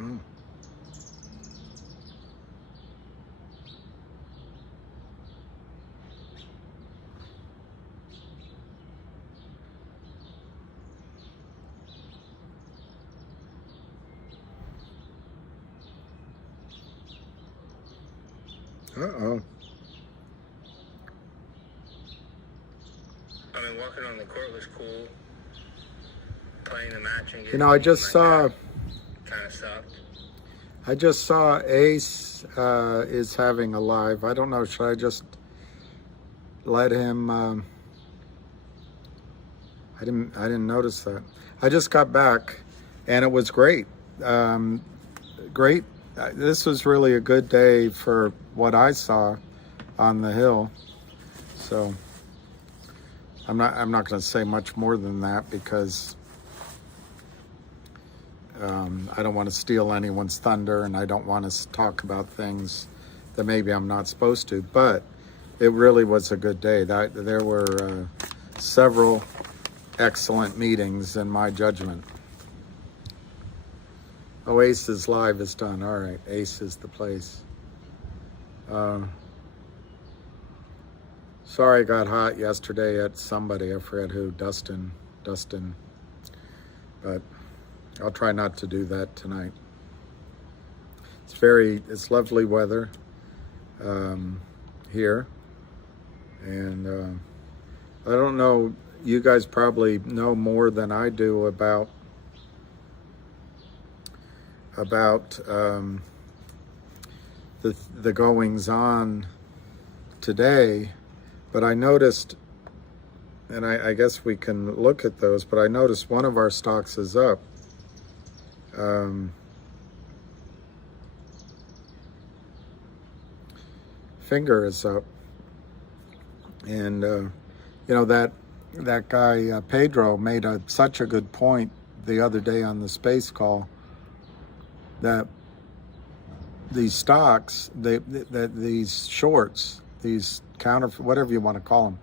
Mm. Uh-oh. I mean, walking on the court was cool. Playing the match and You know, I just saw... kind of sucked. I just saw Ace is having a live. I don't know, should I just let him... I didn't notice that. I just got back, and it was great. Great. This was really a good day for what I saw on the hill. So I'm not going to say much more than that because I don't want to steal anyone's thunder, and I don't want to talk about things that maybe I'm not supposed to. But it really was a good day. There were several excellent meetings in my judgment. Oh, Ace's live is done. All right, Ace is the place. Sorry I got hot yesterday at somebody. I forget who, Dustin. But I'll try not to do that tonight. It's lovely weather here. And I don't know, you guys probably know more than I do about the goings on today, but I noticed, and I guess we can look at those, but I noticed one of our stocks is up. Finger is up, and you know, that guy Pedro made such a good point the other day on the space call, that these stocks, these shorts, these whatever you want to call them,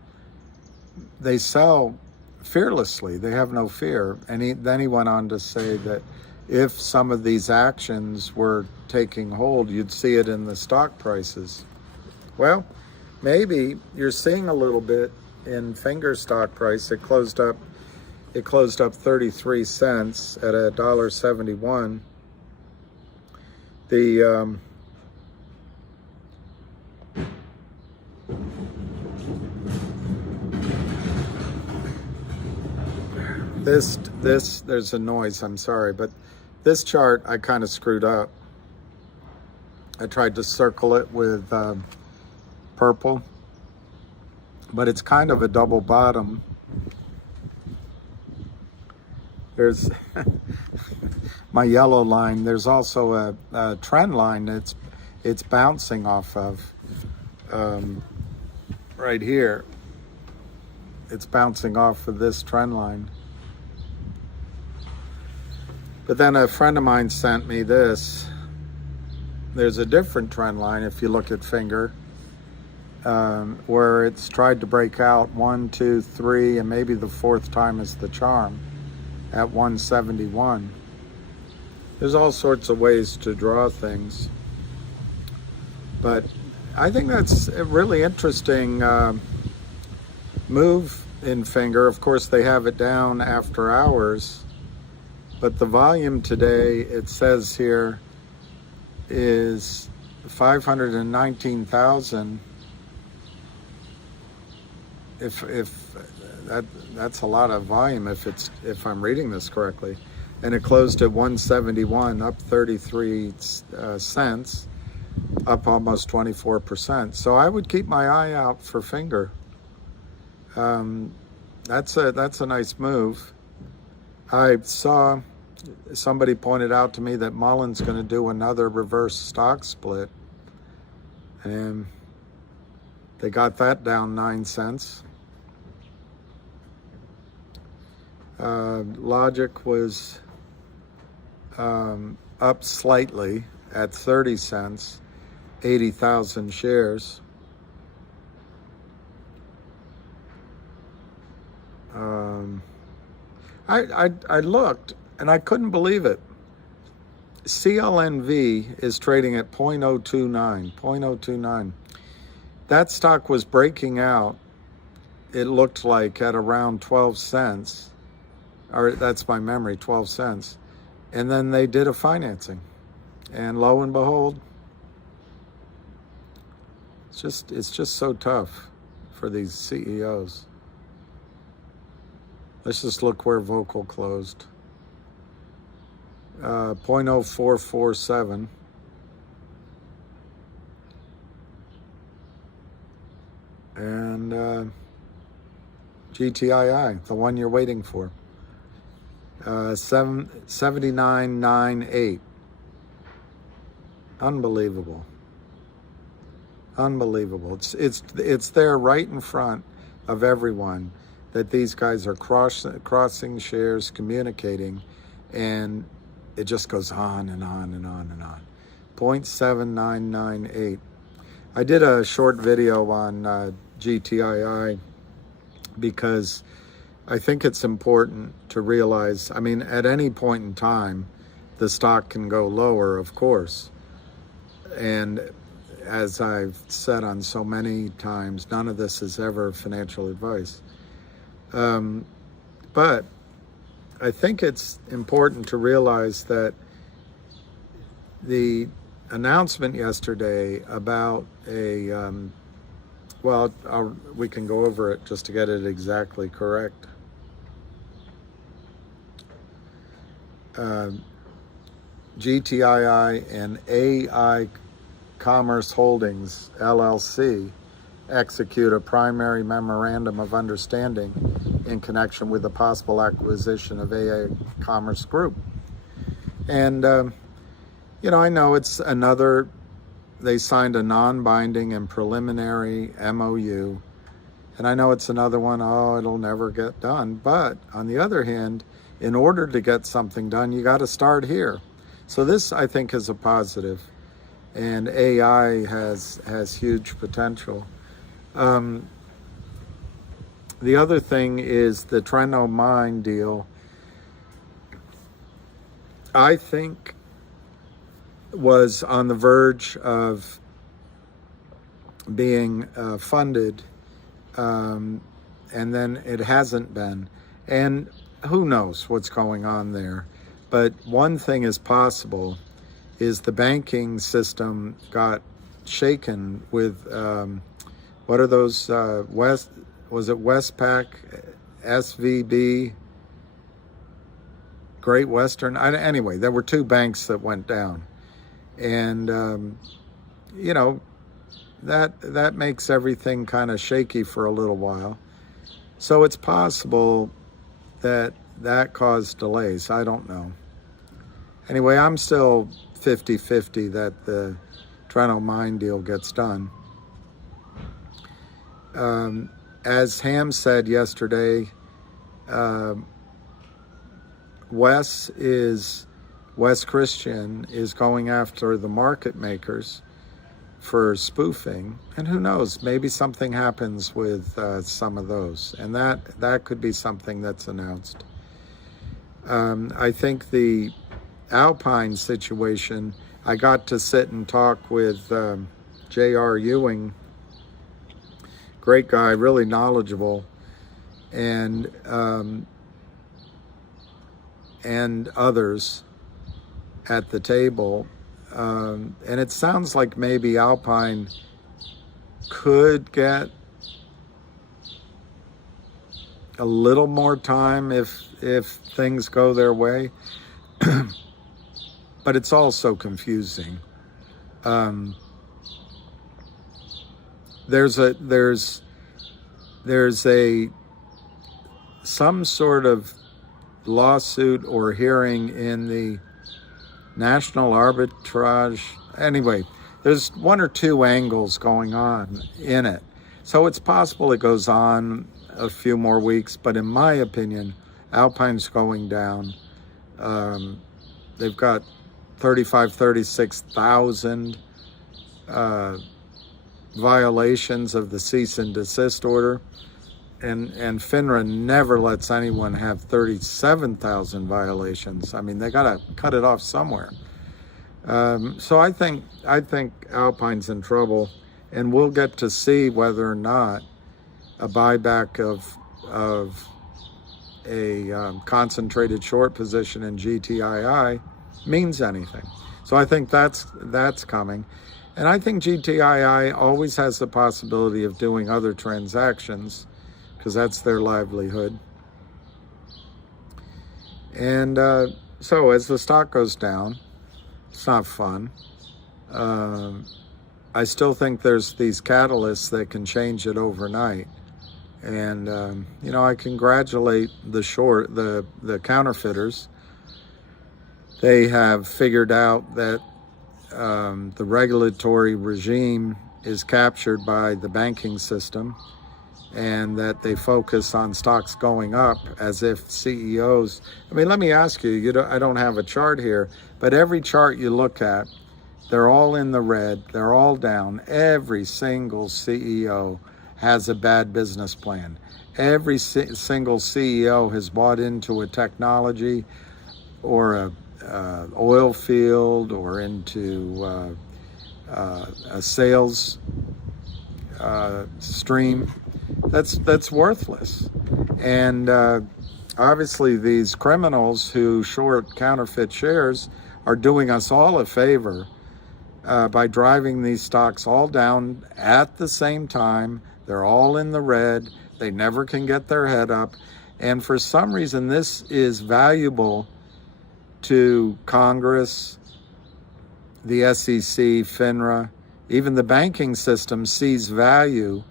they sell fearlessly. They have no fear. And then he went on to say that if some of these actions were taking hold, you'd see it in the stock prices. Well, maybe you're seeing a little bit in Finger stock price. It closed up 33 cents at $1.71. There's a noise, I'm sorry, but this chart I kind of screwed up. I tried to circle it with purple, but it's kind of a double bottom. There's my yellow line. There's also a trend line that's it's bouncing off of right here. It's bouncing off of this trend line. But then a friend of mine sent me this. There's a different trend line if you look at Finger, where it's tried to break out 1, 2, 3, and maybe the fourth time is the charm at 171. There's all sorts of ways to draw things. But I think that's a really interesting move in Finger. Of course, they have it down after hours. But the volume today, it says here, is 519,000. If that's a lot of volume if I'm reading this correctly. And it closed at 171, up 33 cents, up almost 24%. So I would keep my eye out for Finger. That's a nice move. I saw somebody pointed out to me that Mullen's going to do another reverse stock split, and they got that down 9 cents. Logic was up slightly at 30 cents, 80,000 shares. I looked and I couldn't believe it. CLNV is trading at 0.029. That stock was breaking out, it looked like, at around 12 cents, or that's my memory, 12 cents. And then they did a financing. And lo and behold, it's just so tough for these CEOs. Let's just look where Vocal closed. 0.0447. And GTII, the one you're waiting for, 79.98. Unbelievable. Unbelievable. It's there right in front of everyone that these guys are crossing shares, communicating, and it just goes on and on and on and on. 0.7998. I did a short video on GTII because I think it's important to realize, I mean, at any point in time, the stock can go lower, of course. And as I've said on so many times, none of this is ever financial advice. But I think it's important to realize that the announcement yesterday about a, we can go over it just to get it exactly correct. GTII and AI Commerce Holdings, LLC, execute a primary memorandum of understanding in connection with the possible acquisition of AI Commerce Group. And, you know, I know it's another, they signed a non-binding and preliminary MOU, and I know it's another one, oh, it'll never get done. But on the other hand, in order to get something done, you got to start here. So this, I think, is a positive. And AI has huge potential. The other thing is the Treno Mine deal, I think, was on the verge of being funded, and then it hasn't been. And who knows what's going on there. But one thing is possible, is the banking system got shaken with, what are those, was it Westpac, SVB, Great Western? Anyway, there were two banks that went down. And, you know, that makes everything kind of shaky for a little while. So it's possible that caused delays. I don't know. Anyway, I'm still 50-50 that the Treno Mine deal gets done. As Ham said yesterday, Wes Christian is going after the market makers for spoofing, and who knows, maybe something happens with some of those, and that could be something that's announced. I think the Alpine situation, I got to sit and talk with J.R. Ewing, great guy, really knowledgeable, and others at the table. And it sounds like maybe Alpine could get a little more time if things go their way. But it's all so confusing. There's some sort of lawsuit or hearing in the National Arbitrage. Anyway, there's one or two angles going on in it. So it's possible it goes on a few more weeks, but in my opinion, Alpine's going down. They've got 36,000 violations of the cease and desist order. And FINRA never lets anyone have 37,000 violations. I mean, they got to cut it off somewhere. So I think Alpine's in trouble, and we'll get to see whether or not a buyback of a concentrated short position in GTII means anything. So I think that's coming. And I think GTII always has the possibility of doing other transactions because that's their livelihood. And so as the stock goes down, it's not fun. I still think there's these catalysts that can change it overnight. And, you know, I congratulate the counterfeiters. They have figured out that the regulatory regime is captured by the banking system, and that they focus on stocks going up as if CEOs, I mean, let me ask you, I don't have a chart here, but every chart you look at, they're all in the red, they're all down. Every single CEO has a bad business plan. Every single CEO has bought into a technology or a oil field or into a sales stream that's worthless. And obviously these criminals who short counterfeit shares are doing us all a favor by driving these stocks all down at the same time. They're all in the red. They never can get their head up. And for some reason, this is valuable to Congress, the SEC, FINRA. Even the banking system sees value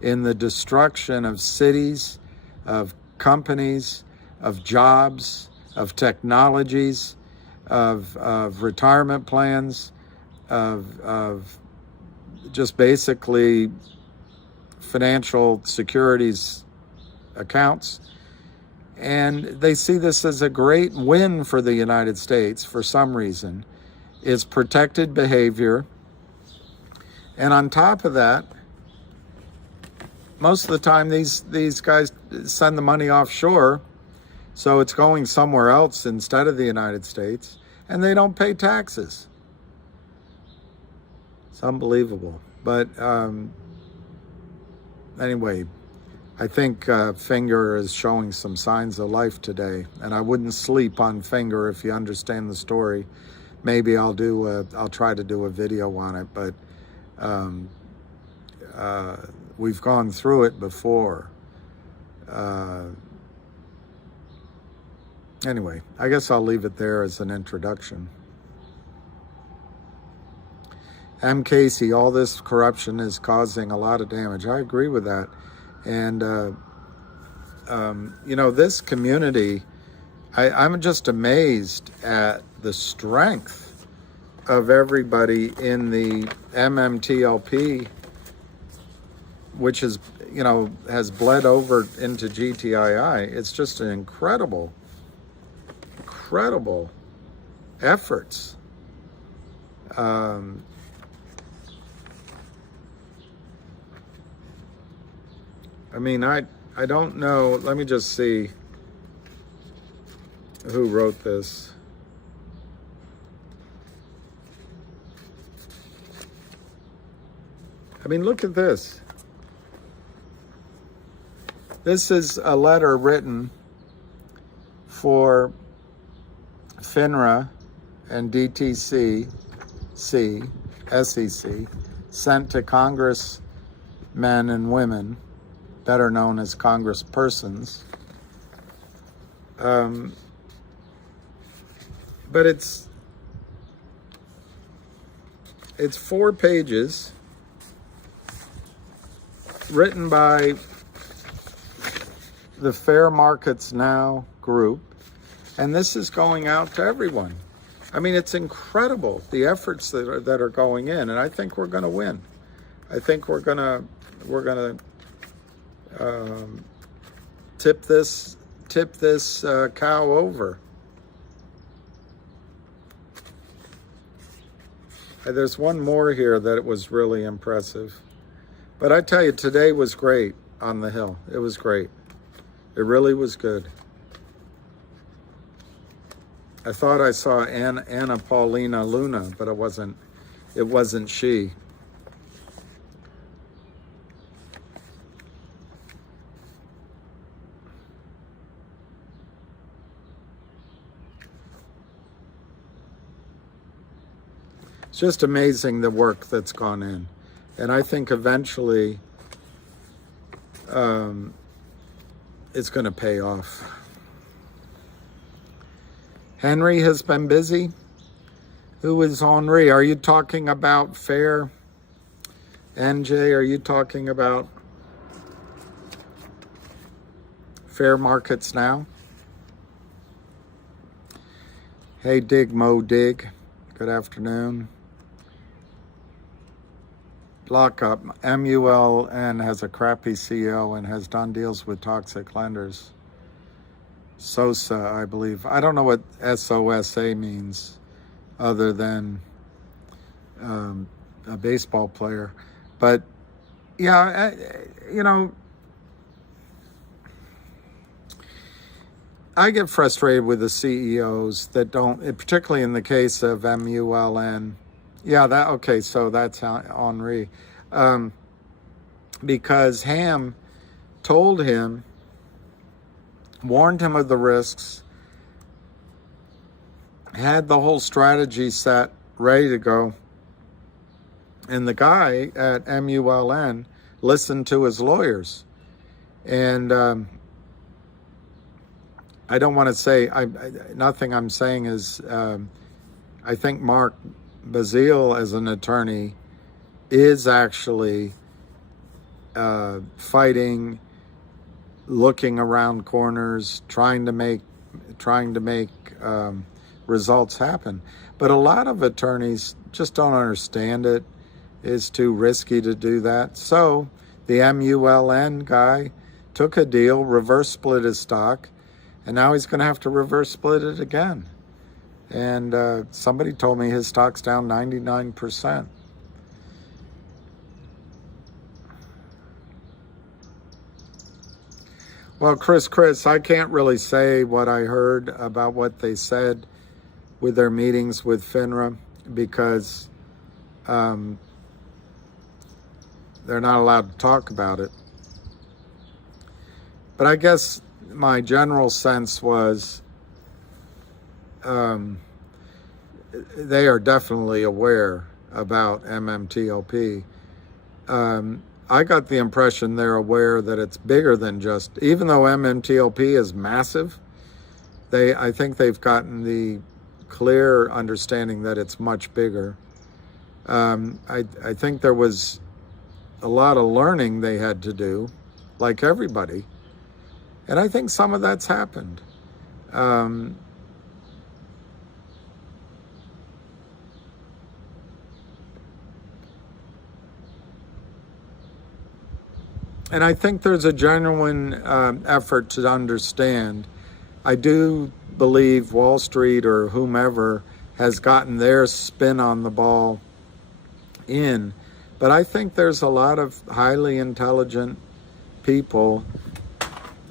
in the destruction of cities, of companies, of jobs, of technologies, of retirement plans, of just basically financial securities accounts. And they see this as a great win for the United States for some reason. It's protected behavior. And on top of that, most of the time these guys send the money offshore, so it's going somewhere else instead of the United States, and they don't pay taxes. It's unbelievable. But anyway, I think Finger is showing some signs of life today, and I wouldn't sleep on Finger if you understand the story. Maybe I'll try to do a video on it, but we've gone through it before. Anyway, I guess I'll leave it there as an introduction. M. Casey, all this corruption is causing a lot of damage. I agree with that. And, you know, this community, I'm just amazed at the strength of everybody in the MMTLP, which is, you know, has bled over into GTII. It's just an incredible efforts. I mean, I don't know. Let me just see who wrote this. I mean, look at this. This is a letter written for FINRA and DTC, SEC, sent to congressmen and women, better known as congresspersons. But it's 4 pages written by the Fair Markets Now group, and this is going out to everyone. I mean, it's incredible, the efforts that are going in, and I think we're going to win. I think we're gonna tip this cow over. There's one more here that was really impressive, but I tell you, today was great on the Hill. It was great. It really was good. I thought I saw Anna Paulina Luna, but it wasn't she. It's just amazing the work that's gone in. And I think eventually it's going to pay off. Henry has been busy. Who is Henri? Are you talking about fair? NJ, are you talking about fair markets now? Hey, Dig Mo Dig. Good afternoon. Lockup. MULN has a crappy CEO and has done deals with toxic lenders. Sosa, I believe. I don't know what SOSA means other than a baseball player. But, yeah, you know, I get frustrated with the CEOs that don't, particularly in the case of MULN. Yeah, okay, so that's Henri. Because Ham told him, warned him of the risks, had the whole strategy set, ready to go. And the guy at MULN listened to his lawyers. And I don't want to say, nothing I'm saying is, I think Mark Bazile as an attorney is actually fighting, looking around corners, trying to make results happen. But a lot of attorneys just don't understand it. It's too risky to do that. So the MULN guy took a deal, reverse split his stock, and now he's going to have to reverse split it again. And somebody told me his stock's down 99%. Well, Chris, I can't really say what I heard about what they said with their meetings with FINRA because they're not allowed to talk about it. But I guess my general sense was they are definitely aware about MMTLP. I got the impression they're aware that it's bigger than just, even though MMTLP is massive, I think they've gotten the clear understanding that it's much bigger. I think there was a lot of learning they had to do, like everybody. And I think some of that's happened. And I think there's a genuine effort to understand. I do believe Wall Street or whomever has gotten their spin on the ball in. But I think there's a lot of highly intelligent people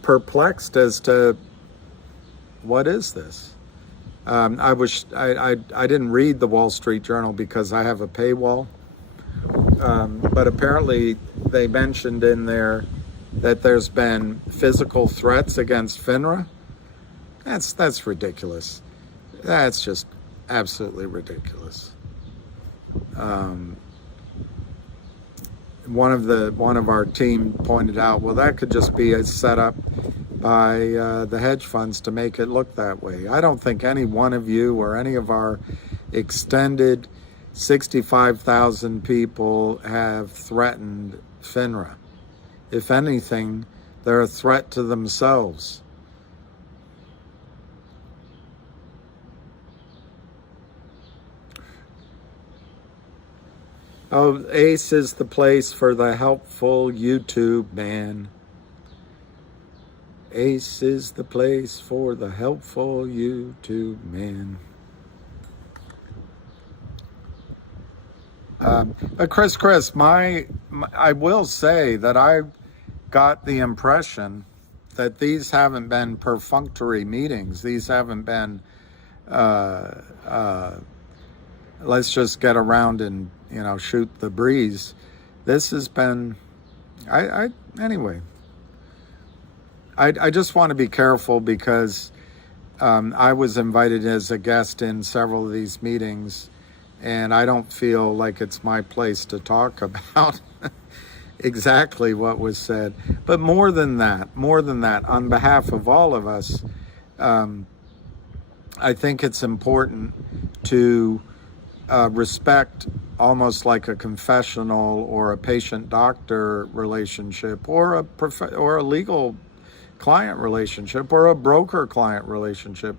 perplexed as to what is this. I didn't read the Wall Street Journal because I have a paywall. But apparently they mentioned in there that there's been physical threats against FINRA. That's ridiculous. That's just absolutely ridiculous. One of our team pointed out, well, that could just be a setup by the hedge funds to make it look that way. I don't think any one of you or any of our extended 65,000 people have threatened FINRA. If anything, they're a threat to themselves. Oh, Ace is the place for the helpful YouTube man. Ace is the place for the helpful YouTube man. But Chris, I will say that I got the impression that these haven't been perfunctory meetings. These haven't been let's just get around and, shoot the breeze. This has been, anyway, I just want to be careful because I was invited as a guest in several of these meetings, and I don't feel like it's my place to talk about exactly what was said. But more than that, on behalf of all of us, I think it's important to respect, almost like a confessional or a patient-doctor relationship, or a legal client relationship, or a broker-client relationship,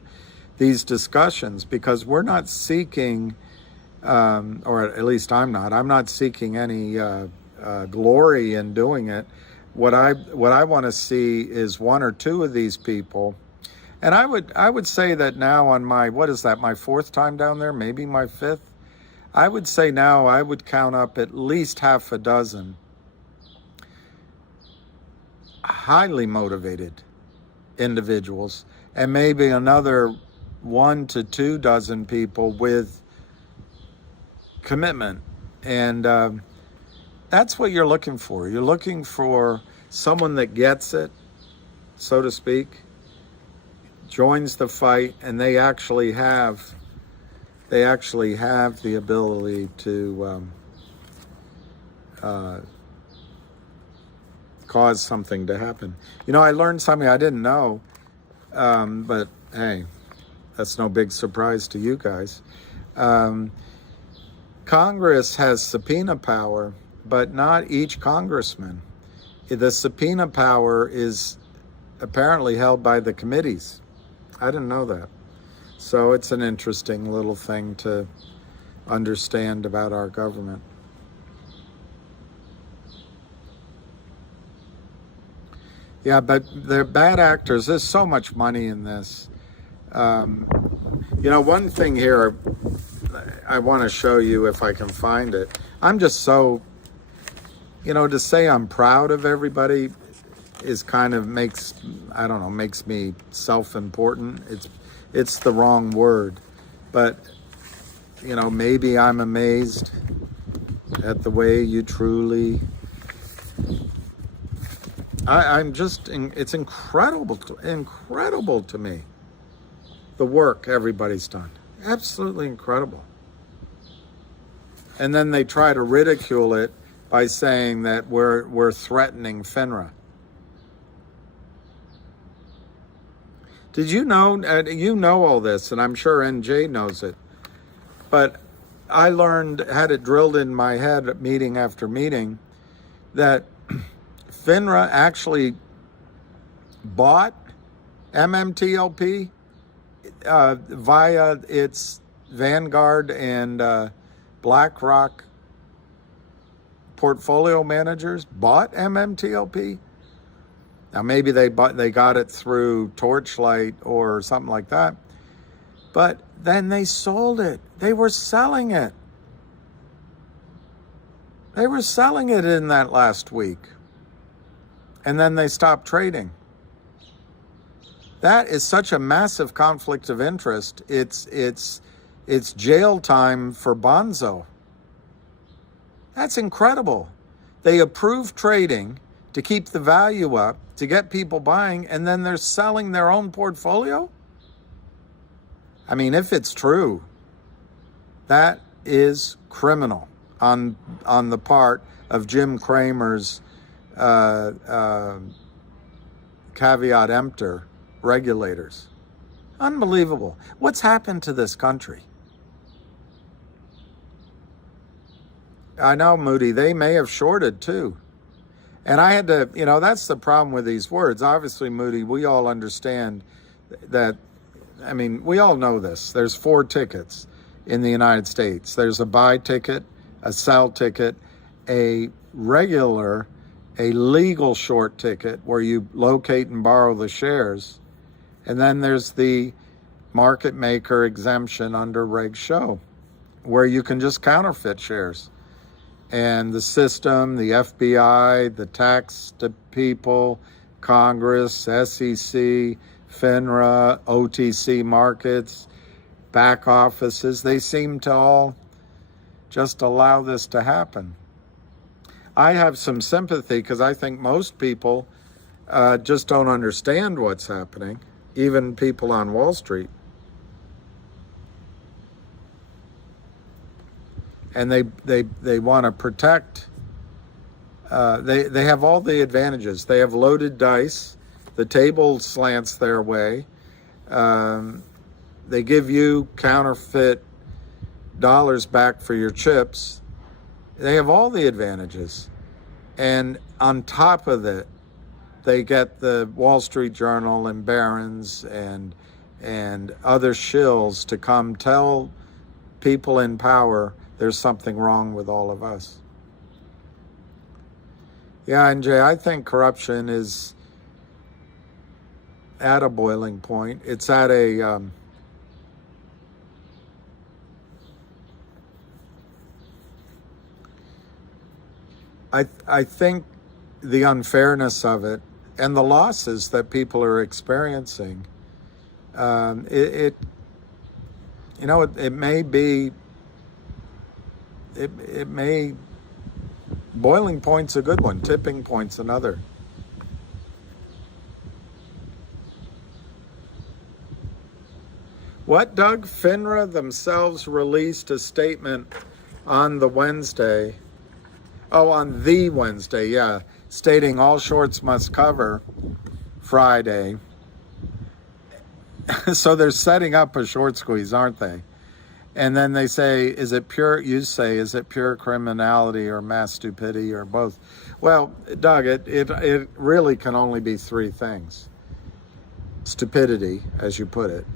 these discussions, because we're not seeking, or at least I'm not seeking any glory in doing it. What I want to see is one or two of these people, and I would say that now on my, what is that, my fourth time down there, maybe my fifth, I would say now I would count up at least half a dozen highly motivated individuals, and maybe another 1 to 2 dozen people with commitment. And that's what you're looking for. You're looking for someone that gets it, so to speak, joins the fight, and they actually have the ability to cause something to happen. I learned something I didn't know, but hey, that's no big surprise to you guys. Congress has subpoena power, but not each congressman. The subpoena power is apparently held by the committees. I didn't know that. So it's an interesting little thing to understand about our government. Yeah, but they're bad actors. There's so much money in this. One thing here I want to show you, if I can find it. I'm just so, to say I'm proud of everybody is kind of makes me self-important. It's the wrong word, but maybe I'm amazed at the way you truly. It's incredible to me, the work everybody's done. Absolutely incredible. And then they try to ridicule it by saying that we're threatening FINRA. Did you know all this, and I'm sure NJ knows it, but I had it drilled in my head meeting after meeting that FINRA actually bought MMTLP via its Vanguard and BlackRock portfolio managers bought MMTLP. Now maybe they got it through Torchlight or something like that, but then they sold it. They were selling it. They were selling it in that last week, and then they stopped trading. That is such a massive conflict of interest. It's jail time for Bonzo. That's incredible. They approve trading to keep the value up, to get people buying, and then they're selling their own portfolio? I mean, if it's true, that is criminal on the part of Jim Cramer's caveat emptor regulators. Unbelievable. What's happened to this country? I know, Moody, they may have shorted too. And I had to, that's the problem with these words. Obviously, Moody, we all understand that, we all know this. There's 4 tickets in the United States. There's a buy ticket, a sell ticket, a legal short ticket where you locate and borrow the shares. And then there's the market maker exemption under Reg Show, where you can just counterfeit shares. And the system, the FBI, the tax people, Congress, SEC, FINRA, OTC markets, back offices, they seem to all just allow this to happen. I have some sympathy because I think most people just don't understand what's happening, even people on Wall Street. And they want to protect. They have all the advantages. They have loaded dice. The table slants their way. They give you counterfeit dollars back for your chips. They have all the advantages. And on top of it, they get the Wall Street Journal and Barron's and other shills to come tell people in power there's something wrong with all of us. Yeah, and Jay, I think corruption is at a boiling point. It's at a I think the unfairness of it and the losses that people are experiencing, it may be, it may, boiling point's a good one, tipping point's another. What, Doug? FINRA themselves released a statement on the Wednesday. Oh, on the Wednesday, yeah, stating all shorts must cover Friday. So they're setting up a short squeeze, aren't they? And then they say, is it pure criminality or mass stupidity or both? Well, Doug, it really can only be three things. Stupidity, as you put it.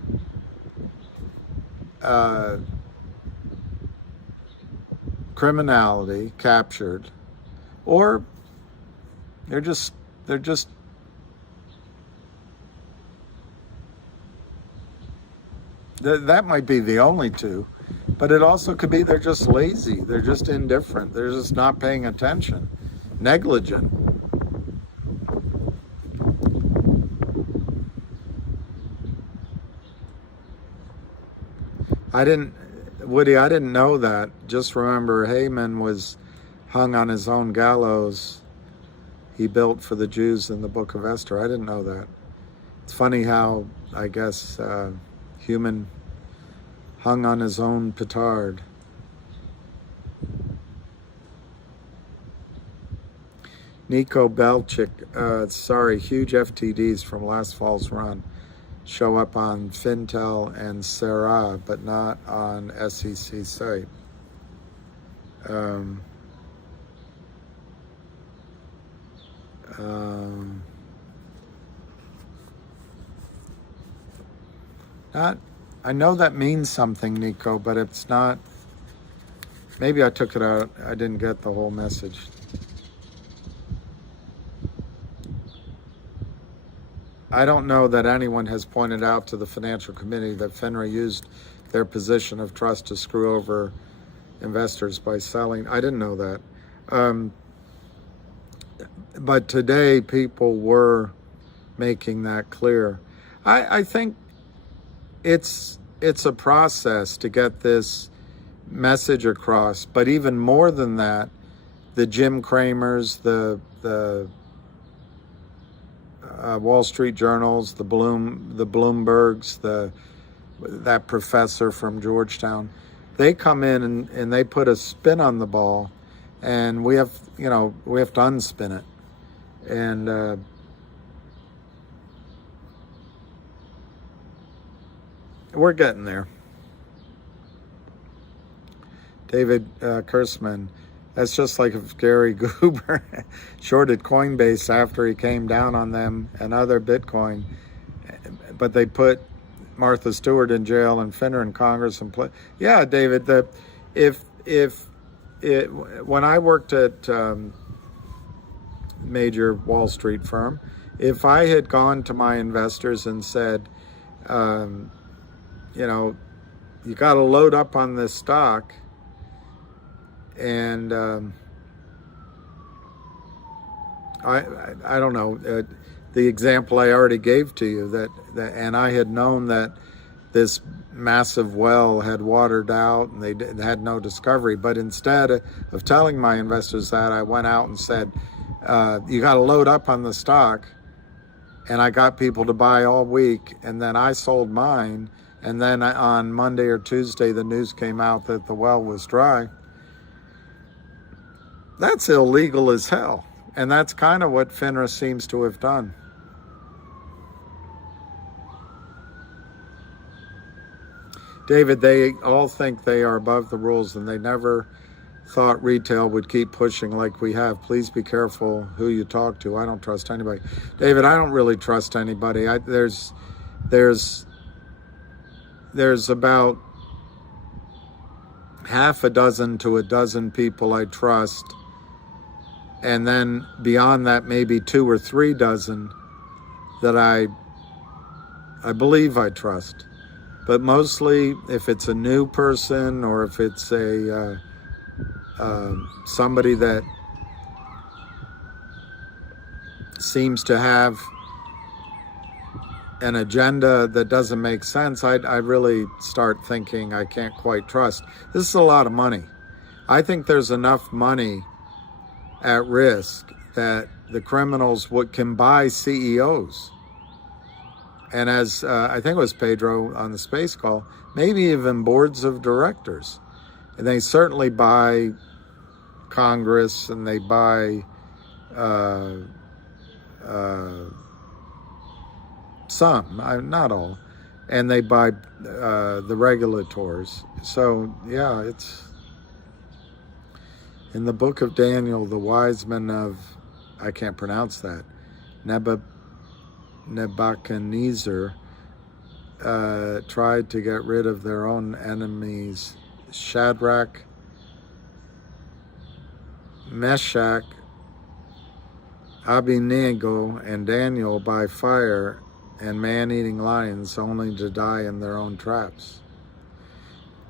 Criminality captured, or they're just that might be the only two, but it also could be they're just lazy, they're just indifferent, they're just not paying attention, negligent. Woody, I didn't know that. Just remember Haman was hung on his own gallows he built for the Jews in the book of Esther. I didn't know that. It's funny how, I guess, human hung on his own petard. Nico Belchick, sorry, huge FTDs from last fall's run show up on Fintel and Sarah, but not on SEC site. I know that means something, Nico, but it's not. Maybe I took it out. I didn't get the whole message. I don't know that anyone has pointed out to the financial committee that FINRA used their position of trust to screw over investors by selling. I didn't know that. But today people were making that clear. I think it's a process to get this message across, but even more than that, the Jim Cramers, the Wall Street Journals, the Bloombergs, that professor from Georgetown, they come in and they put a spin on the ball, and we have to unspin it. And we're getting there. David Kursman, that's just like if Gary Goober shorted Coinbase after he came down on them and other Bitcoin, but they put Martha Stewart in jail and FINRA in Congress and play. Yeah, David, when I worked at major Wall Street firm, if I had gone to my investors and said, you got to load up on this stock, and I don't know, the example I already gave to you, that and I had known that this massive well had watered out and they had no discovery. But instead of telling my investors that, I went out and said, you got to load up on the stock. And I got people to buy all week, and then I sold mine. And then on Monday or Tuesday, the news came out that the well was dry. That's illegal as hell. And that's kind of what FINRA seems to have done. David, they all think they are above the rules, and they never thought retail would keep pushing like we have. Please be careful who you talk to. I don't trust anybody. David, I don't really trust anybody. There's about half a dozen to a dozen people I trust, and then beyond that, maybe 2 or 3 dozen that I believe I trust. But mostly, if it's a new person or if it's a somebody that seems to have an agenda that doesn't make sense, I really start thinking I can't quite trust. This is a lot of money. I think there's enough money at risk that the criminals can buy CEOs. And as I think it was Pedro on the space call, maybe even boards of directors. And they certainly buy Congress, and they buy some, not all, and they buy the regulators. So yeah, it's in the book of Daniel, the wise men of, I can't pronounce that, Nebuchadnezzar tried to get rid of their own enemies, Shadrach, Meshach, Abednego, and Daniel by fire and man-eating lions, only to die in their own traps.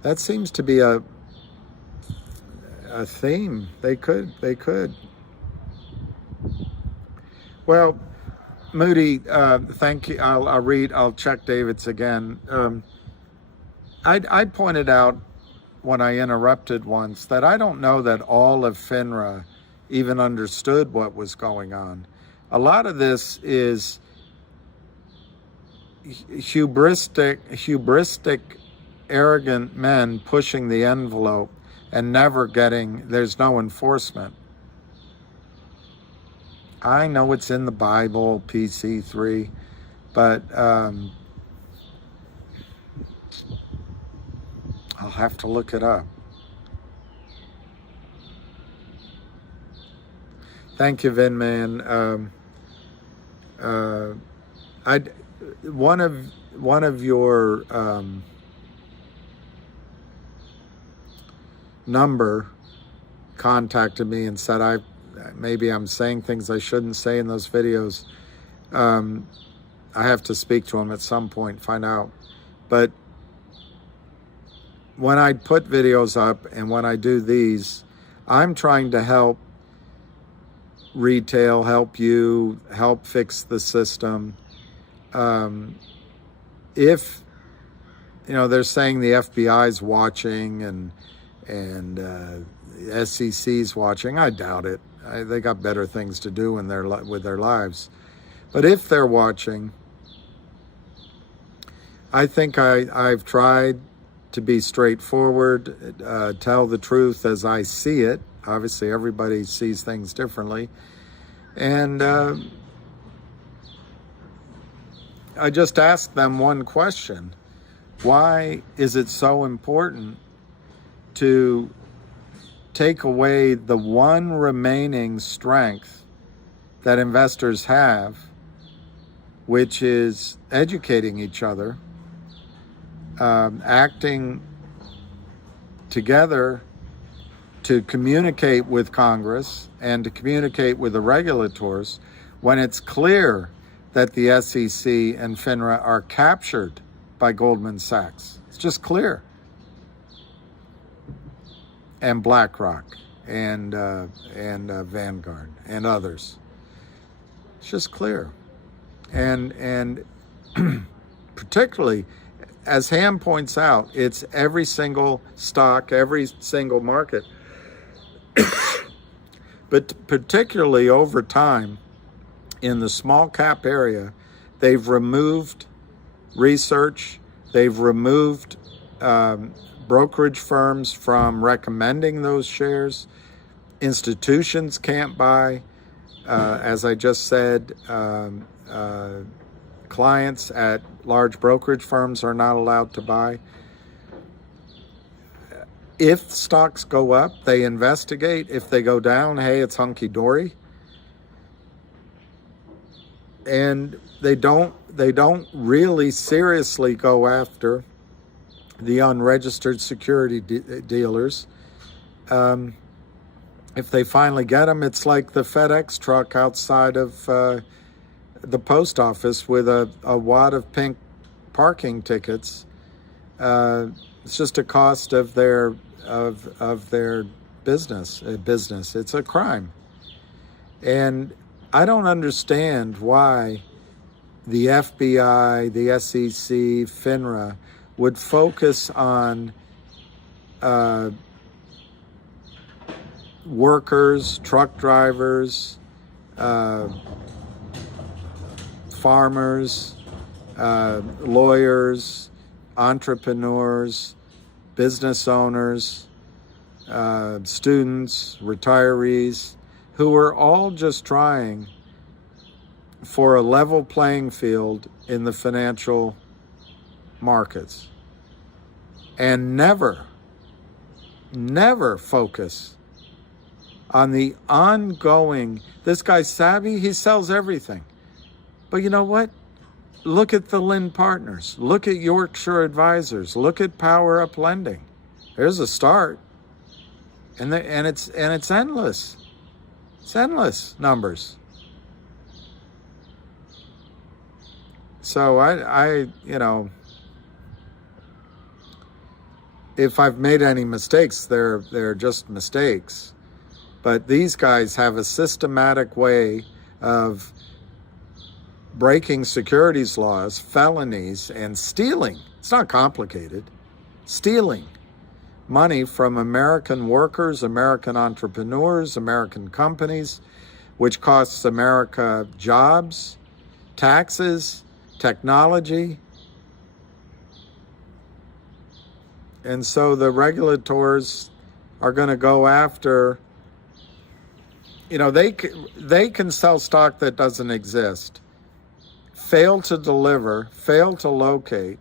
That seems to be a theme. They could. Well, Moody, thank you. I'll check David's again. I pointed out when I interrupted once that I don't know that all of FINRA even understood what was going on. A lot of this is hubristic, arrogant men pushing the envelope and never getting, there's no enforcement. I know it's in the Bible, PC3, but I'll have to look it up. Thank you, Vin Man. One of your number contacted me and said maybe I'm saying things I shouldn't say in those videos. I have to speak to him at some point, find out. But when I put videos up and when I do these, I'm trying to help retail, help you, help fix the system. If, they're saying the FBI's watching and SEC's watching, I doubt it. They got better things to do with their lives. But if they're watching, I think I've tried to be straightforward, tell the truth as I see it. Obviously, everybody sees things differently. And I just asked them one question. Why is it so important to take away the one remaining strength that investors have, which is educating each other, acting together to communicate with Congress and to communicate with the regulators when it's clear that the SEC and FINRA are captured by Goldman Sachs. It's just clear. And BlackRock and Vanguard and others. It's just clear. And particularly as Ham points out, it's every single stock, every single market. But particularly over time, in the small cap area, they've removed research, they've removed brokerage firms from recommending those shares. Institutions can't buy. As I just said, clients at large brokerage firms are not allowed to buy. If stocks go up, they investigate. If they go down, hey, it's hunky-dory. And they don't really seriously go after the unregistered security dealers. If they finally get them, it's like the FedEx truck outside of the post office with a wad of pink parking tickets. It's just a cost of their business. It's a crime. And I don't understand why the FBI, the SEC, FINRA would focus on workers, truck drivers, farmers, lawyers, entrepreneurs, business owners, students, retirees, who are all just trying for a level playing field in the financial markets, and never focus on the ongoing. This guy's savvy, he sells everything. But you know what? Look at the Lind Partners. Look at Yorkshire Advisors. Look at Power Up Lending. There's a start. And it's endless. It's endless numbers. So I if I've made any mistakes, they're just mistakes. But these guys have a systematic way of breaking securities laws, felonies, and stealing. It's not complicated. Stealing money from American workers, American entrepreneurs, American companies, which costs America jobs, taxes, technology. And so the regulators are going to go after, they can sell stock that doesn't exist, fail to deliver, fail to locate,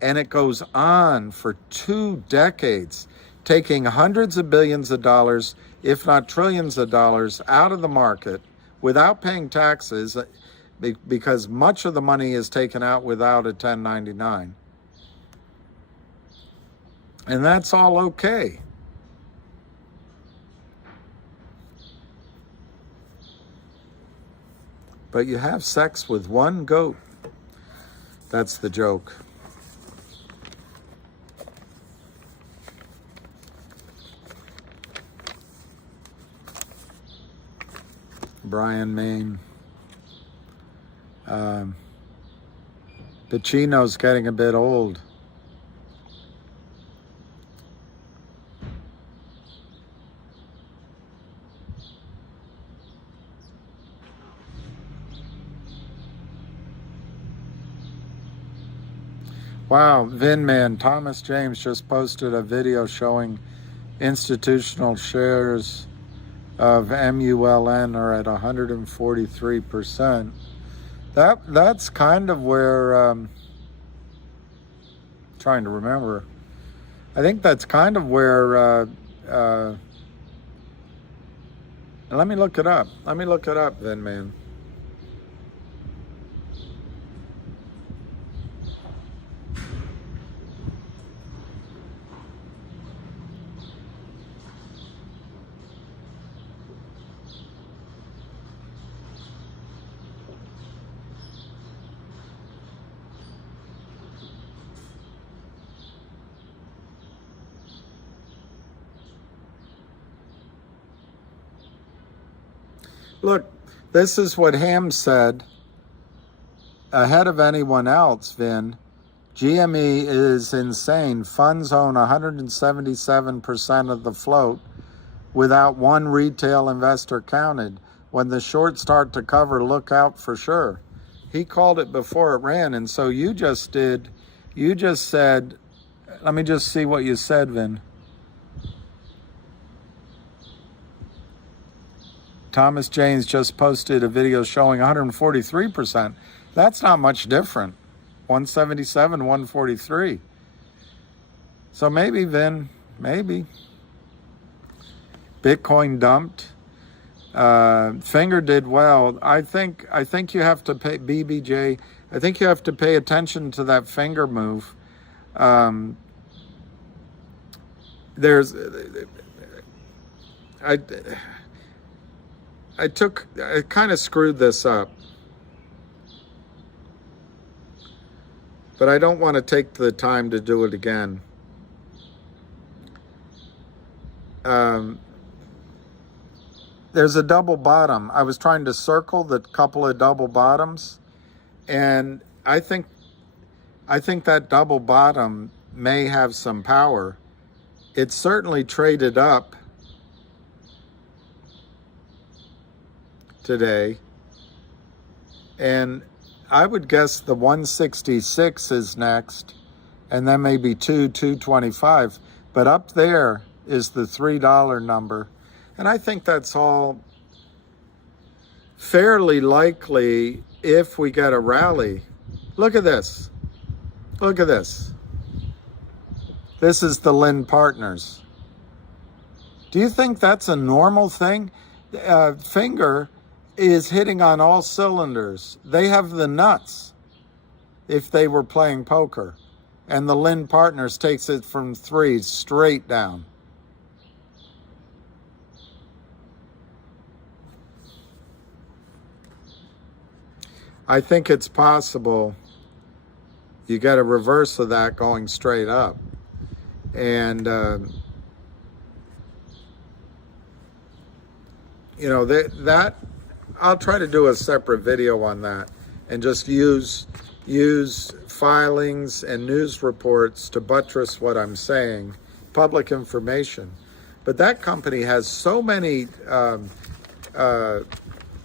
and it goes on for 2 decades, taking hundreds of billions of dollars, if not trillions of dollars, out of the market without paying taxes, because much of the money is taken out without a 1099. And that's all okay. But you have sex with one goat. That's the joke. Brian Maine. Pacino's getting a bit old. Wow, Vinman, Thomas James just posted a video showing institutional shares of MULN are at 143%. That's kind of where, trying to remember, I think that's kind of where, let me look it up, Vinman. Look, this is what Ham said ahead of anyone else, Vin, GME is insane. Funds own 177% of the float without one retail investor counted. When the shorts start to cover, look out for sure. He called it before it ran, and so you just said, let me just see what you said, Vin. Thomas James just posted a video showing 143%. That's not much different. 177, 143. So maybe, Vin, maybe. Bitcoin dumped. Finger did well. I think you have to pay, BBJ, I think you have to pay attention to that finger move. I kind of screwed this up, but I don't want to take the time to do it again. There's a double bottom. I was trying to circle the couple of double bottoms, and I think that double bottom may have some power. It certainly traded up today, and I would guess the 166 is next, and then maybe 225, but up there is the $3 number. And I think that's all fairly likely if we get a rally. Look at this. Look at this. This is the Lynn Partners. Do you think that's a normal thing? Finger is hitting on all cylinders. They have the nuts if they were playing poker. And the Lynn Partners takes it from 3 straight down. I think it's possible you get a reverse of that going straight up. And, you know, that I'll try to do a separate video on that and just use filings and news reports to buttress what I'm saying, public information. But that company has so many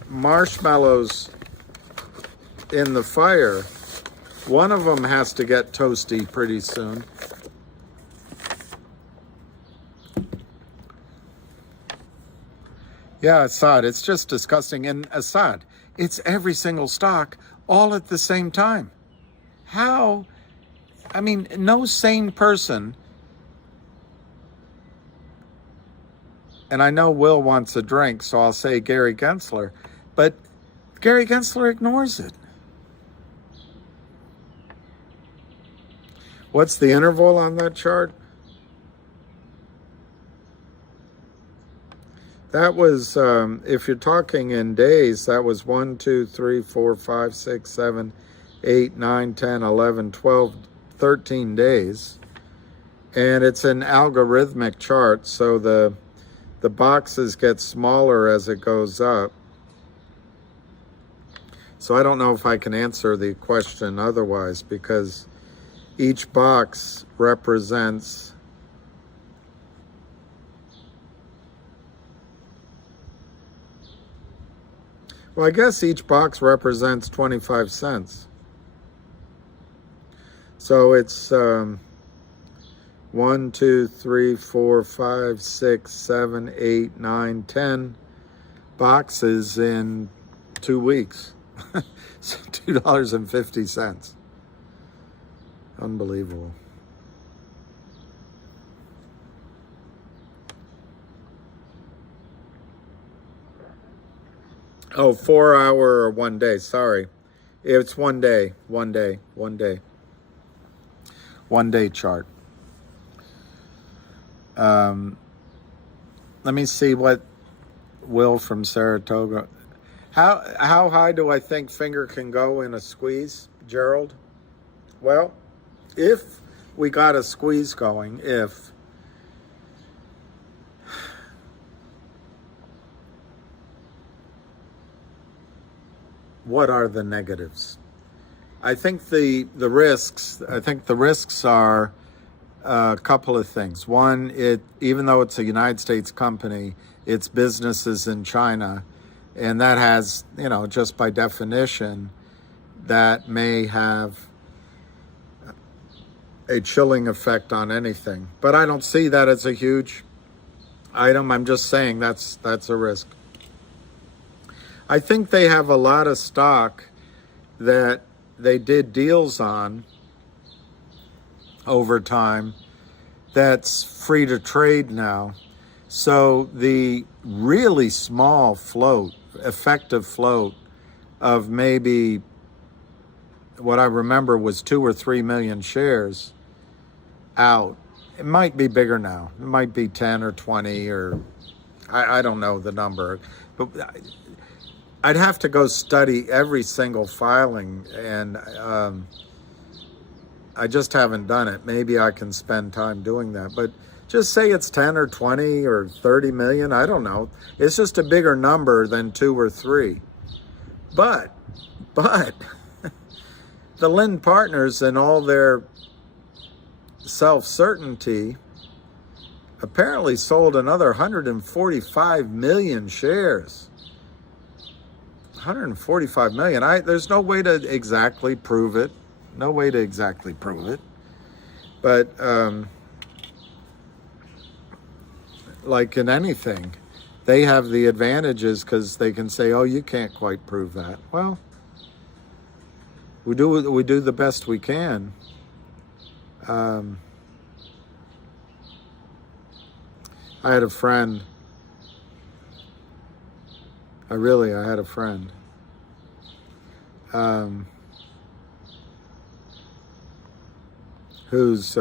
marshmallows in the fire. One of them has to get toasty pretty soon. Yeah, Assad, it's just disgusting. And Assad, it's every single stock all at the same time. How? I mean, no sane person, and I know Will wants a drink, so I'll say Gary Gensler, but Gary Gensler ignores it. What's the interval on that chart? That was, if you're talking in days, that was 1, 2, 3, 4, 5, 6, 7, 8, 9, 10, 11, 12, 13 days. And it's an algorithmic chart, so the boxes get smaller as it goes up. So I don't know if I can answer the question otherwise, because each box represents well, I guess each box represents 25 cents. So it's 1, 2, 3, 4, 5, 6, 7, 8, 9, 10 boxes in 2 weeks. So $2.50. Unbelievable. Oh, 4 hour or 1 day. Sorry. It's 1 day. 1 day. 1 day. 1 day chart. Let me see what Will from Saratoga. How high do I think Finger can go in a squeeze, Gerald? Well, if we got a squeeze going, what are the negatives? I think the risks. I think the risks are a couple of things. One, even though it's a United States company, its business is in China, and that has, just by definition, that may have a chilling effect on anything. But I don't see that as a huge item. I'm just saying that's a risk. I think they have a lot of stock that they did deals on over time that's free to trade now. So the really small float, effective float of maybe what I remember was 2 or 3 million shares out. It might be bigger now. It might be 10 or 20 or I don't know the number. But I'd have to go study every single filing, and I just haven't done it. Maybe I can spend time doing that. But just say it's 10 or 20 or 30 million. I don't know. It's just a bigger number than 2 or 3. But the Lynn partners and all their self-certainty apparently sold another 145 million shares. 145 million. There's no way to exactly prove it. But like in anything, they have the advantages because they can say, "Oh, you can't quite prove that." Well, we do the best we can. I had a friend. I had a friend whose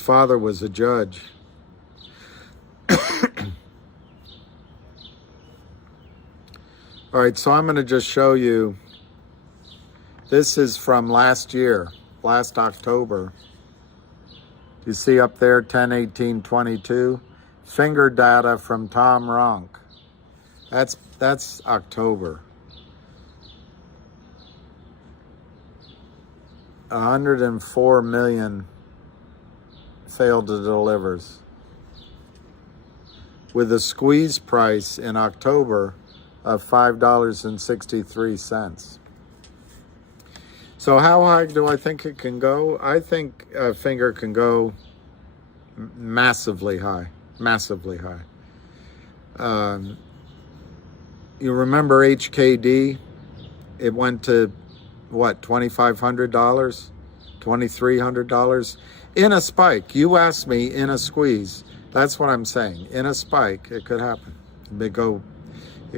father was a judge. All right, so I'm going to just show you. This is from last October. You see up there, 10/18/22, finger data from Tom Ronk. That's October. 104 million failed to delivers, with a squeeze price in October of $5.63. So how high do I think it can go? I think Finger can go massively high. You remember HKD? It went to what, $2,500, $2,300 in a spike. You asked me in a squeeze. That's what I'm saying. In a spike, it could happen. It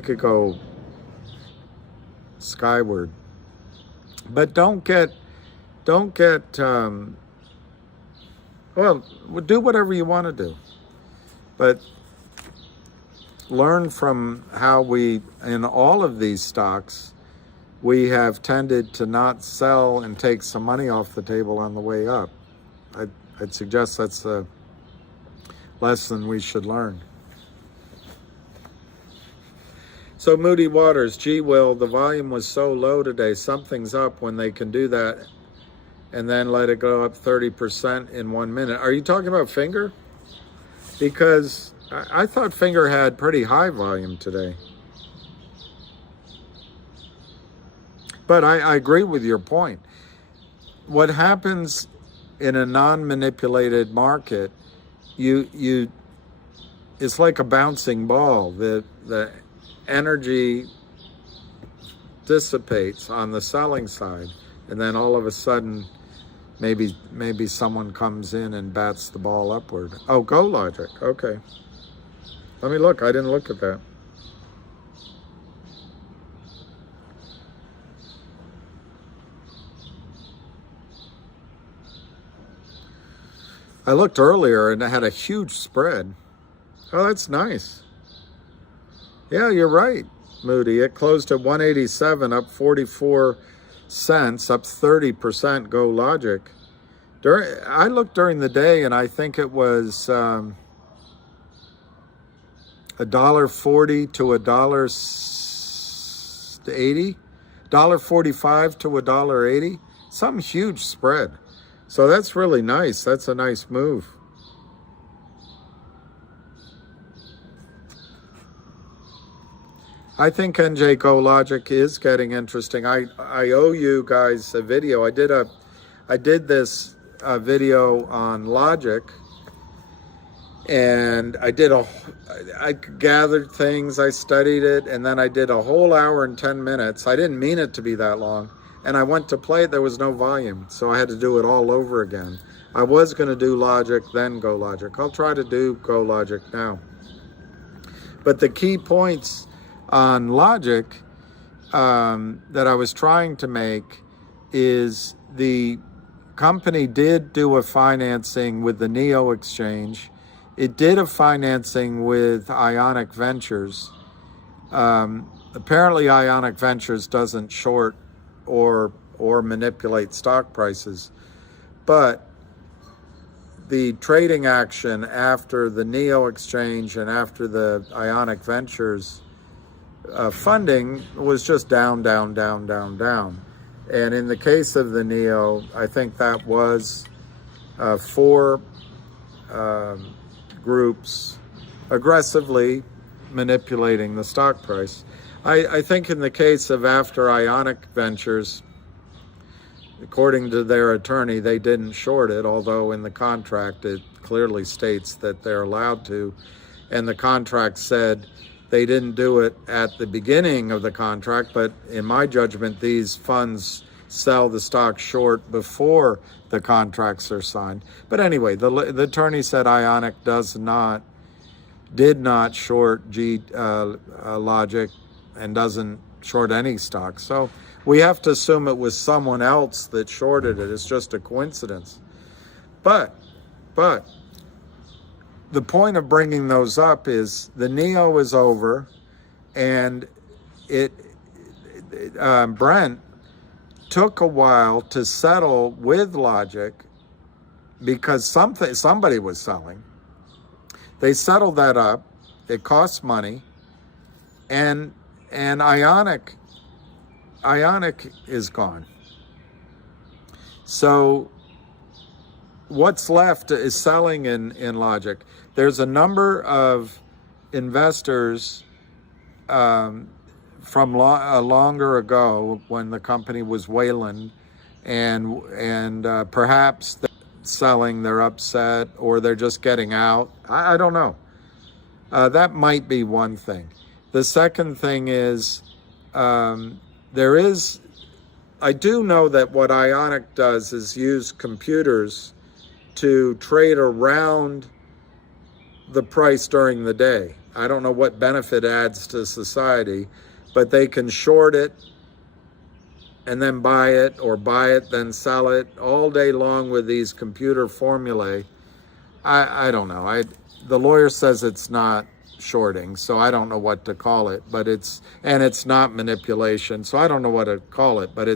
could go skyward. But don't get, well, do whatever you want to do. But learn from how we, in all of these stocks, we have tended to not sell and take some money off the table on the way up. I'd suggest that's a lesson we should learn. So Moody Waters, gee, Will, the volume was so low today. Something's up when they can do that and then let it go up 30% in 1 minute. Are you talking about Finger? Because I thought Finger had pretty high volume today. But I agree with your point. What happens in a non-manipulated market, it's like a bouncing ball. The energy dissipates on the selling side, and then all of a sudden, maybe someone comes in and bats the ball upward. Oh, Go Logic. Okay. Let me look. I didn't look at that. I looked earlier and it had a huge spread. Oh, that's nice. Yeah, you're right, Moody. It closed at 187, up 44 cents, up 30%. Go Logic. I looked during the day, and I think it was $1.40 to $1.80, $1.45 to $1.80, some huge spread. So that's really nice. That's a nice move. I think NJ Go Logic is getting interesting. I owe you guys a video. I did this video on Logic, and I gathered things, I studied it, and then I did a whole hour and 10 minutes. I didn't mean it to be that long. And I went to play it, there was no volume, so I had to do it all over again. I was going to do Logic, then Go Logic. I'll try to do Go Logic now. But the key points on Logic that I was trying to make is the company did do a financing with the Neo exchange. It did a financing with Ionic Ventures. Apparently Ionic Ventures doesn't short or manipulate stock prices, but the trading action after the Neo exchange and after the Ionic Ventures funding was just down, down, down, down, down. And in the case of the Neo, I think that was 4 groups aggressively manipulating the stock price. I think in the case of after Ionic Ventures, according to their attorney, they didn't short it, although in the contract it clearly states that they're allowed to. And the contract said they didn't do it at the beginning of the contract, but in my judgment, these funds sell the stock short before the contracts are signed. But anyway, the attorney said Ionic did not short Logic and doesn't short any stock. So we have to assume it was someone else that shorted it. It's just a coincidence. But the point of bringing those up is the Neo is over, and Brent took a while to settle with Logic because somebody was selling. They settled that up. It costs money, and Ionic is gone. So what's left is selling in Logic. There's a number of investors from longer ago when the company was Wilde, and perhaps they're selling, they're upset, or they're just getting out. I don't know. That might be one thing. The second thing is I do know that what Ionic does is use computers to trade around the price during the day. I don't know what benefit adds to society, but they can short it and then buy it, or buy it, then sell it all day long with these computer formulae. I don't know. The lawyer says it's not shorting, so I don't know what to call it, but it's not manipulation, so I don't know what to call it, but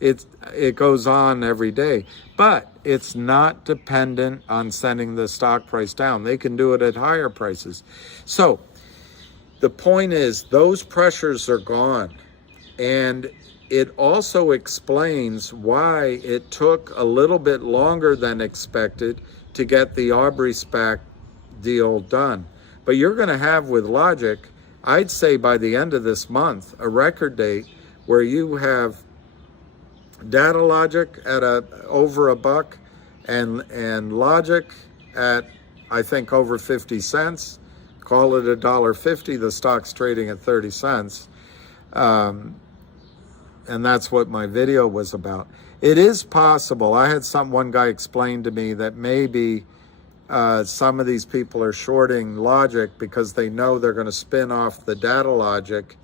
it goes on every day. But it's not dependent on sending the stock price down. They can do it at higher prices. So the point is, those pressures are gone, and it also explains why it took a little bit longer than expected to get the Aubrey SPAC deal done. But you're going to have with Logic, I'd say by the end of this month, a record date where you have Data Logic at over $1 and Logic at, I think, over 50 cents. Call it $1.50. The stock's trading at 30 cents. And that's what my video was about. It is possible. I had one guy explain to me that maybe some of these people are shorting Logic because they know they're going to spin off the Data Logic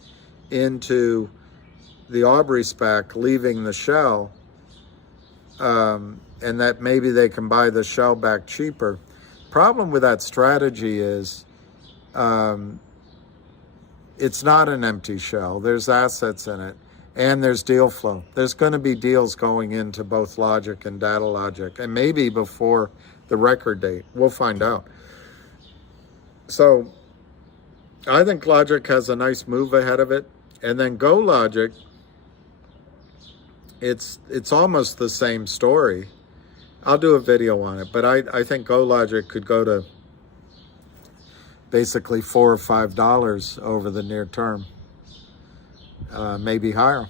into the Aubrey SPAC, leaving the shell, and that maybe they can buy the shell back cheaper. Problem with that strategy is it's not an empty shell. There's assets in it, and there's deal flow. There's going to be deals going into both Logic and Data Logic, and maybe before the record date. We'll find out. So I think Logic has a nice move ahead of it. And then Go Logic, it's almost the same story. I'll do a video on it, but I think Go Logic could go to basically $4 or $5 over the near term, maybe higher.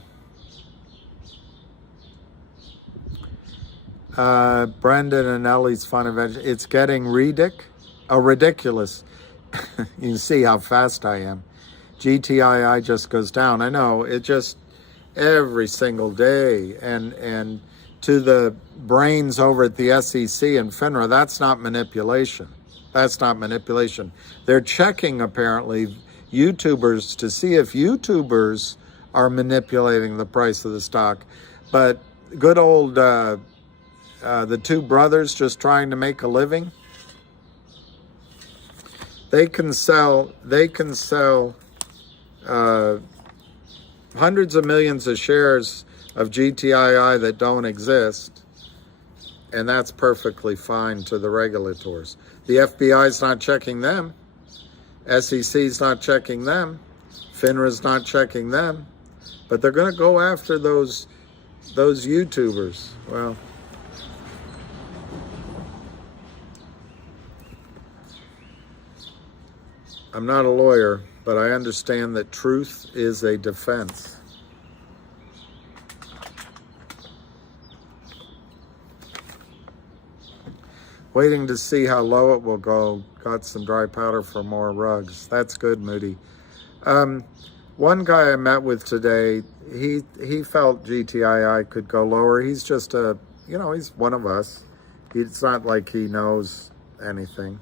Brendan and Ellie's Fun Adventure. It's getting ridiculous. You can see how fast I am. GTII just goes down. I know, it just every single day. And to the brains over at the SEC and FINRA, that's not manipulation. That's not manipulation. They're checking, apparently, YouTubers to see if YouTubers are manipulating the price of the stock. But good old the two brothers just trying to make a living, they can sell hundreds of millions of shares of GTII that don't exist, and that's perfectly fine to the regulators. The FBI's not checking them, SEC's not checking them, FINRA's not checking them, but they're going to go after those YouTubers. Well, I'm not a lawyer, but I understand that truth is a defense. Waiting to see how low it will go. Got some dry powder for more rugs. That's good, Moody. One guy I met with today, he felt GTII could go lower. He's just he's one of us. It's not like he knows anything.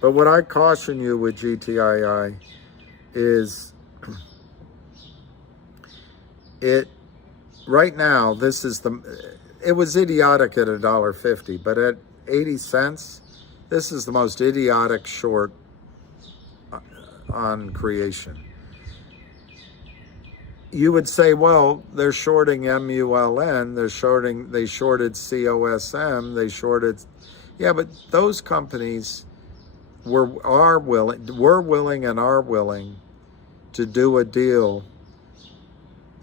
But what I caution you with GTII is right now, it was idiotic at $1.50, but at 80 cents, this is the most idiotic short on creation. You would say, well, they're shorting MULN, they shorted COSM, yeah, but those companies were willing and are willing to do a deal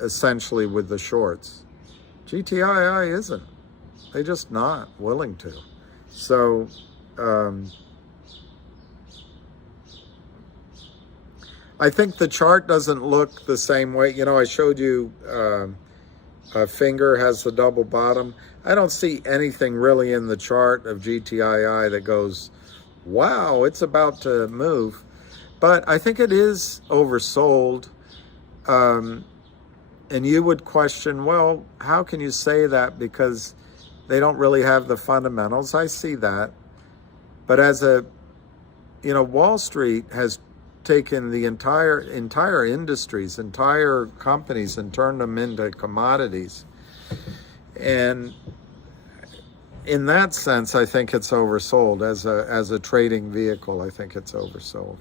essentially with the shorts. GTII isn't. They're just not willing to. So I think the chart doesn't look the same way. You know, I showed you a finger has the double bottom. I don't see anything really in the chart of GTII that goes, wow, it's about to move. But I think it is oversold. And you would question, well, how can you say that? Because they don't really have the fundamentals. I see that. But Wall Street has taken the entire industries, entire companies, and turned them into commodities. And in that sense, I think it's oversold. As a trading vehicle, I think it's oversold.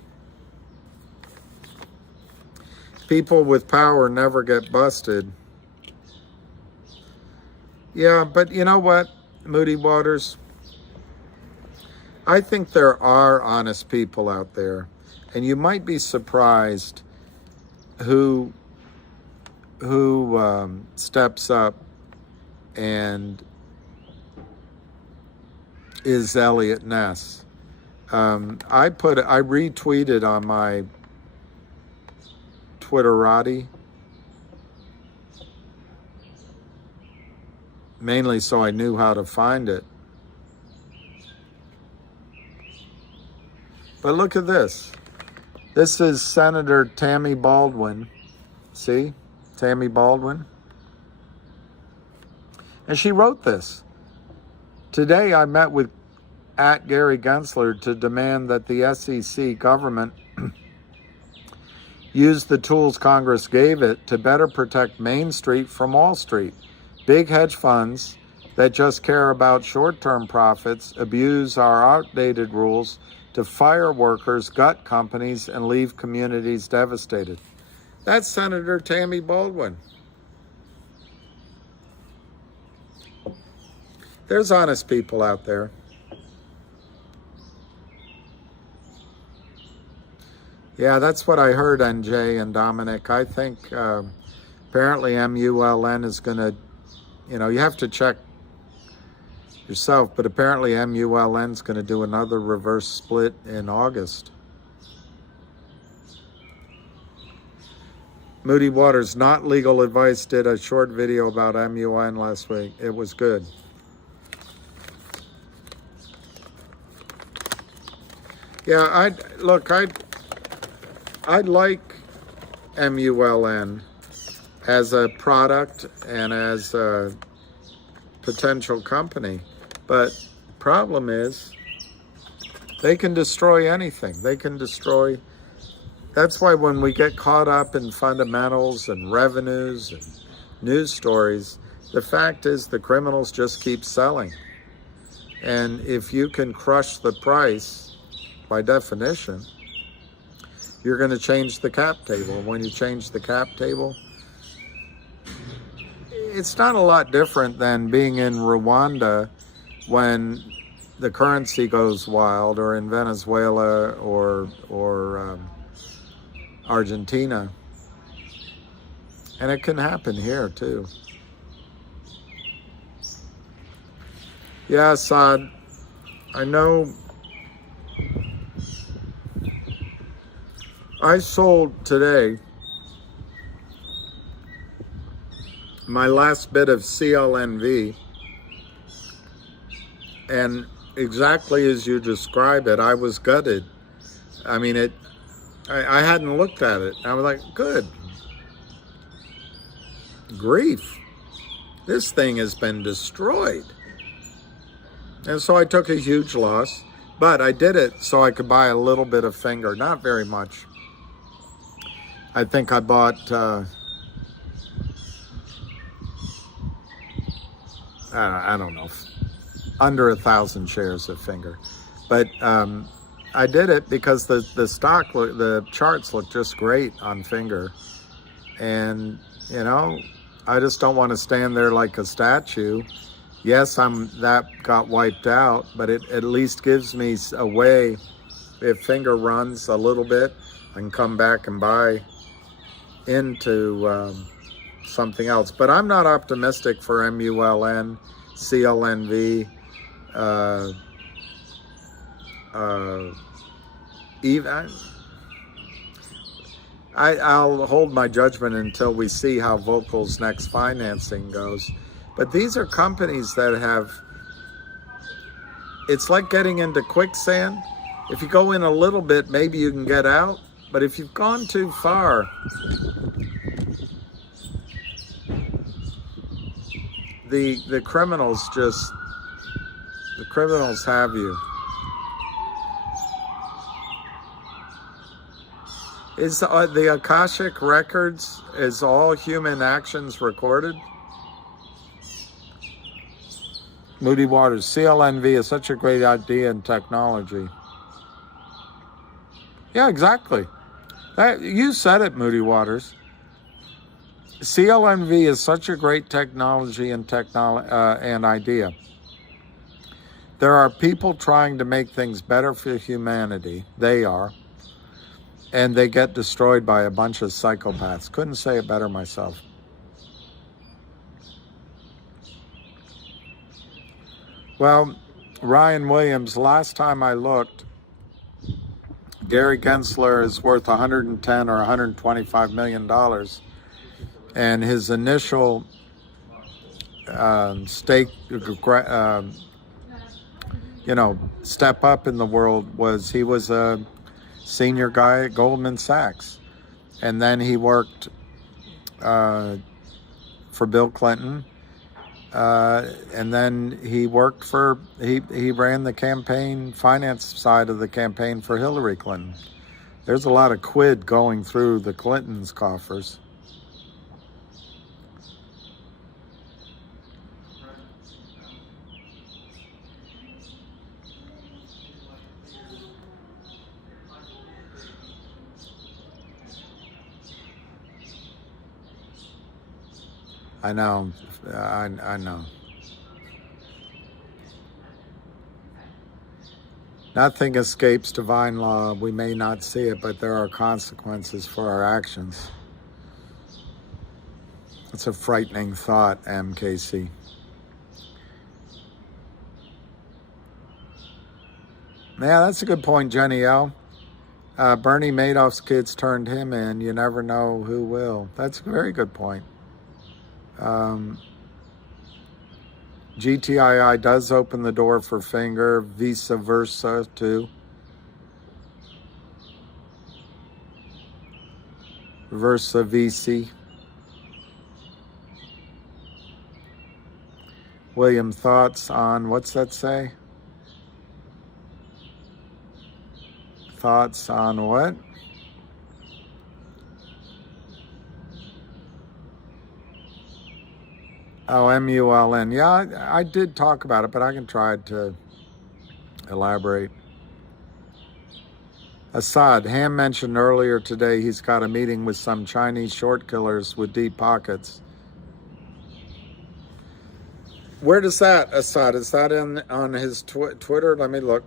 People with power never get busted. Yeah, but you know what, Moody Waters? I think there are honest people out there, and you might be surprised who steps up and is Elliot Ness. I retweeted on my Twitterati, mainly so I knew how to find it. But look at this. This is Senator Tammy Baldwin. See? Tammy Baldwin. And she wrote this. Today I met with Gary Gensler to demand that the SEC government use the tools Congress gave it to better protect Main Street from Wall Street. Big hedge funds that just care about short-term profits abuse our outdated rules to fire workers, gut companies, and leave communities devastated. That's Senator Tammy Baldwin. There's honest people out there. Yeah, that's what I heard, NJ and Dominic. I think apparently MULN is going to, you have to check yourself, but apparently MULN is going to do another reverse split in August. Moody Waters, not legal advice, did a short video about MUN last week. It was good. Yeah, I like MULN as a product and as a potential company, but problem is they can destroy anything. They can destroy. That's why when we get caught up in fundamentals and revenues and news stories, the fact is the criminals just keep selling. And if you can crush the price, by definition, you're going to change the cap table. When you change the cap table, it's not a lot different than being in Rwanda when the currency goes wild, or in Venezuela or Argentina. And it can happen here too. Yeah, Assad, I know I sold today my last bit of CLNV, and exactly as you describe it, I was gutted. I mean, I hadn't looked at it. I was like, good grief, this thing has been destroyed. And so I took a huge loss, but I did it so I could buy a little bit of finger, not very much. I think I bought, I don't know, under 1,000 shares of finger. But I did it because the charts look just great on finger. And, I just don't want to stand there like a statue. Yes, that got wiped out, but it at least gives me a way, if finger runs a little bit, I can come back and buy into something else. But I'm not optimistic for MULN, CLNV, even. I'll hold my judgment until we see how Vocal's next financing goes. But these are companies that have, it's like getting into quicksand. If you go in a little bit, maybe you can get out. But if you've gone too far, the criminals have you. Is the Akashic Records, is all human actions recorded? Moody Waters, CLNV is such a great idea and technology. Yeah, exactly. You said it, Moody Waters. CLNV is such a great technology and idea. There are people trying to make things better for humanity. They are. And they get destroyed by a bunch of psychopaths. Couldn't say it better myself. Well, Ryan Williams, last time I looked, Gary Gensler is worth 110 or 125 million dollars, and his initial step up in the world was he was a senior guy at Goldman Sachs, and then he worked for Bill Clinton, and then he worked he ran the campaign finance side of the campaign for Hillary Clinton. There's a lot of quid going through the Clintons' coffers. I know, I know. Nothing escapes divine law. We may not see it, but there are consequences for our actions. It's a frightening thought, MKC. Yeah, that's a good point, Jenny L. Bernie Madoff's kids turned him in. You never know who will. That's a very good point. GTII does open the door for finger, vice versa too. Versa vici. William, thoughts on, what's that say? Thoughts on what? Oh, MULN. Yeah, I did talk about it, but I can try to elaborate. Assad, Ham mentioned earlier today he's got a meeting with some Chinese short killers with deep pockets. Where does that, Assad? Is that on his Twitter? Let me look.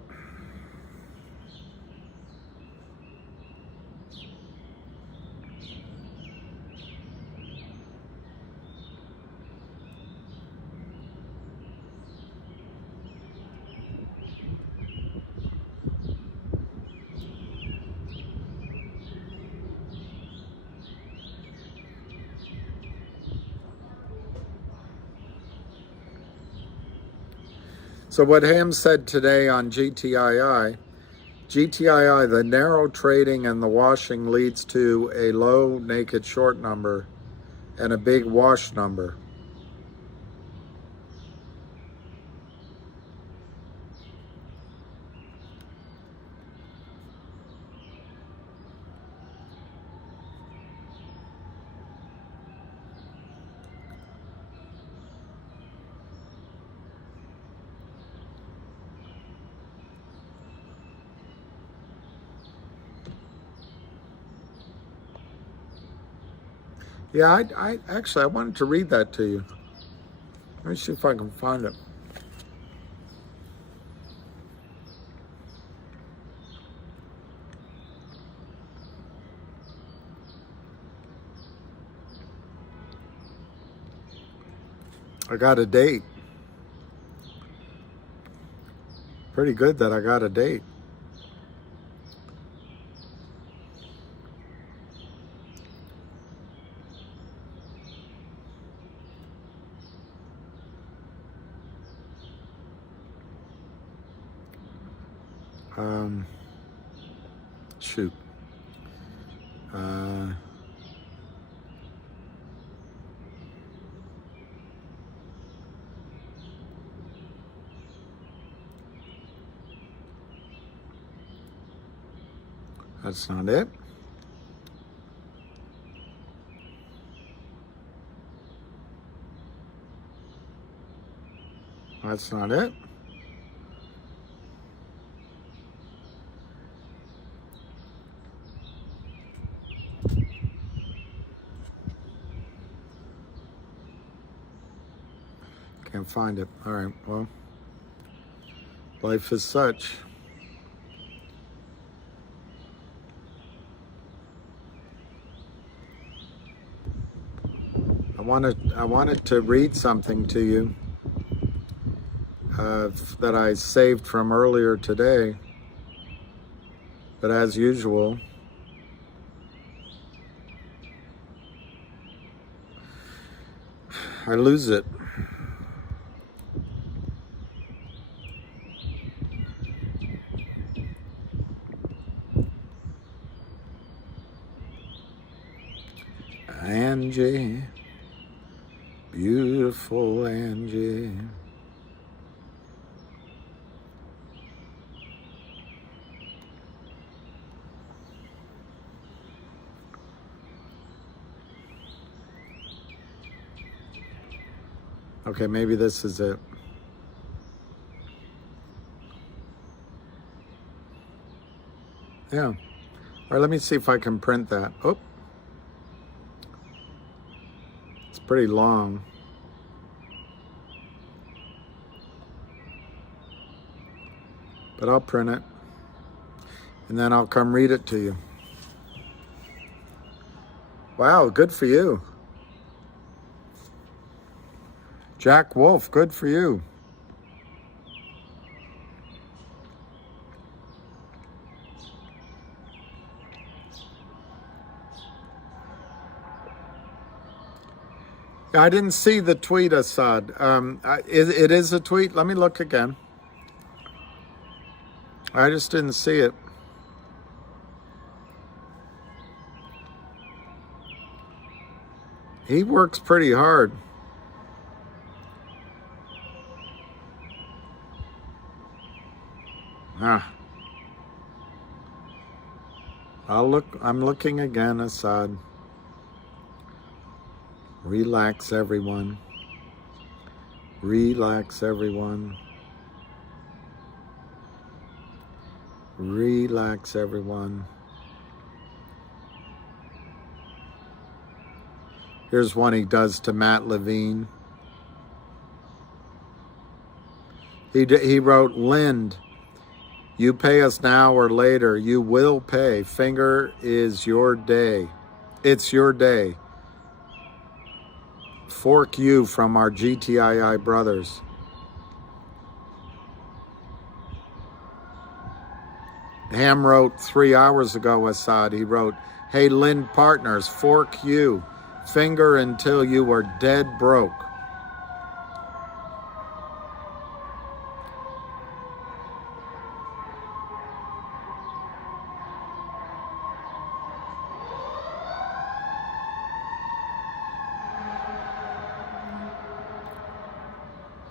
So what Ham said today on GTII, the narrow trading and the washing leads to a low naked short number and a big wash number. Yeah, I actually, I wanted to read that to you. Let me see if I can find it. I got a date. Pretty good that I got a date. Shoot. That's not it. That's not it. Can't find it. All right, well, life is such. I wanted to read something to you that I saved from earlier today, but as usual, I lose it. Angie, beautiful Angie. Okay, maybe this is it. Yeah. All right, let me see if I can print that. Oh. It's pretty long. But I'll print it. and then I'll come read it to you. Wow, good for you. Jack Wolf, good for you. I didn't see the tweet, Assad. It is a tweet. Let me look again. I just didn't see it. He works pretty hard. I'm looking again, Assad. Relax, everyone. Relax, everyone. Relax, everyone. Here's one he does to Matt Levine. He wrote, Lind, you pay us now or later. You will pay. Finger is your day. It's your day. Fork you from our GTII brothers. Ham wrote 3 hours ago, Assad. He wrote, hey, Lind partners, fork you. Finger until you are dead broke.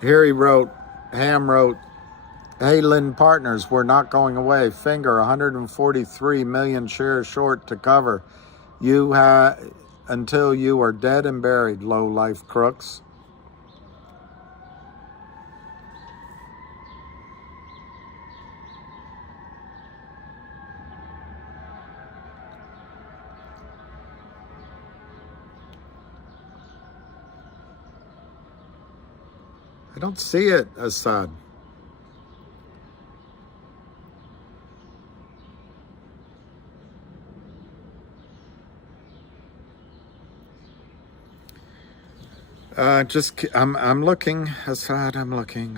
Here Ham wrote, hey, Lind partners, we're not going away. Finger, 143 million shares short to cover. Until you are dead and buried, low-life crooks. I don't see it, Assad. I'm looking, Assad, I'm looking.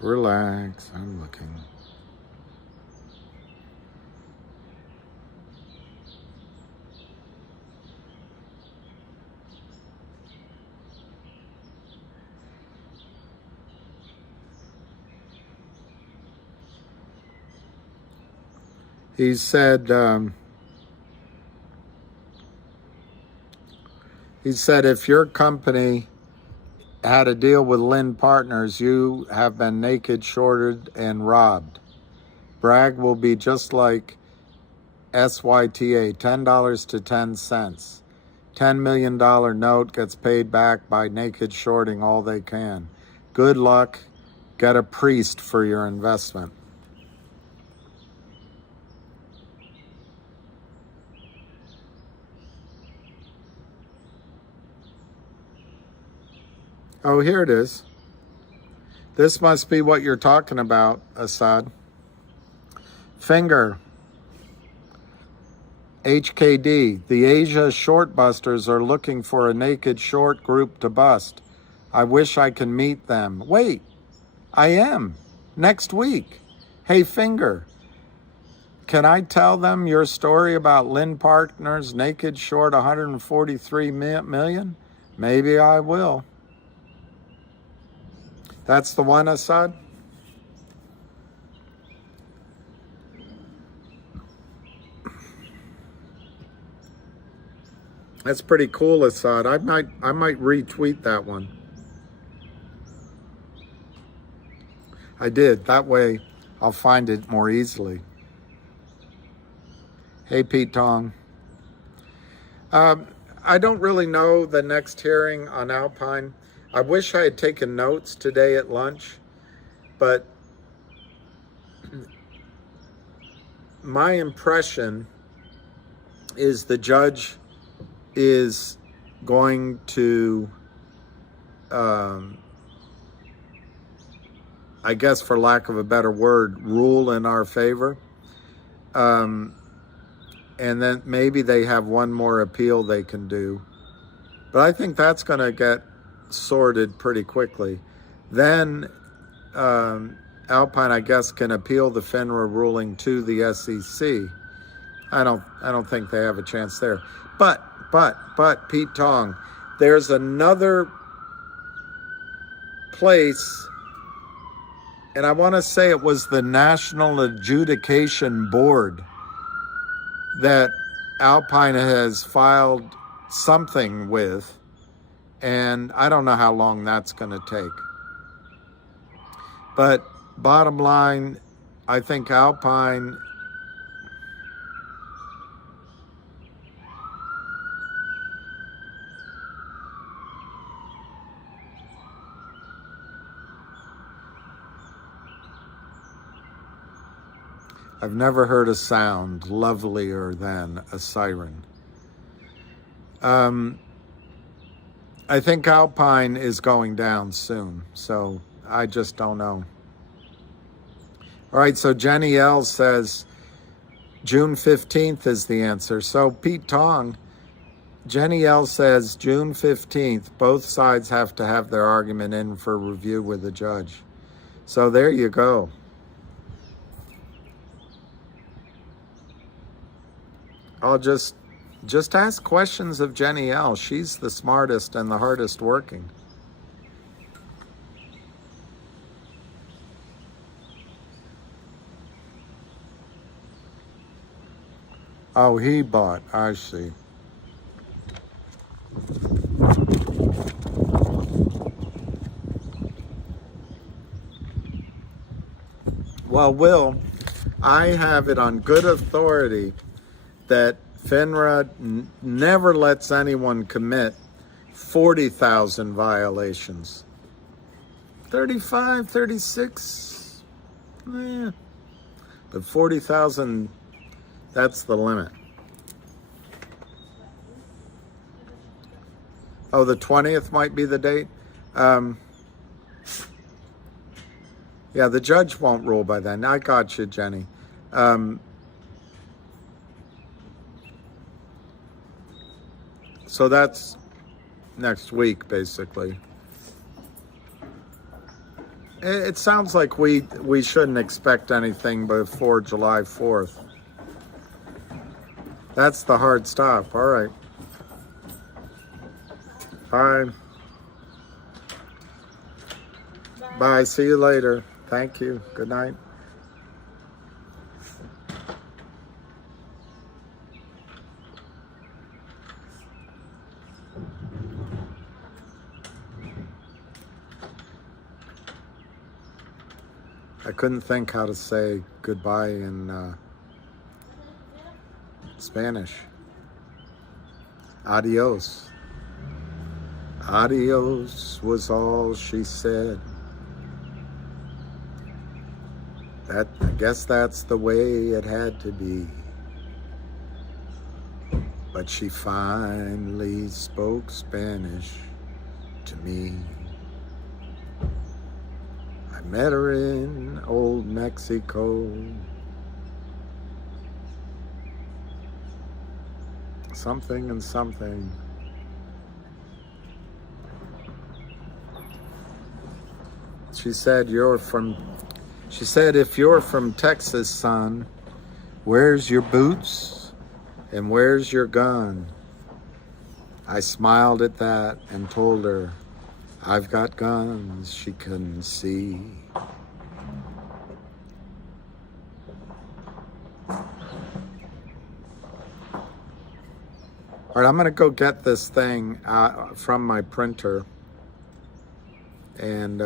Relax, I'm looking. He said, if your company had a deal with Lind Partners, you have been naked, shorted, and robbed. Bragg will be just like SYTA, $10 to 10 cents. $10 million note gets paid back by naked shorting all they can. Good luck. Get a priest for your investment. Oh, here it is. This must be what you're talking about, Assad. Finger. HKD. The Asia short busters are looking for a naked short group to bust. I wish I can meet them. Wait, I am. Next week. Hey, Finger. Can I tell them your story about Lind Partners naked short 143 million? Maybe I will. That's the one, Assad? That's pretty cool, Assad. I might retweet that one. I did. That way I'll find it more easily. Hey, Pete Tong. I don't really know the next hearing on Alpine. I wish I had taken notes today at lunch, but my impression is the judge is going to I guess for lack of a better word, rule in our favor. And then maybe they have one more appeal they can do. But I think that's going to get sorted pretty quickly. Then Alpine, I guess, can appeal the FINRA ruling to the SEC. I don't think they have a chance there. But Pete Tong, there's another place, and I want to say it was the National Adjudication Board that Alpine has filed something with, and I don't know how long that's going to take. But bottom line, I think Alpine I've never heard a sound lovelier than a siren. I think Alpine is going down soon, so I just don't know. All right, so Jenny L says June 15th is the answer. So Pete Tong, Jenny L says June 15th, both sides have to have their argument in for review with the judge. So there you go. I'll just ask questions of Jenny L. She's the smartest and the hardest working. Oh, he bought. I see. Well, Will, I have it on good authority that FINRA never lets anyone commit 40,000 violations. 35, 36, but 40,000, that's the limit. Oh, the 20th might be the date. Yeah, the judge won't rule by then. I got you, Jenny. So that's next week, basically. It sounds like we shouldn't expect anything before July 4th. That's the hard stop. All right. Bye. Bye. See you later. Thank you. Good night. I couldn't think how to say goodbye in Spanish. Adios. Adios was all she said. I guess that's the way it had to be. But she finally spoke Spanish to me. I met her in old Mexico. Something and something. She said, if you're from Texas, son, where's your boots and where's your gun? I smiled at that and told her, I've got guns she couldn't see. All right, I'm going to go get this thing from my printer. And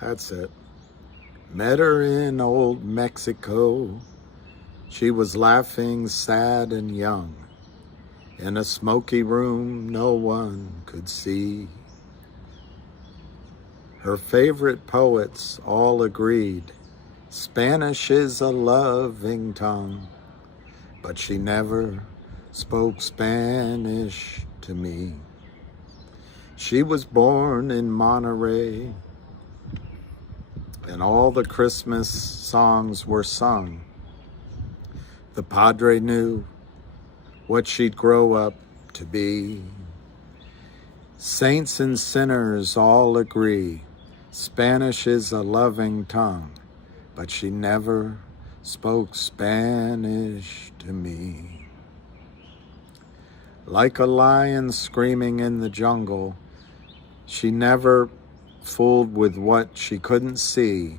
That's it. Met her in old Mexico. She was laughing, sad and young, in a smoky room no one could see. Her favorite poets all agreed, Spanish is a loving tongue, but she never spoke Spanish to me. She was born in Monterey, and all the Christmas songs were sung. The padre knew what she'd grow up to be. Saints and sinners all agree, Spanish is a loving tongue, but she never spoke Spanish to me. Like a lion screaming in the jungle, she never fooled with what she couldn't see.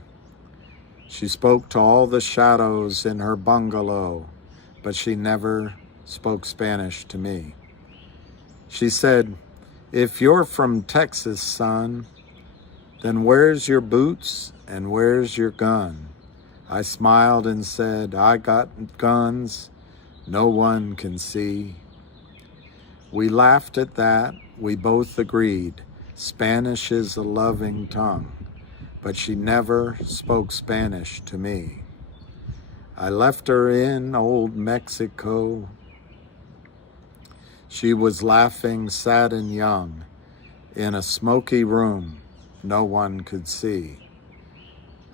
She spoke to all the shadows in her bungalow, but she never spoke Spanish to me. She said, if you're from Texas, son, then where's your boots and where's your gun? I smiled and said, I got guns no one can see. We laughed at that. We both agreed, Spanish is a loving tongue, but she never spoke Spanish to me. I left her in old Mexico. She was laughing, sad and young, in a smoky room no one could see.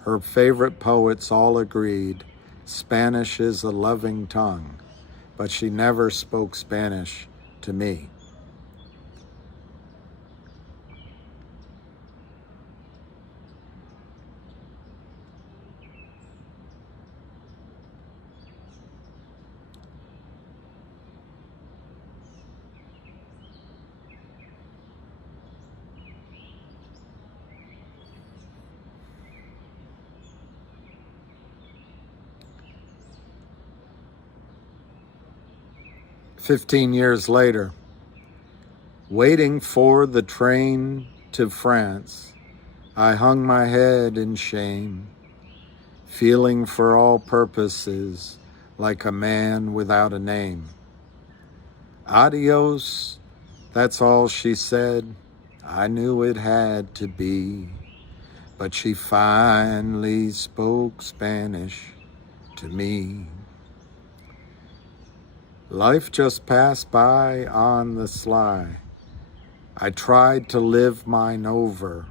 Her favorite poets all agreed, Spanish is a loving tongue, but she never spoke Spanish to me. "15 years later, waiting for the train to France, I hung my head in shame, feeling for all purposes like a man without a name. Adios, that's all she said. I knew it had to be, but she finally spoke Spanish to me. Life just passed by on the sly. I tried to live mine over.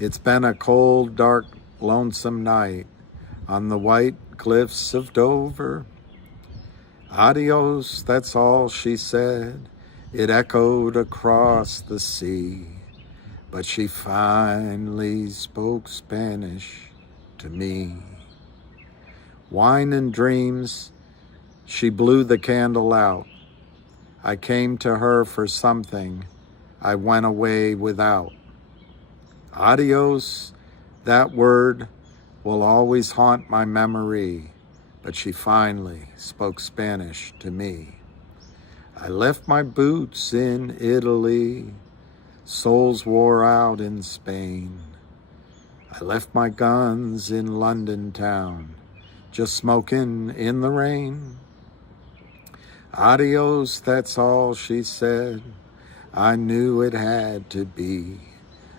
It's been a cold, dark, lonesome night on the white cliffs of Dover. Adios, that's all she said. It echoed across the sea, but she finally spoke Spanish to me. Wine and dreams, she blew the candle out. I came to her for something I went away without. Adios, that word will always haunt my memory, but she finally spoke Spanish to me. I left my boots in Italy, soles wore out in Spain. I left my guns in London town, just smoking in the rain. Adios, that's all she said. I knew it had to be,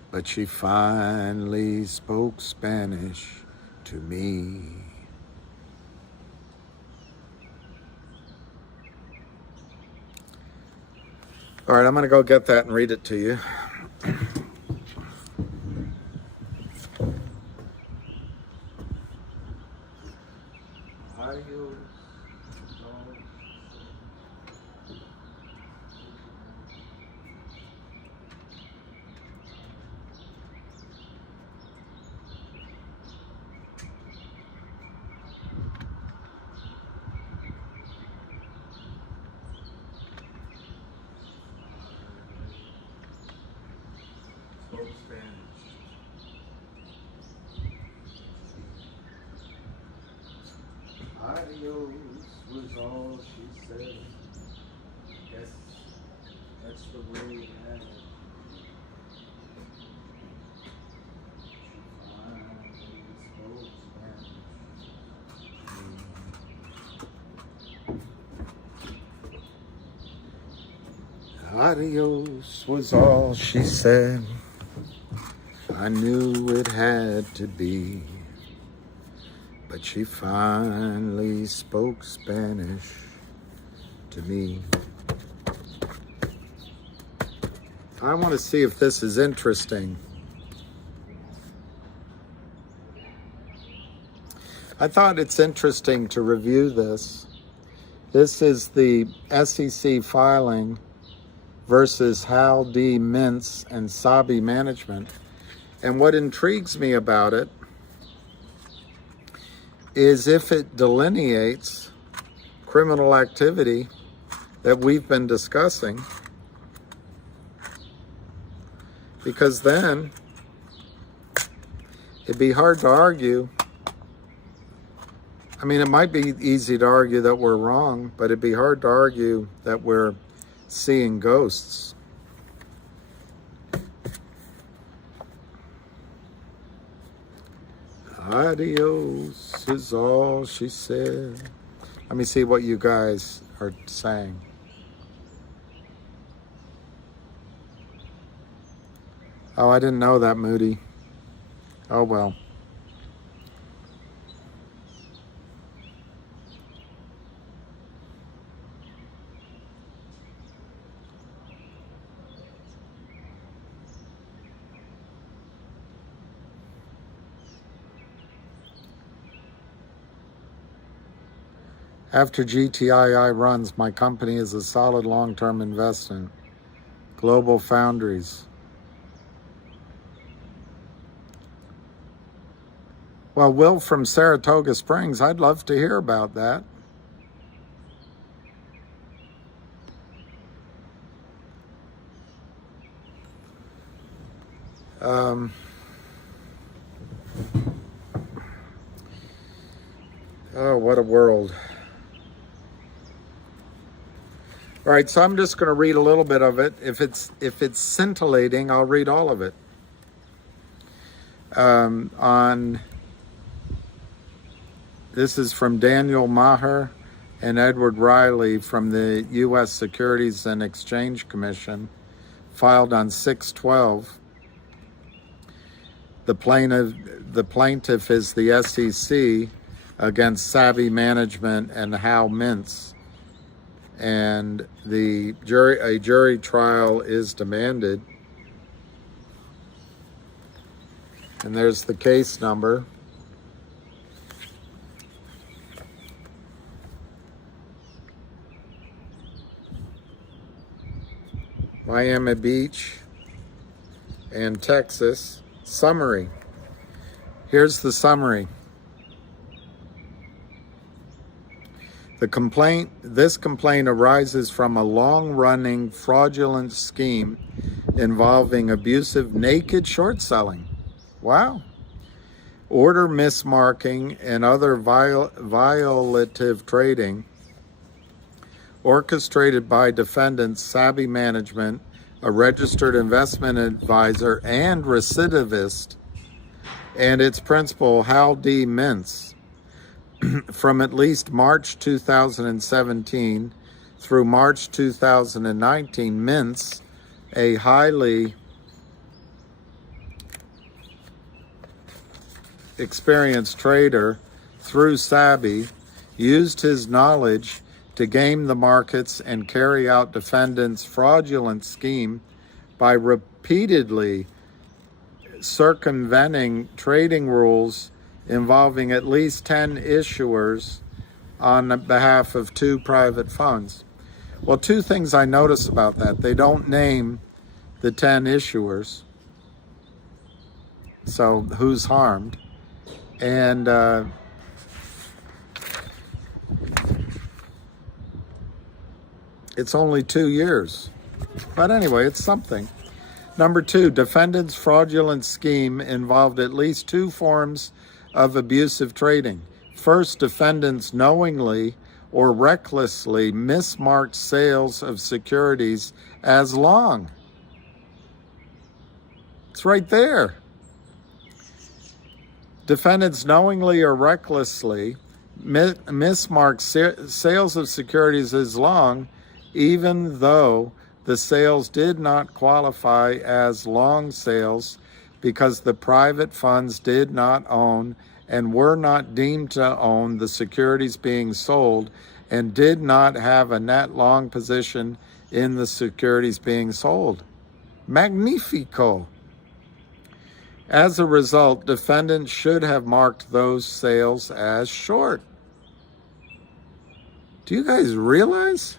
but she finally spoke Spanish to me. All right, I'm going to go get that and read it to you. Spoke Spanish. Adios was all she said. Guess that's the way it had it. Adios was all she said. I knew it had to be. But she finally spoke Spanish to me. I want to see if this is interesting. I thought it's interesting to review this. This is the SEC filing versus Hal D. Mintz and Sabi Management. And what intrigues me about it is if it delineates criminal activity that we've been discussing, because then it'd be hard to argue. I mean, it might be easy to argue that we're wrong, but it'd be hard to argue that we're seeing ghosts. Adios is all she said. Let me see what you guys are saying. Oh, I didn't know that, Moody. Oh, well. After GTII runs, my company is a solid long-term investment. Global Foundries. Well, Will from Saratoga Springs, I'd love to hear about that. Oh, what a world. All right, so I'm just going to read a little bit of it. If it's scintillating, I'll read all of it. This is from Daniel Maher and Edward Riley from the U.S. Securities and Exchange Commission, filed on 6/12. The plaintiff is the SEC against Sabi Management and Hal Mintz, and a jury trial is demanded. And there's the case number. Miami Beach and Texas. Summary. Here's the summary. This complaint arises from a long-running fraudulent scheme involving abusive naked short selling. Wow. Order mismarking and other violative trading orchestrated by defendants Sabi Management, a registered investment advisor and recidivist, and its principal Hal D. Mintz, from at least March 2017 through March 2019. Mintz, a highly experienced trader through Sabi, used his knowledge to game the markets and carry out defendants' fraudulent scheme by repeatedly circumventing trading rules involving at least 10 issuers on behalf of 2 private funds. Well, 2 things I notice about that. They don't name the 10 issuers, so who's harmed? And it's only 2 years. But anyway, it's something. Number 2, defendant's fraudulent scheme involved at least 2 forms of abusive trading. First, defendants knowingly or recklessly mismarked sales of securities as long. It's right there. Defendants knowingly or recklessly mismarked sales of securities as long, even though the sales did not qualify as long sales because the private funds did not own and were not deemed to own the securities being sold and did not have a net long position in the securities being sold. Magnifico. As a result, defendants should have marked those sales as short. Do you guys realize?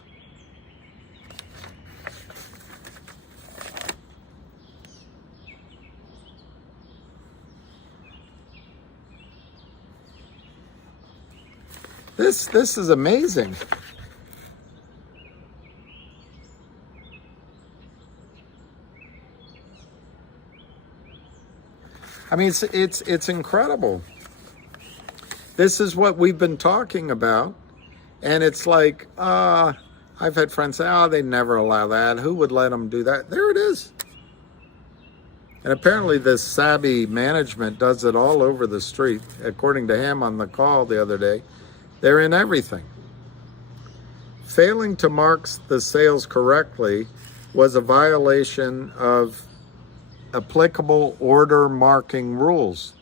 This is amazing. I mean, it's incredible. This is what we've been talking about, and it's like, I've had friends say, "Oh, they never allow that. Who would let them do that?" There it is. And apparently, this savvy management does it all over the street. According to him on the call the other day, they're in everything. Failing to mark the sales correctly was a violation of applicable order marking rules.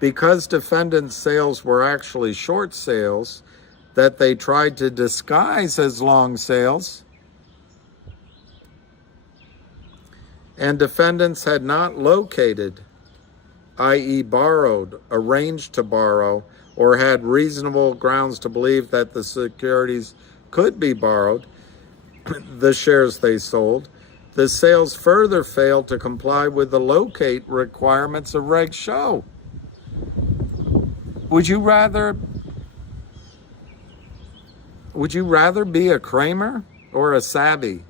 Because defendants' sales were actually short sales that they tried to disguise as long sales, and defendants had not located, i.e. borrowed, arranged to borrow, or had reasonable grounds to believe that the securities could be borrowed, the shares they sold, the sales further failed to comply with the locate requirements of Reg Show. Would you rather be a Kramer or a savvy?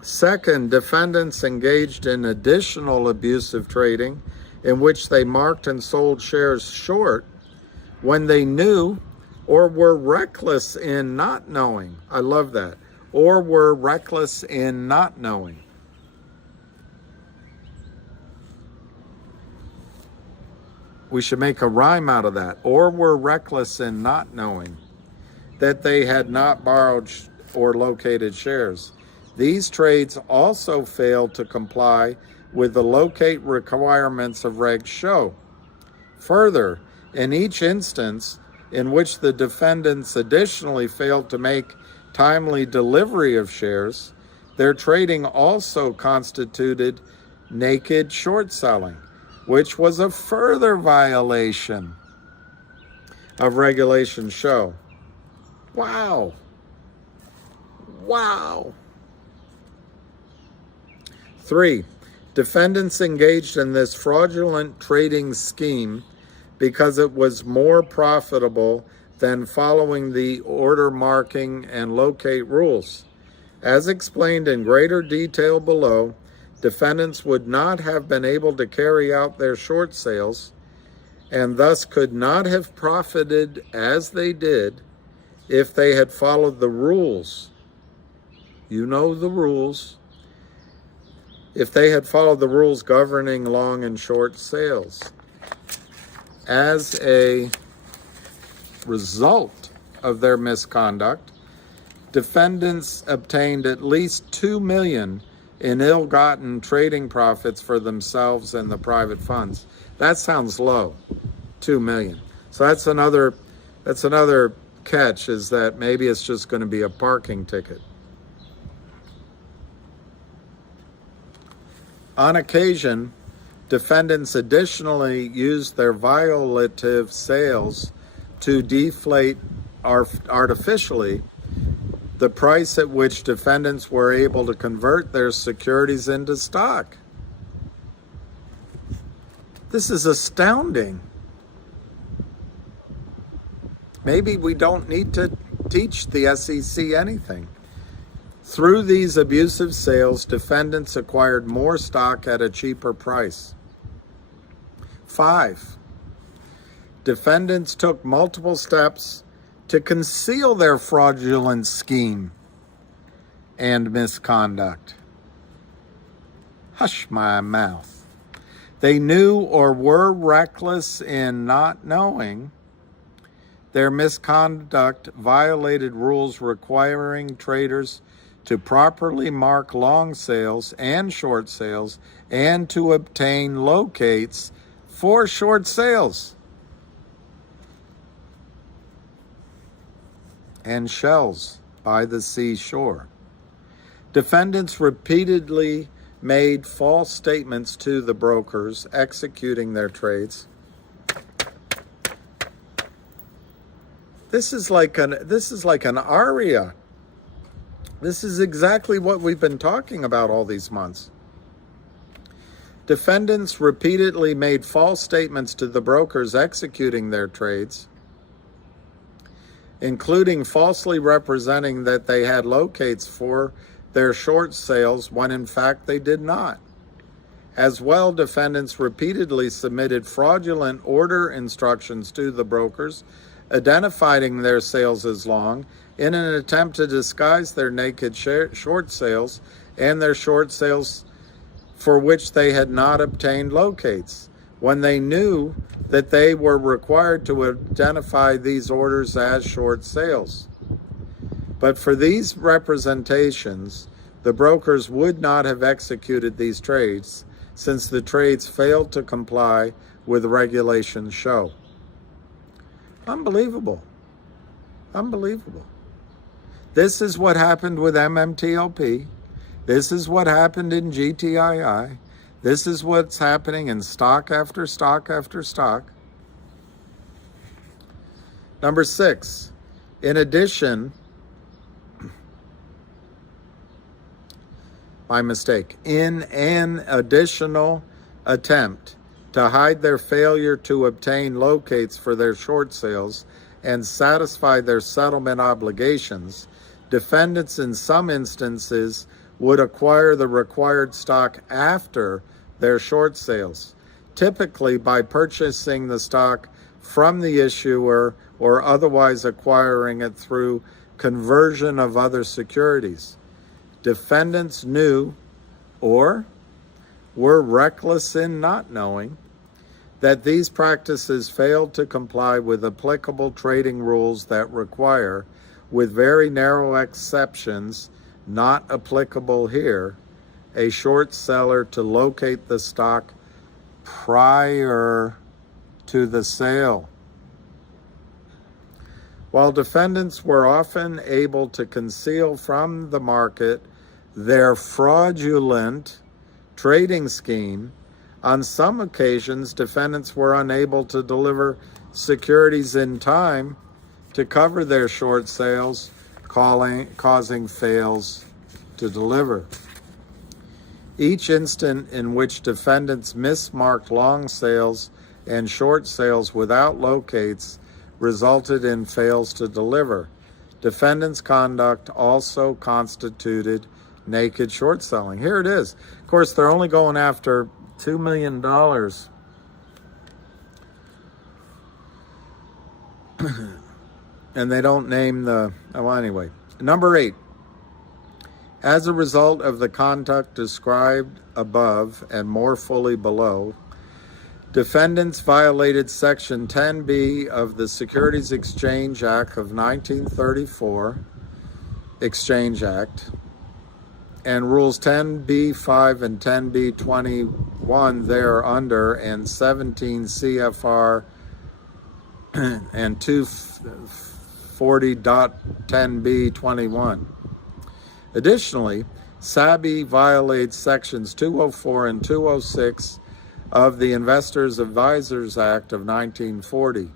Second, defendants engaged in additional abusive trading in which they marked and sold shares short when they knew or were reckless in not knowing. I love that. Or were reckless in not knowing. We should make a rhyme out of that. Or were reckless in not knowing that they had not borrowed or located shares. These trades also failed to comply with the locate requirements of Reg Show. Further, in each instance in which the defendants additionally failed to make timely delivery of shares, their trading also constituted naked short selling, which was a further violation of Regulation Show. Wow. Wow. 3, defendants engaged in this fraudulent trading scheme because it was more profitable than following the order marking and locate rules. As explained in greater detail below, defendants would not have been able to carry out their short sales and thus could not have profited as they did if they had followed the rules. You know the rules. If they had followed the rules governing long and short sales. As a result of their misconduct, defendants obtained at least $2 million in ill-gotten trading profits for themselves and the private funds. That sounds low, $2 million. So that's another catch, is that maybe it's just going to be a parking ticket. On occasion, defendants additionally used their violative sales to deflate artificially the price at which defendants were able to convert their securities into stock. This is astounding. Maybe we don't need to teach the SEC anything. Through these abusive sales, defendants acquired more stock at a cheaper price. 5, defendants took multiple steps to conceal their fraudulent scheme and misconduct. Hush my mouth. They knew or were reckless in not knowing Their misconduct violated rules requiring traders to properly mark long sales and short sales and to obtain locates for short sales and shells by the seashore. Defendants repeatedly made false statements to the brokers executing their trades. This is like an aria. This is exactly what we've been talking about all these months. Defendants repeatedly made false statements to the brokers executing their trades, including falsely representing that they had locates for their short sales when in fact they did not. As well, defendants repeatedly submitted fraudulent order instructions to the brokers, identifying their sales as long in an attempt to disguise their naked short sales and their short sales for which they had not obtained locates, when they knew that they were required to identify these orders as short sales. But for these representations, the brokers would not have executed these trades, since the trades failed to comply with regulations show. Unbelievable. Unbelievable. This is what happened with MMTLP. This is what happened in GTII. This is what's happening in stock after stock after stock. Number 6, in addition, in an additional attempt to hide their failure to obtain locates for their short sales and satisfy their settlement obligations, defendants in some instances would acquire the required stock after their short sales, typically by purchasing the stock from the issuer or otherwise acquiring it through conversion of other securities. Defendants knew or were reckless in not knowing that these practices failed to comply with applicable trading rules that require, with very narrow exceptions not applicable here, a short seller to locate the stock prior to the sale. While defendants were often able to conceal from the market their fraudulent trading scheme, on some occasions defendants were unable to deliver securities in time to cover their short sales, causing fails to deliver. Each instant in which defendants mismarked long sales and short sales without locates resulted in fails to deliver. Defendants' conduct also constituted naked short selling. Here it is. Of course, they're only going after $2 million. And they don't name the, well, anyway. Number 8. As a result of the conduct described above and more fully below, defendants violated Section 10B of the Securities Exchange Act of 1934, Exchange Act, and Rules 10B5 and 10B21 thereunder, and 17 CFR and 240.10B21. Additionally, SABI violates Sections 204 and 206 of the Investors Advisors Act of 1940.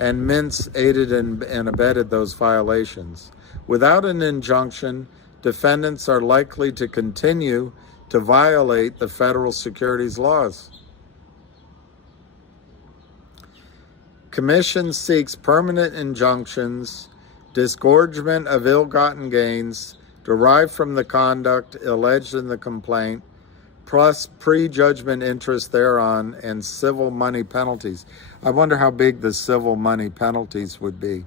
And Mintz aided and abetted those violations. Without an injunction, defendants are likely to continue to violate the federal securities laws. Commission seeks permanent injunctions, disgorgement of ill-gotten gains derived from the conduct alleged in the complaint, plus prejudgment interest thereon, and civil money penalties. I wonder how big the civil money penalties would be.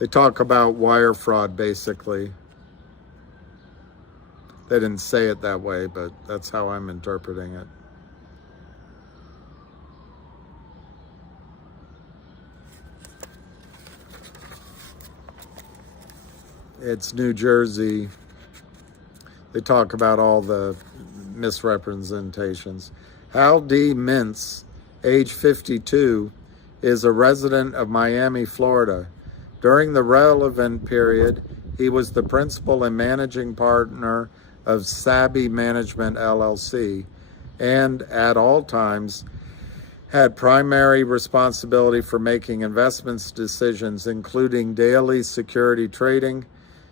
They talk about wire fraud, basically. They didn't say it that way, but that's how I'm interpreting it. It's New Jersey. They talk about all the misrepresentations. Hal D. Mintz, age 52, is a resident of Miami, Florida. During the relevant period, he was the principal and managing partner of Sabby Management LLC, and at all times had primary responsibility for making investments decisions, including daily security trading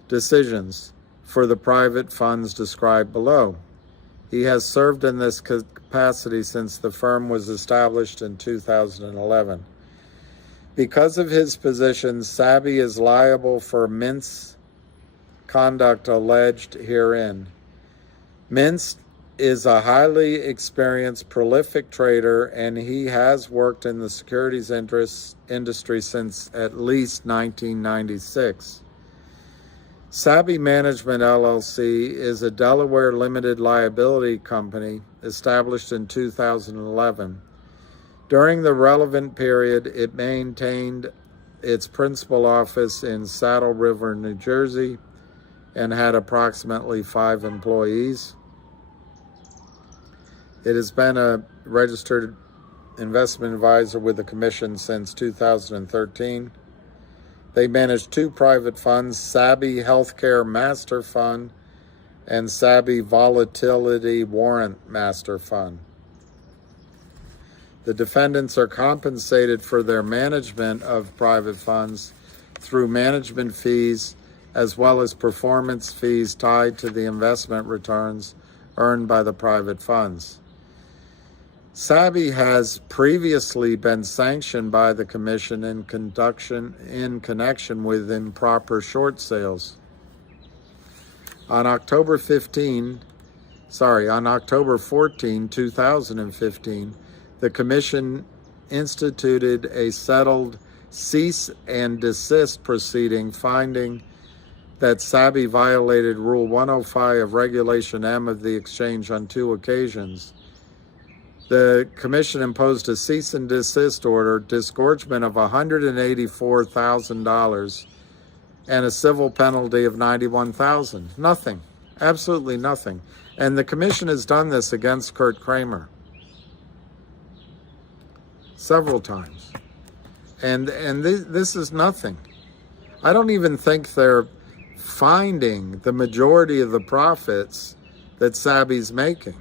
decisions for the private funds described below. He has served in this capacity since the firm was established in 2011. Because of his position, Sabby is liable for Mintz conduct alleged herein. Mintz is a highly experienced, prolific trader, and he has worked in the securities industry since at least 1996. Sabby Management LLC is a Delaware limited liability company established in 2011. During the relevant period, it maintained its principal office in Saddle River, New Jersey, and had approximately 5 employees. It has been a registered investment advisor with the commission since 2013. They manage 2 private funds, Sabby Healthcare Master Fund and Sabby Volatility Warrant Master Fund. The defendants are compensated for their management of private funds through management fees as well as performance fees tied to the investment returns earned by the private funds. Sabby has previously been sanctioned by the commission in connection with improper short sales. On October 14, 2015, the commission instituted a settled cease and desist proceeding, finding that Sabby violated Rule 105 of Regulation M of the exchange on 2 occasions. The commission imposed a cease and desist order, disgorgement of $184,000, and a civil penalty of $91,000. Nothing, absolutely nothing. And the commission has done this against Kurt Kramer several times. And this is nothing. I don't even think they're finding the majority of the profits that Sabby's making.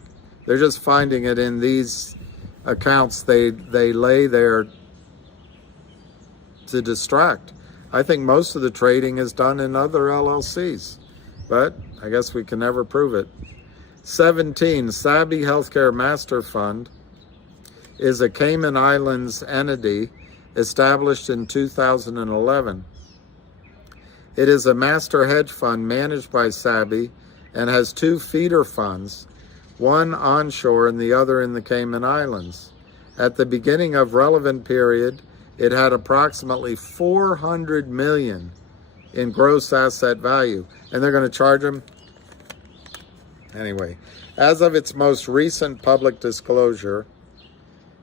They're just finding it in these accounts they lay there to distract. I think most of the trading is done in other LLCs, but I guess we can never prove it. 17, Sabby Healthcare Master Fund is a Cayman Islands entity established in 2011. It is a master hedge fund managed by Sabby and has 2 feeder funds, one onshore and the other in the Cayman Islands. At the beginning of relevant period, it had approximately $400 million in gross asset value, and they're going to charge them anyway. As of its most recent public disclosure,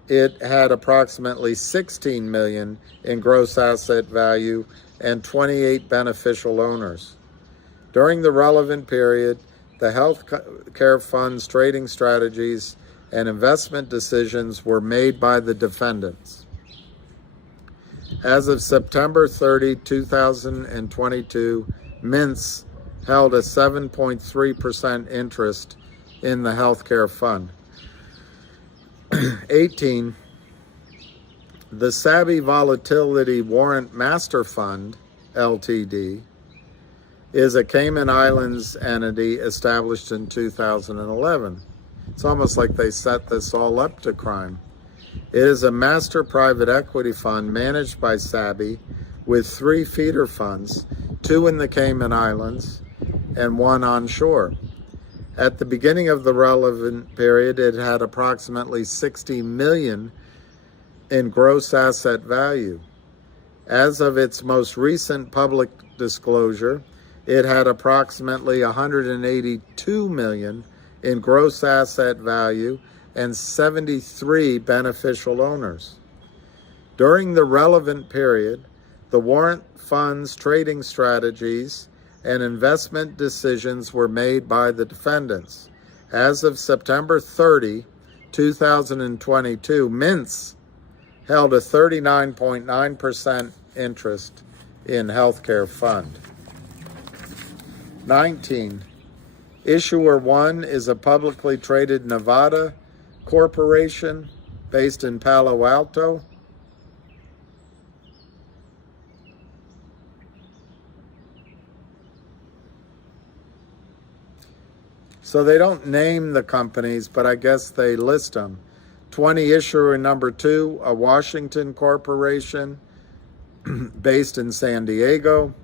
it had approximately $16 million in gross asset value and 28 beneficial owners. During the relevant period, the health care fund's trading strategies and investment decisions were made by the defendants. As of September 30, 2022, Mintz held a 7.3% interest in the healthcare fund. 18, the Sabby Volatility Warrant Master Fund, Ltd., is a Cayman Islands entity established in 2011. It's almost like they set this all up to crime. It is a master private equity fund managed by Sabby with 3 feeder funds, 2 in the Cayman Islands and 1 onshore. At the beginning of the relevant period, it had approximately $60 million in gross asset value. As of its most recent public disclosure, it had approximately $182 million in gross asset value and 73 beneficial owners. During the relevant period, the warrant fund's trading strategies and investment decisions were made by the defendants. As of September 30, 2022, Mintz held a 39.9% interest in Healthcare Fund. 19. Issuer 1 is a publicly traded Nevada corporation based in Palo Alto. So they don't name the companies, but I guess they list them. 20, issuer number 2, a Washington corporation based in San Diego.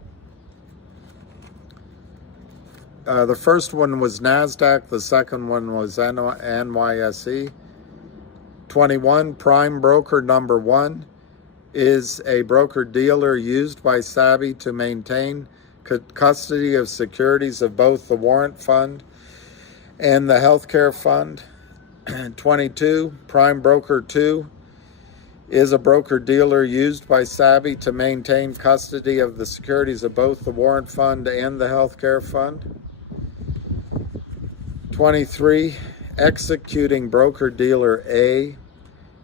The first one was NASDAQ, the second one was NYSE. 21, prime broker number 1 is a broker-dealer used by Savvy to maintain custody of securities of both the warrant fund and the healthcare fund. 22, prime broker 2 is a broker-dealer used by Savvy to maintain custody of the securities of both the warrant fund and the healthcare fund. 23, executing broker-dealer A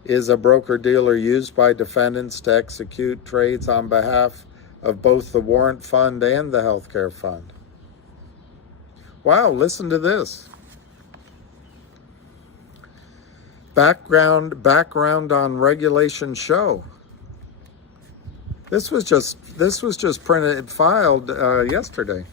is a broker-dealer used by defendants to execute trades on behalf of both the warrant fund and the healthcare fund. Wow, listen to this. Background on regulation show. This was just filed yesterday.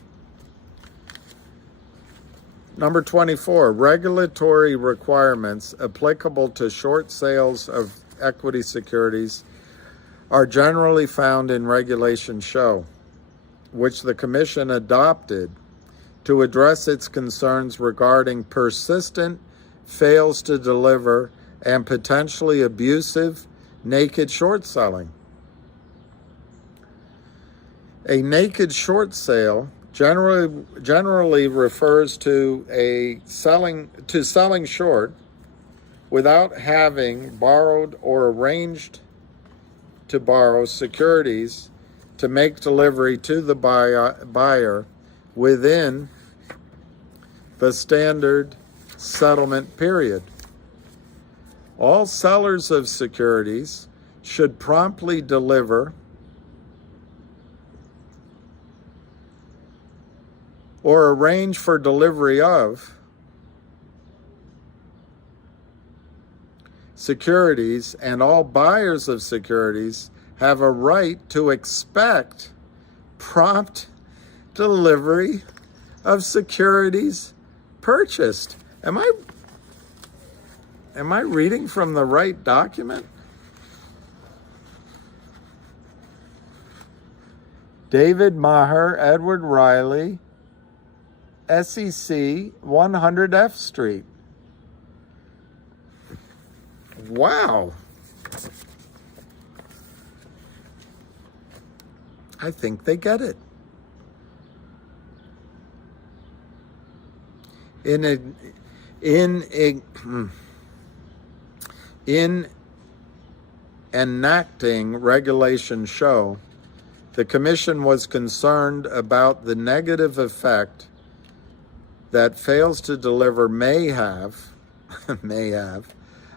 Number 24, regulatory requirements applicable to short sales of equity securities are generally found in Regulation Show, which the Commission adopted to address its concerns regarding persistent fails to deliver and potentially abusive naked short selling. A naked short sale generally refers to selling short without having borrowed or arranged to borrow securities to make delivery to the buyer within the standard settlement period. All sellers of securities should promptly deliver or arrange for delivery of securities, and all buyers of securities have a right to expect prompt delivery of securities purchased. Am I reading from the right document? David Maher, Edward Riley, SEC 100 F Street. Wow. I think they get it. In enacting Regulation Show, the Commission was concerned about the negative effect that fails to deliver may have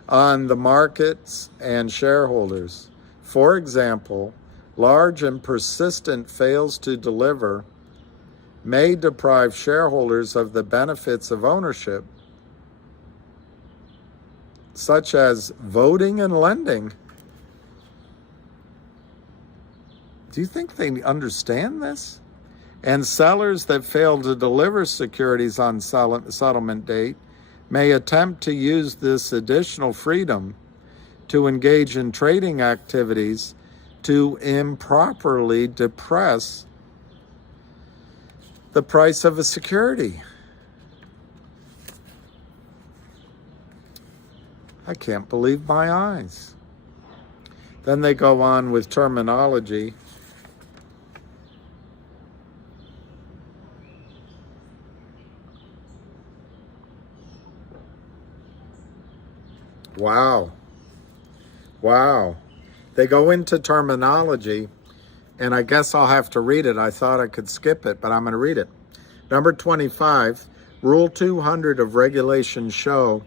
on the markets and shareholders. For example, large and persistent fails to deliver may deprive shareholders of the benefits of ownership, such as voting and lending. Do you think they understand this? And sellers that fail to deliver securities on settlement date may attempt to use this additional freedom to engage in trading activities to improperly depress the price of a security. I can't believe my eyes. Then they go on with terminology. Wow. Wow. They go into terminology, and I guess I'll have to read it. I thought I could skip it, but I'm going to read it. Number 25, Rule 200 of Regulation Show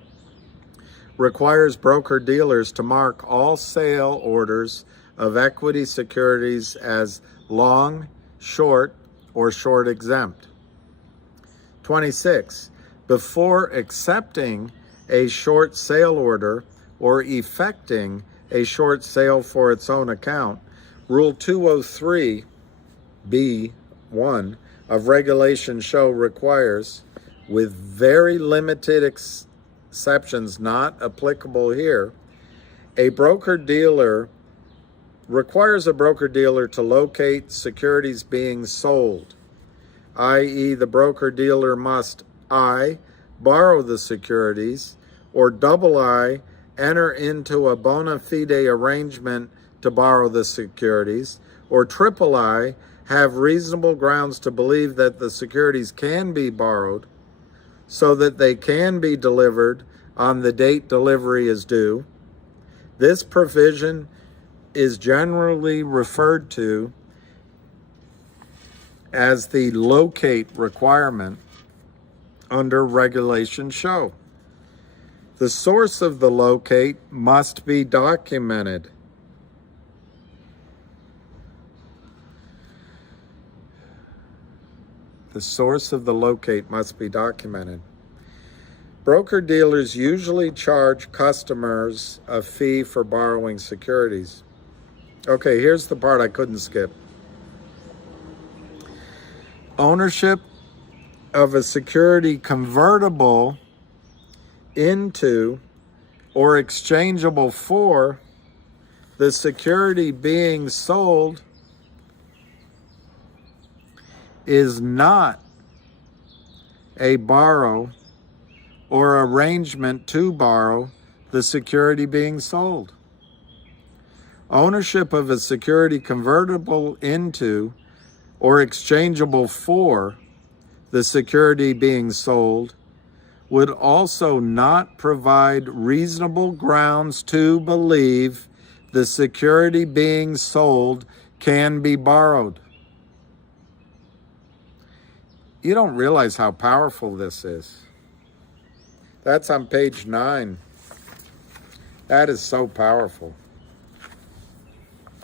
requires broker-dealers to mark all sale orders of equity securities as long, short, or short exempt. 26, before accepting a short sale order or effecting a short sale for its own account, Rule 203(b)(1) of Regulation Show requires, with very limited exceptions not applicable here, requires a broker-dealer to locate securities being sold, i.e. the broker-dealer must I, borrow the securities, or I, enter into a bona fide arrangement to borrow the securities, or I, have reasonable grounds to believe that the securities can be borrowed so that they can be delivered on the date delivery is due. This provision is generally referred to as the locate requirement under Regulation Show. The source of the locate must be documented. The source of the locate must be documented. Broker-dealers usually charge customers a fee for borrowing securities. Okay, here's the part I couldn't skip. Ownership of a security convertible into or exchangeable for the security being sold is not a borrow or arrangement to borrow the security being sold. Ownership of a security convertible into or exchangeable for the security being sold would also not provide reasonable grounds to believe the security being sold can be borrowed. You don't realize how powerful this is. That's on page 9. That is so powerful.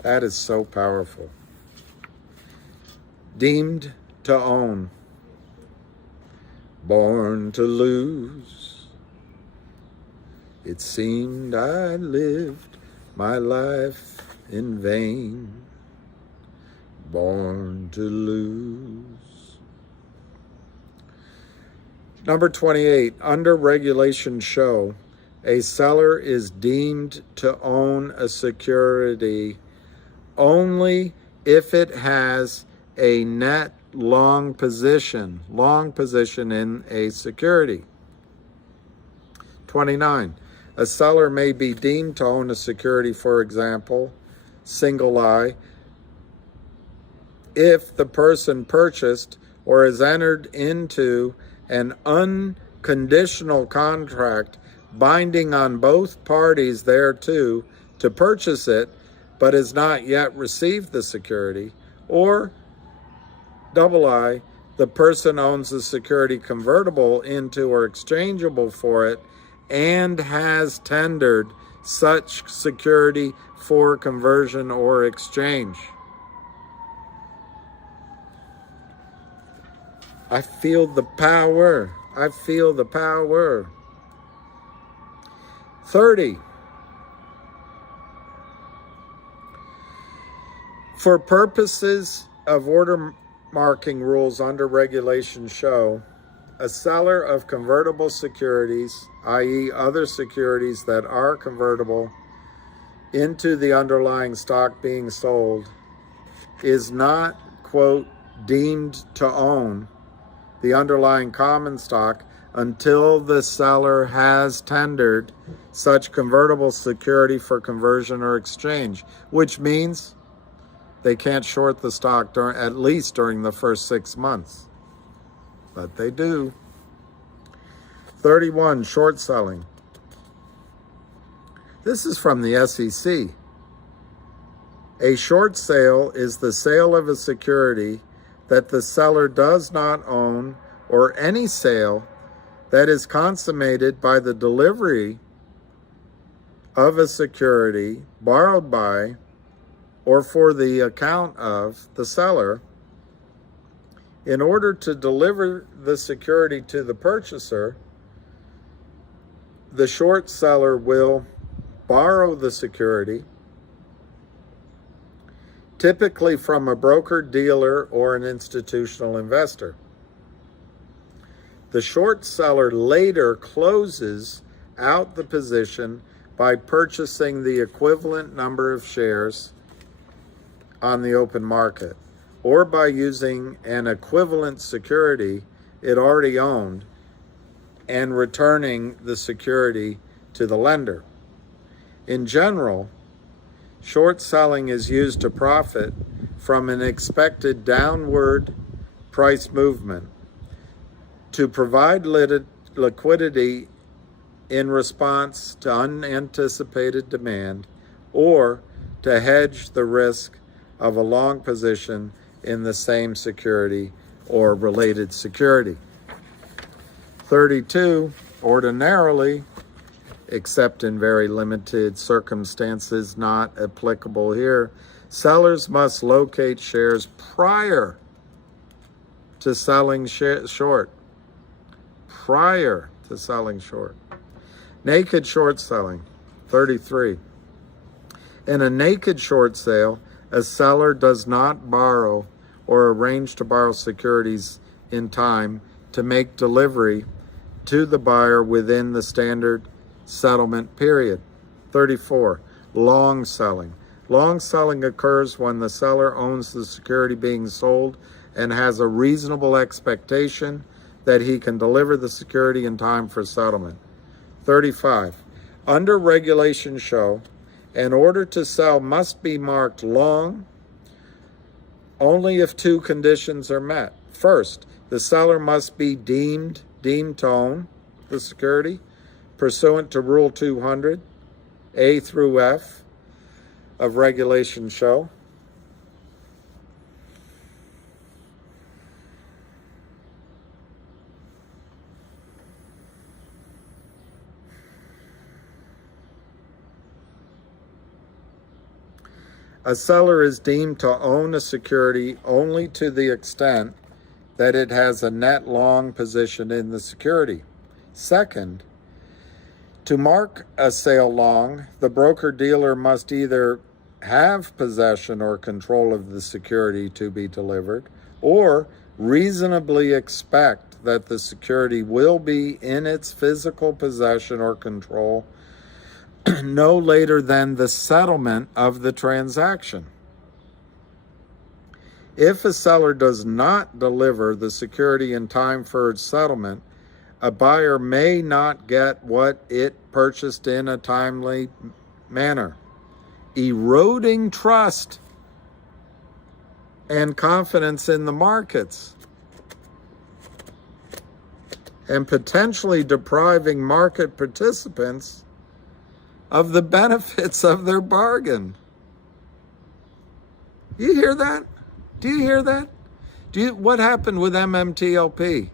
That is so powerful. Deemed to own. Born to lose. It seemed I lived my life in vain. Born to lose. Number 28, under Regulation Show, a seller is deemed to own a security only if it has a net long position in a security. 29, a seller may be deemed to own a security, for example, single I, if the person purchased or has entered into an unconditional contract binding on both parties thereto to purchase it, but has not yet received the security, or I, the person owns the security convertible into or exchangeable for it and has tendered such security for conversion or exchange. I feel the power. I feel the power. 30. For purposes of order marking rules under Regulation Show, a seller of convertible securities, i.e. other securities that are convertible into the underlying stock being sold, is not, quote, deemed to own the underlying common stock until the seller has tendered such convertible security for conversion or exchange, which means they can't short the stock at least during the first 6 months. But they do. 31, short selling. This is from the SEC. A short sale is the sale of a security that the seller does not own, or any sale that is consummated by the delivery of a security borrowed by or for the account of the seller in order to deliver the security to the purchaser. The short seller will borrow the security, typically from a broker, dealer, or an institutional investor. The short seller later closes out the position by purchasing the equivalent number of shares on the open market, or by using an equivalent security it already owned and returning the security to the lender. In general, short selling is used to profit from an expected downward price movement, to provide liquidity in response to unanticipated demand, or to hedge the risk of a long position in the same security or related security. 32, ordinarily, except in very limited circumstances not applicable here, sellers must locate shares prior to selling short. Prior to selling short. Naked short selling. 33. In a naked short sale, a seller does not borrow or arrange to borrow securities in time to make delivery to the buyer within the standard settlement period. 34. Long selling. Long selling occurs when the seller owns the security being sold and has a reasonable expectation that he can deliver the security in time for settlement. 35. Under Regulation Show, an order to sell must be marked long only if two conditions are met. First, the seller must be deemed to own the security pursuant to Rule 200, A through F of Regulation Show. A seller is deemed to own a security only to the extent that it has a net long position in the security. Second, to mark a sale long, the broker-dealer must either have possession or control of the security to be delivered, or reasonably expect that the security will be in its physical possession or control no later than the settlement of the transaction. If a seller does not deliver the security in time for its settlement, a buyer may not get what it purchased in a timely manner, eroding trust and confidence in the markets, and potentially depriving market participants of the benefits of their bargain. You hear that? Do you hear that? What happened with MMTLP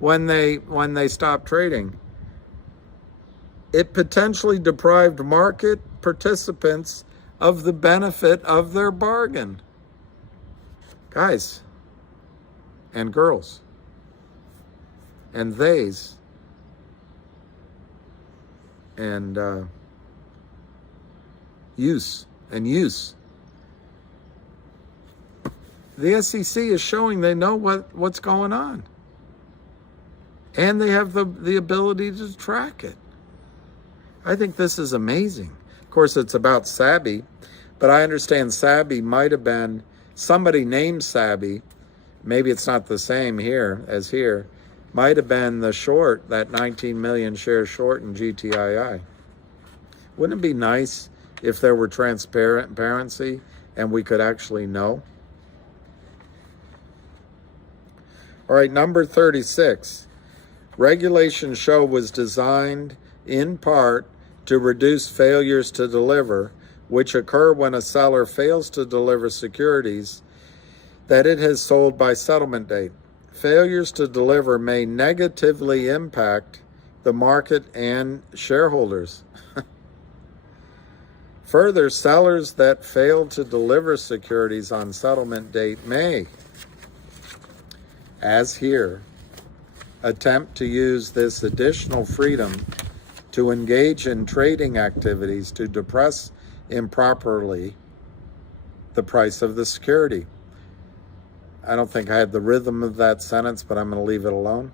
when they stopped trading? It potentially deprived market participants of the benefit of their bargain. Guys and girls and theys and use. The SEC is showing they know what's going on. And they have the ability to track it. I think this is amazing. Of course, it's about Sabby, but I understand Sabby might have been somebody named Sabby. Maybe it's not the same here as here, might have been the short, that 19 million share short in GTII. Wouldn't it be nice if there were transparency and we could actually know? All right, number 36. Regulation show was designed in part to reduce failures to deliver, which occur when a seller fails to deliver securities that it has sold by settlement date. Failures to deliver may negatively impact the market and shareholders. Further, sellers that fail to deliver securities on settlement date may, as here, attempt to use this additional freedom to engage in trading activities to depress improperly the price of the security. I don't think I had the rhythm of that sentence, but I'm going to leave it alone.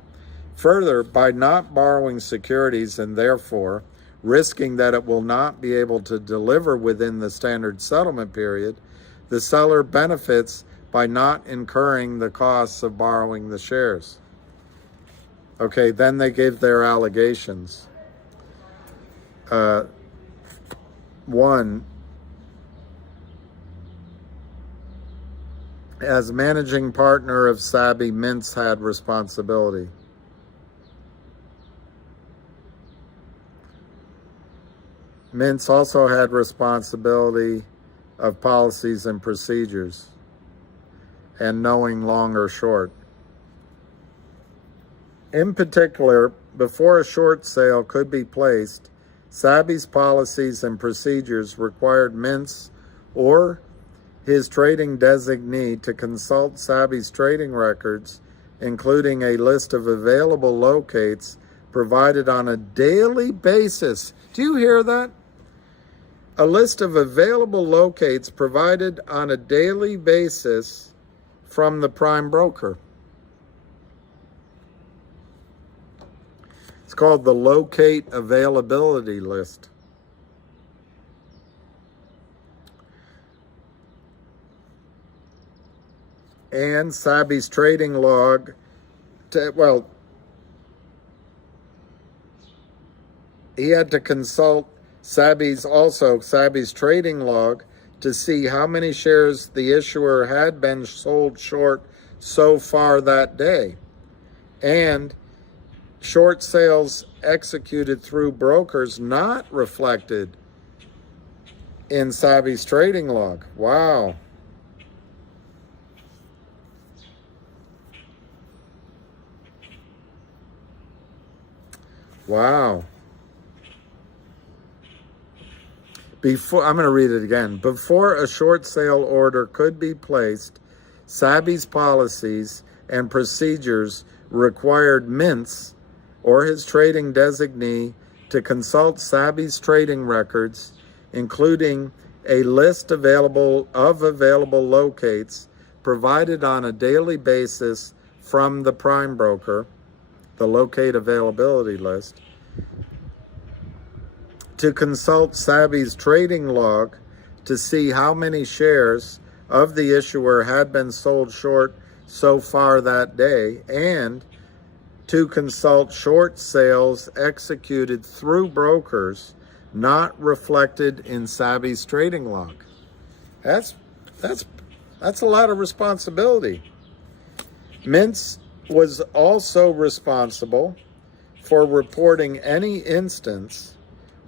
Further, by not borrowing securities and therefore risking that it will not be able to deliver within the standard settlement period, the seller benefits by not incurring the costs of borrowing the shares. Okay, then they gave their allegations. One, as managing partner of SABI, Mintz had responsibility. Mintz also had responsibility of policies and procedures and knowing long or short. In particular, before a short sale could be placed, SABI's policies and procedures required Mintz or his trading designee to consult SABI's trading records, including a list of available locates provided on a daily basis. Do you hear that? A list of available locates provided on a daily basis from the prime broker. It's called the locate availability list. And SABI's trading log, he had to consult SABI's trading log to see how many shares the issuer had been sold short so far that day, and short sales executed through brokers not reflected in SABI's trading log. Wow. Wow. I'm going to read it again. Before a short sale order could be placed, SABI's policies and procedures required Mintz or his trading designee to consult SABI's trading records, including a list of available locates provided on a daily basis from the prime broker, the locate availability list, to consult SABI's trading log to see how many shares of the issuer had been sold short so far that day, and to consult short sales executed through brokers not reflected in SABI's trading log. That's a lot of responsibility. Mintz was also responsible for reporting any instance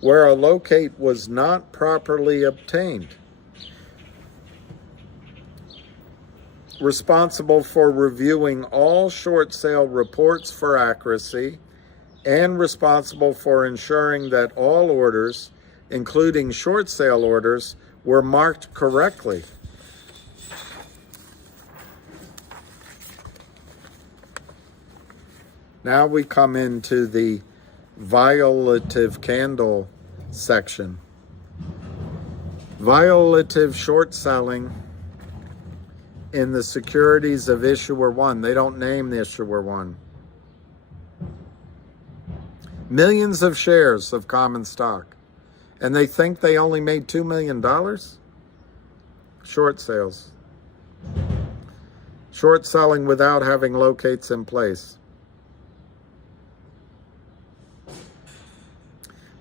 where a locate was not properly obtained. Responsible for reviewing all short sale reports for accuracy, and responsible for ensuring that all orders, including short sale orders, were marked correctly. Now we come into the violative candle section. Violative short selling in the securities of issuer one. They don't name the issuer one. Millions of shares of common stock. And they think they only made $2 million? Short sales. Short selling without having locates in place.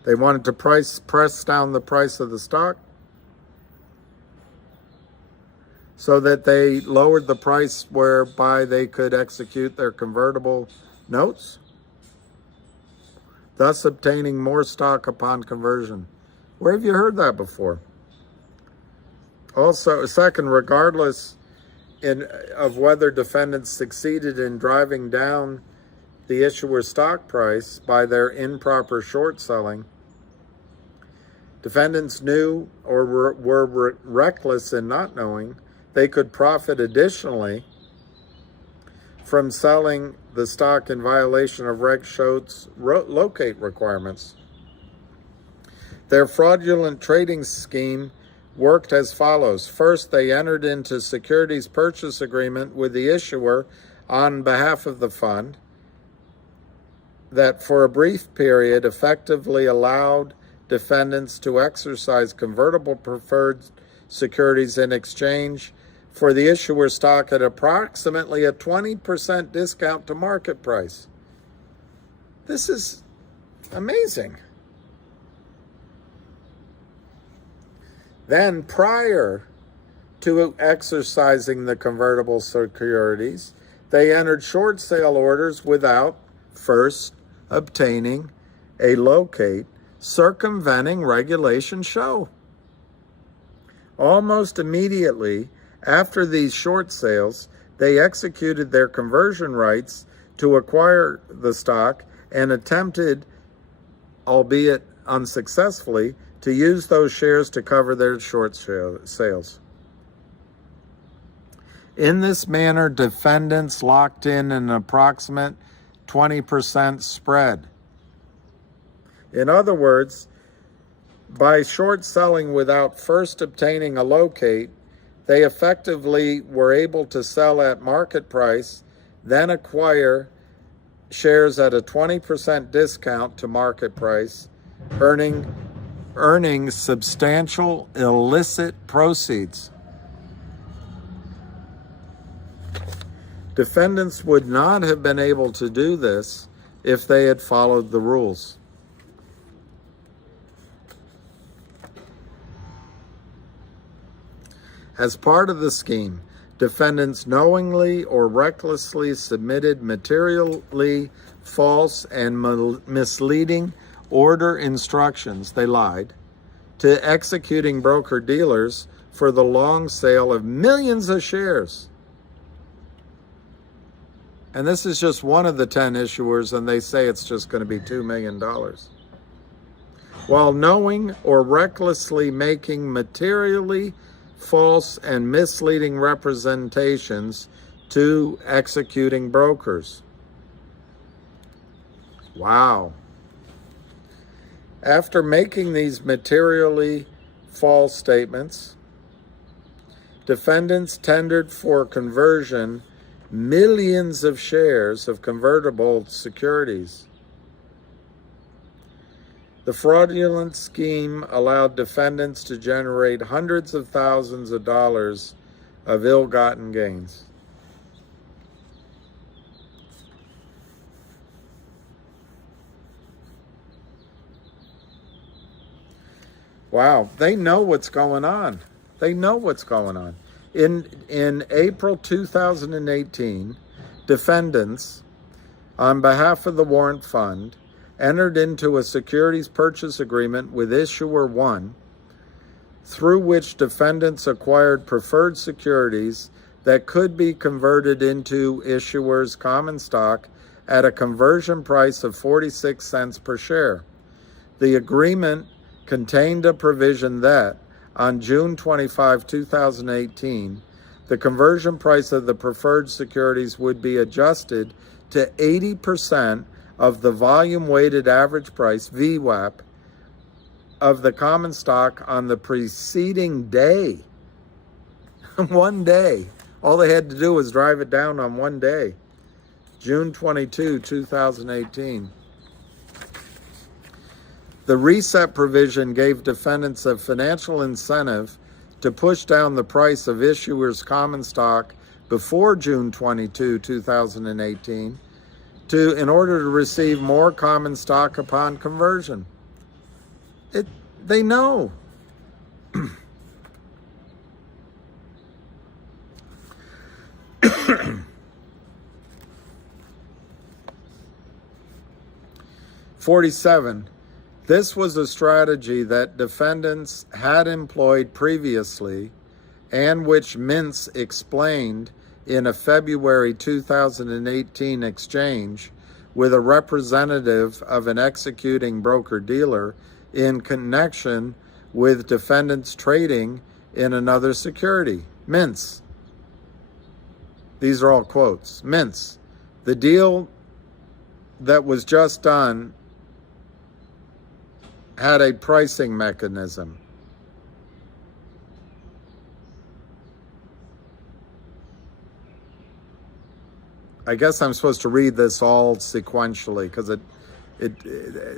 They wanted to press down the price of the stock so that they lowered the price whereby they could execute their convertible notes, thus obtaining more stock upon conversion. Where have you heard that before? Also, second, regardless of whether defendants succeeded in driving down the issuer's stock price by their improper short selling, defendants knew or were reckless in not knowing they could profit additionally from selling the stock in violation of Reg Schot's locate requirements. Their fraudulent trading scheme worked as follows. First, they entered into securities purchase agreement with the issuer on behalf of the fund that for a brief period effectively allowed defendants to exercise convertible preferred securities in exchange for the issuer stock at approximately a 20% discount to market price. This is amazing. Then, prior to exercising the convertible securities, they entered short sale orders without first obtaining a locate, circumventing Regulation Show. Almost immediately after these short sales, they executed their conversion rights to acquire the stock and attempted, albeit unsuccessfully, to use those shares to cover their short sales. In this manner, defendants locked in an approximate 20% spread. In other words, by short selling without first obtaining a locate, they effectively were able to sell at market price, then acquire shares at a 20% discount to market price, earning substantial illicit proceeds. Defendants would not have been able to do this if they had followed the rules. As part of the scheme, defendants knowingly or recklessly submitted materially false and misleading order instructions, they lied, to executing broker-dealers for the long sale of millions of shares. And this is just one of the 10 issuers, and they say it's just going to be $2 million. While knowing or recklessly making materially false and misleading representations to executing brokers. Wow. After making these materially false statements, defendants tendered for conversion millions of shares of convertible securities. The fraudulent scheme allowed defendants to generate hundreds of thousands of dollars of ill-gotten gains. Wow, they know what's going on. They know what's going on. In April 2018, defendants, on behalf of the warrant fund, entered into a securities purchase agreement with Issuer 1, through which defendants acquired preferred securities that could be converted into issuers' common stock at a conversion price of 46 cents per share. The agreement contained a provision that, on June 25, 2018, the conversion price of the preferred securities would be adjusted to 80% of the volume-weighted average price, VWAP, of the common stock on the preceding day. One day. All they had to do was drive it down on one day. June 22, 2018. The reset provision gave defendants a financial incentive to push down the price of issuers' common stock before June 22, 2018, in order to receive more common stock upon conversion. They know. $47. This was a strategy that defendants had employed previously and which Mintz explained in a February 2018 exchange with a representative of an executing broker-dealer in connection with defendants trading in another security. Mintz. These are all quotes. Mintz. The deal that was just done had a pricing mechanism. I guess I'm supposed to read this all sequentially because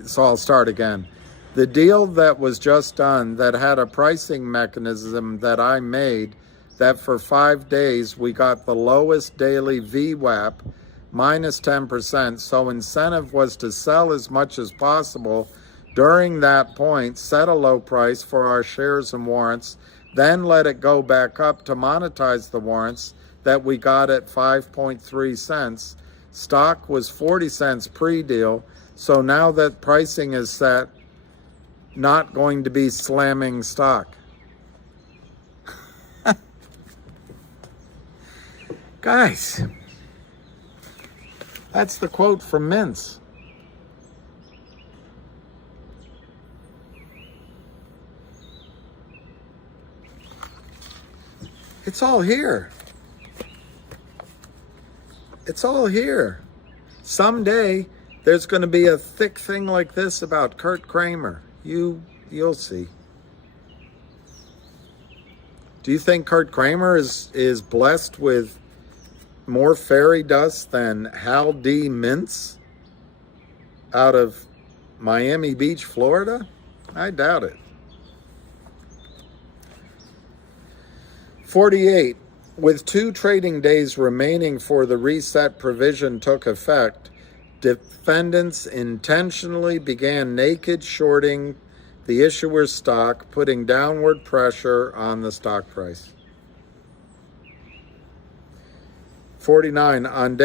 so I'll start again. The deal that was just done that had a pricing mechanism that I made, that for 5 days we got the lowest daily VWAP minus 10%. So incentive was to sell as much as possible during that point, set a low price for our shares and warrants, then let it go back up to monetize the warrants that we got at 5.3 cents. Stock was 40 cents pre-deal. So now that pricing is set, not going to be slamming stock. Guys, that's the quote from Mintz. It's all here. It's all here. Someday there's going to be a thick thing like this about Kurt Kramer. You'll see. Do you think Kurt Kramer is blessed with more fairy dust than Hal D. Mintz out of Miami Beach, Florida? I doubt it. 48. With 2 trading days remaining for the reset provision took effect, defendants intentionally began naked shorting the issuer's stock, putting downward pressure on the stock price. 49. On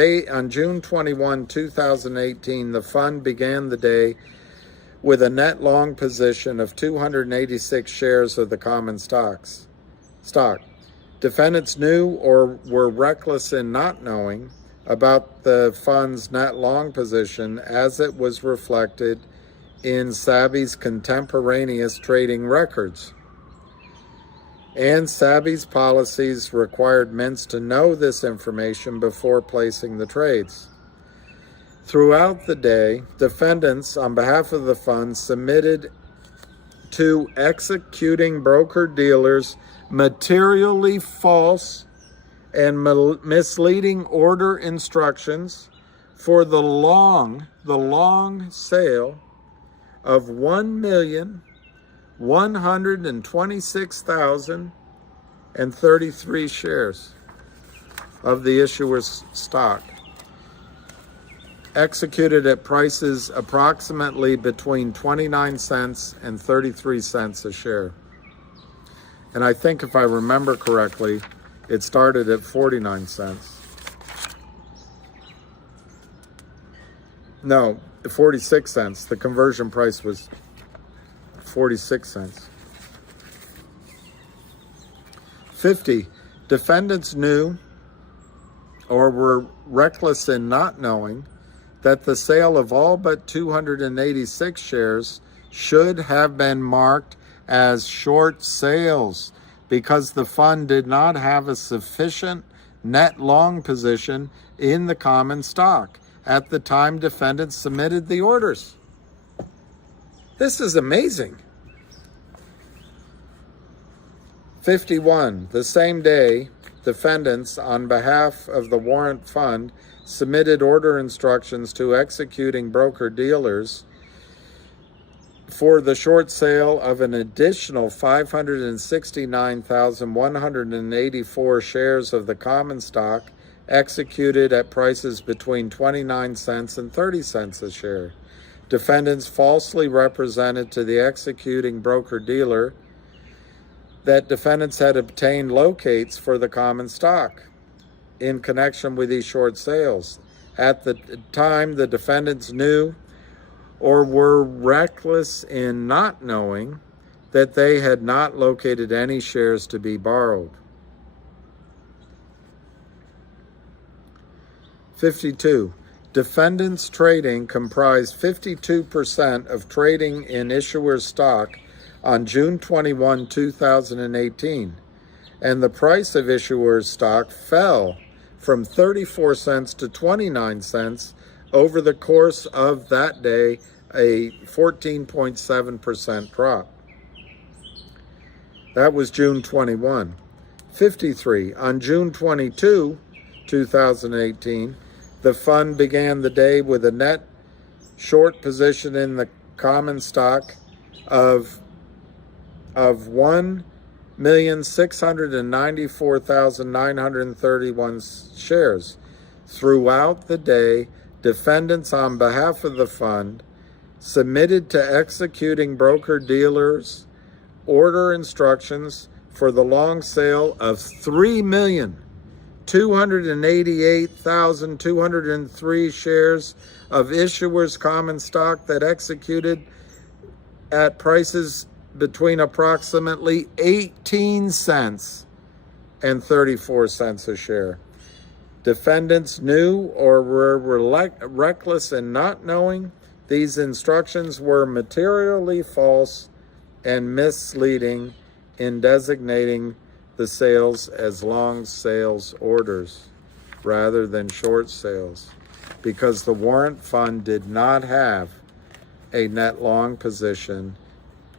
June 21, 2018, the fund began the day with a net long position of 286 shares of the common stock. Defendants knew or were reckless in not knowing about the fund's net long position as it was reflected in SABI's contemporaneous trading records. And SABI's policies required Mintz to know this information before placing the trades. Throughout the day, defendants, on behalf of the fund, submitted to executing broker-dealers materially false and misleading order instructions for the long sale of 1,126,033 shares of the issuer's stock, executed at prices approximately between 29 cents and 33 cents a share. And I think if I remember correctly, it started at 49 cents. No, 46 cents. The conversion price was 46 cents. 50. Defendants knew or were reckless in not knowing that the sale of all but 286 shares should have been marked as short sales because the fund did not have a sufficient net long position in the common stock at the time defendants submitted the orders. This is amazing. 51. The same day, defendants, on behalf of the warrant fund, submitted order instructions to executing broker-dealers for the short sale of an additional 569,184 shares of the common stock executed at prices between 29 cents and 30 cents a share. defendants falsely represented to the executing broker-dealer that defendants had obtained locates for the common stock in connection with these short sales. At the time, the defendants knew or were reckless in not knowing that they had not located any shares to be borrowed. 52. Defendants trading comprised 52% of trading in issuers' stock on June 21, 2018, and the price of issuers' stock fell from 34 cents to 29 cents over the course of that day, a 14.7% drop. That was June 21. 53. On June 22, 2018, the fund began the day with a net short position in the common stock of 1,694,931 shares. Throughout the day, defendants on behalf of the fund submitted to executing broker-dealers order instructions for the long sale of 3,288,203 shares of issuers' common stock that executed at prices between approximately 18 cents and 34 cents a share. Defendants knew or were reckless in not knowing these instructions were materially false and misleading in designating the sales as long sales orders rather than short sales, because the warrant fund did not have a net long position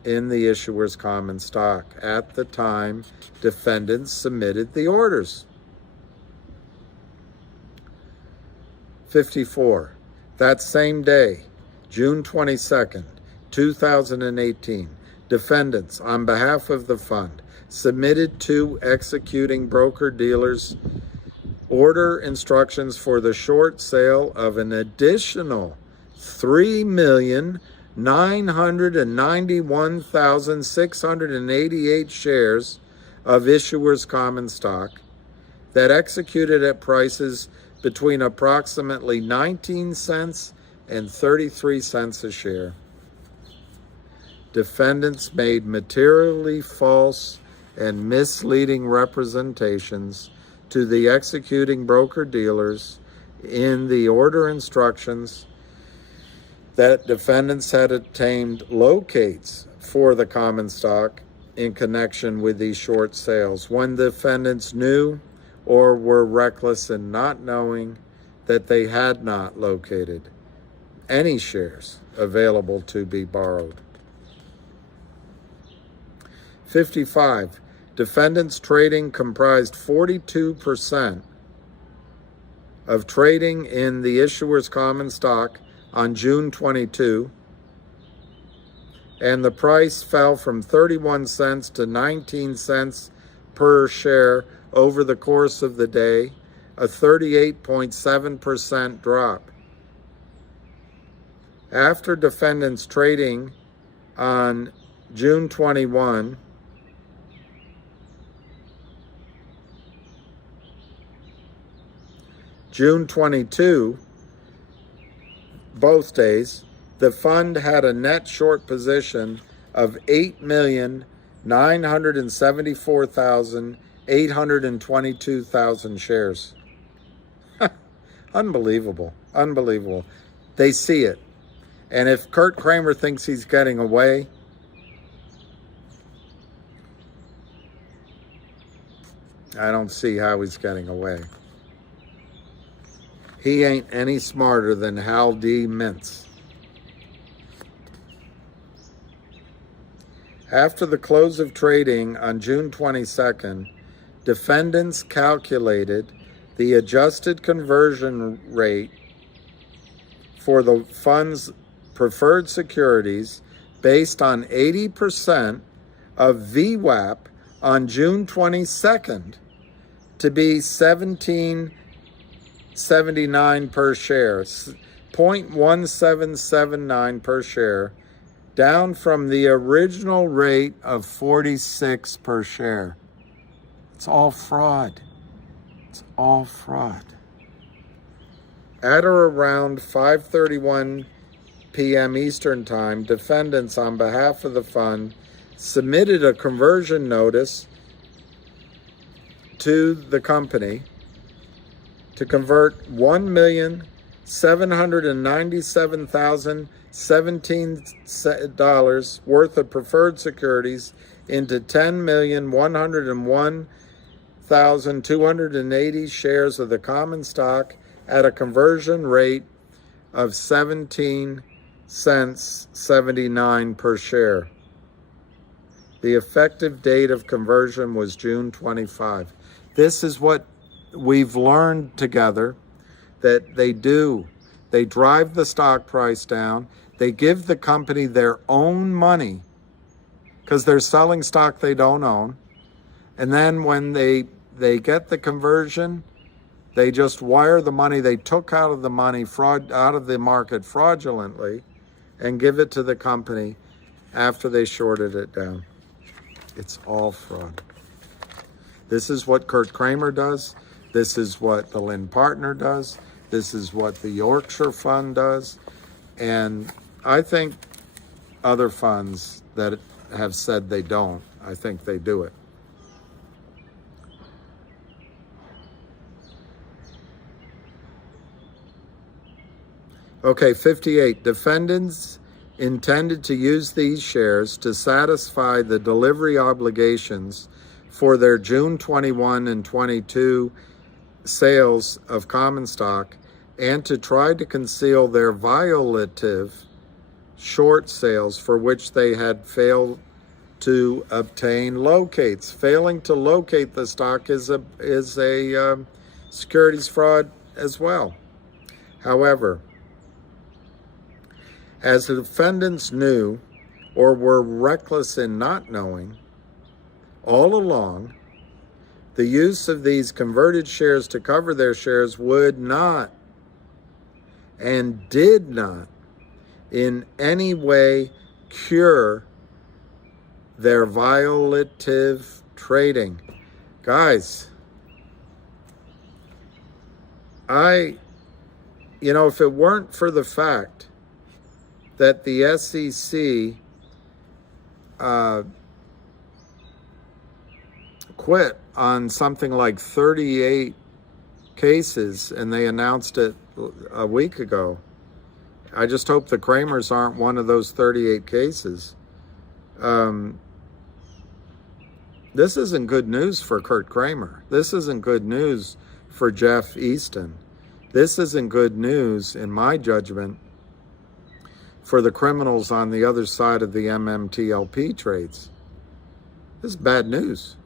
in the issuer's common stock at the time defendants submitted the orders. 54. That same day, June 22nd, 2018, defendants, on behalf of the fund, submitted to executing broker-dealers order instructions for the short sale of an additional 3,991,688 shares of issuers' common stock that executed at prices between approximately 19 cents and 33 cents a share. Defendants made materially false and misleading representations to the executing broker-dealers in the order instructions that defendants had obtained locates for the common stock in connection with these short sales, when defendants knew or were reckless in not knowing that they had not located any shares available to be borrowed. 55. Defendants trading comprised 42% of trading in the issuer's common stock on June 22, and the price fell from 31 cents to 19 cents per share over the course of the day, a 38.7% drop. After defendants trading on June 21, June 22, both days, the fund had a net short position of 8,974,822 shares. Unbelievable, unbelievable. They see it. And if Kurt Kramer thinks he's getting away, I don't see how he's getting away. He ain't any smarter than Hal D. Mintz. After the close of trading on June 22nd, defendants calculated the adjusted conversion rate for the fund's preferred securities based on 80% of VWAP on June 22nd to be $17.79 per share. 0.1779 per share, down from the original rate of 46 per share. It's all fraud. It's all fraud. At or around 5:31 p.m. Eastern Time, defendants on behalf of the fund submitted a conversion notice to the company to convert $1,797,017 worth of preferred securities into 10,101,280 shares of the common stock at a conversion rate of 17 cents 79 per share. The effective date of conversion was June 25. This is what we've learned together that they do. They drive the stock price down. They give the company their own money because they're selling stock they don't own. And then when they get the conversion, they just wire the money they took out of the out of the market fraudulently and give it to the company after they shorted it down. It's all fraud. This is what Kurt Kramer does. This is what the Lynn Partner does. This is what the Yorkshire Fund does. And I think other funds that have said they don't, I think they do it. Okay, 58. Defendants intended to use these shares to satisfy the delivery obligations for their June 21 and 22 sales of common stock and to try to conceal their violative short sales for which they had failed to obtain locates. Failing to locate the stock is a securities fraud as well. However, as the defendants knew or were reckless in not knowing, all along, the use of these converted shares to cover their shares would not and did not in any way cure their violative trading. Guys, if it weren't for the fact that the SEC quit on something like 38 cases, and they announced it a week ago. I just hope the Kramers aren't one of those 38 cases. This isn't good news for Kurt Kramer. This isn't good news for Jeff Easton. This isn't good news, in my judgment, for the criminals on the other side of the MMTLP trades. This is bad news.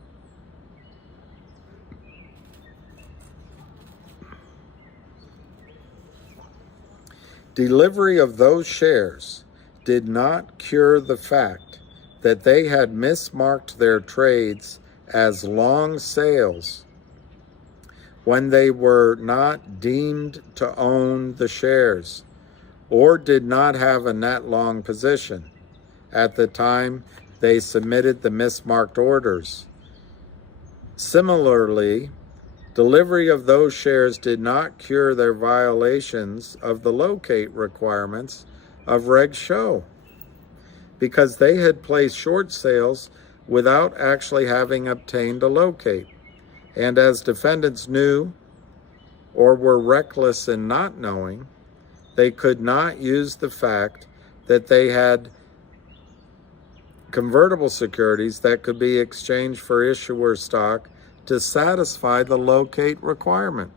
Delivery of those shares did not cure the fact that they had mismarked their trades as long sales when they were not deemed to own the shares or did not have a net long position at the time they submitted the mismarked orders. Similarly, delivery of those shares did not cure their violations of the locate requirements of Reg Show because they had placed short sales without actually having obtained a locate. And as defendants knew or were reckless in not knowing, they could not use the fact that they had convertible securities that could be exchanged for issuer stock to satisfy the locate requirement.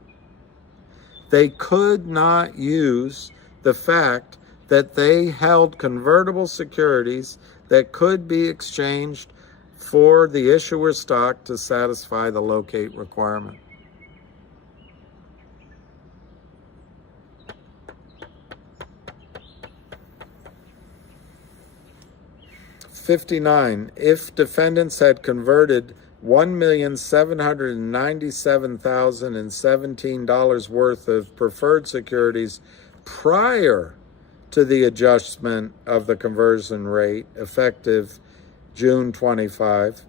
They could not use the fact that they held convertible securities that could be exchanged for the issuer stock to satisfy the locate requirement. $59. If defendants had converted $1,797,017 worth of preferred securities prior to the adjustment of the conversion rate effective June 25,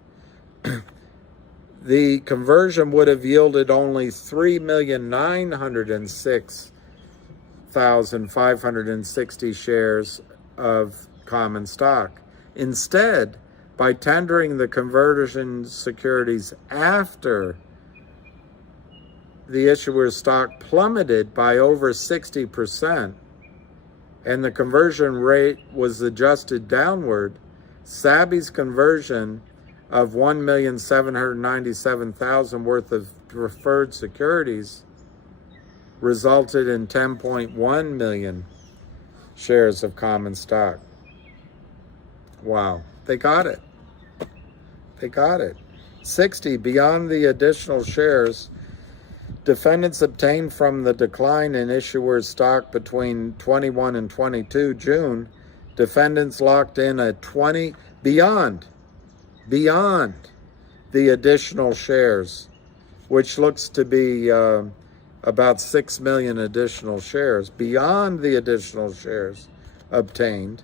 the conversion would have yielded only 3,906,560 shares of common stock. Instead, by tendering the conversion securities after the issuer's stock plummeted by over 60% and the conversion rate was adjusted downward, Sabby's conversion of 1,797,000 worth of preferred securities resulted in 10.1 million shares of common stock. Wow, they got it. They got it. 60, beyond the additional shares defendants obtained from the decline in issuers' stock between 21 and 22 June, defendants locked in a 20, beyond the additional shares, which looks to be about 6 million additional shares, beyond the additional shares obtained.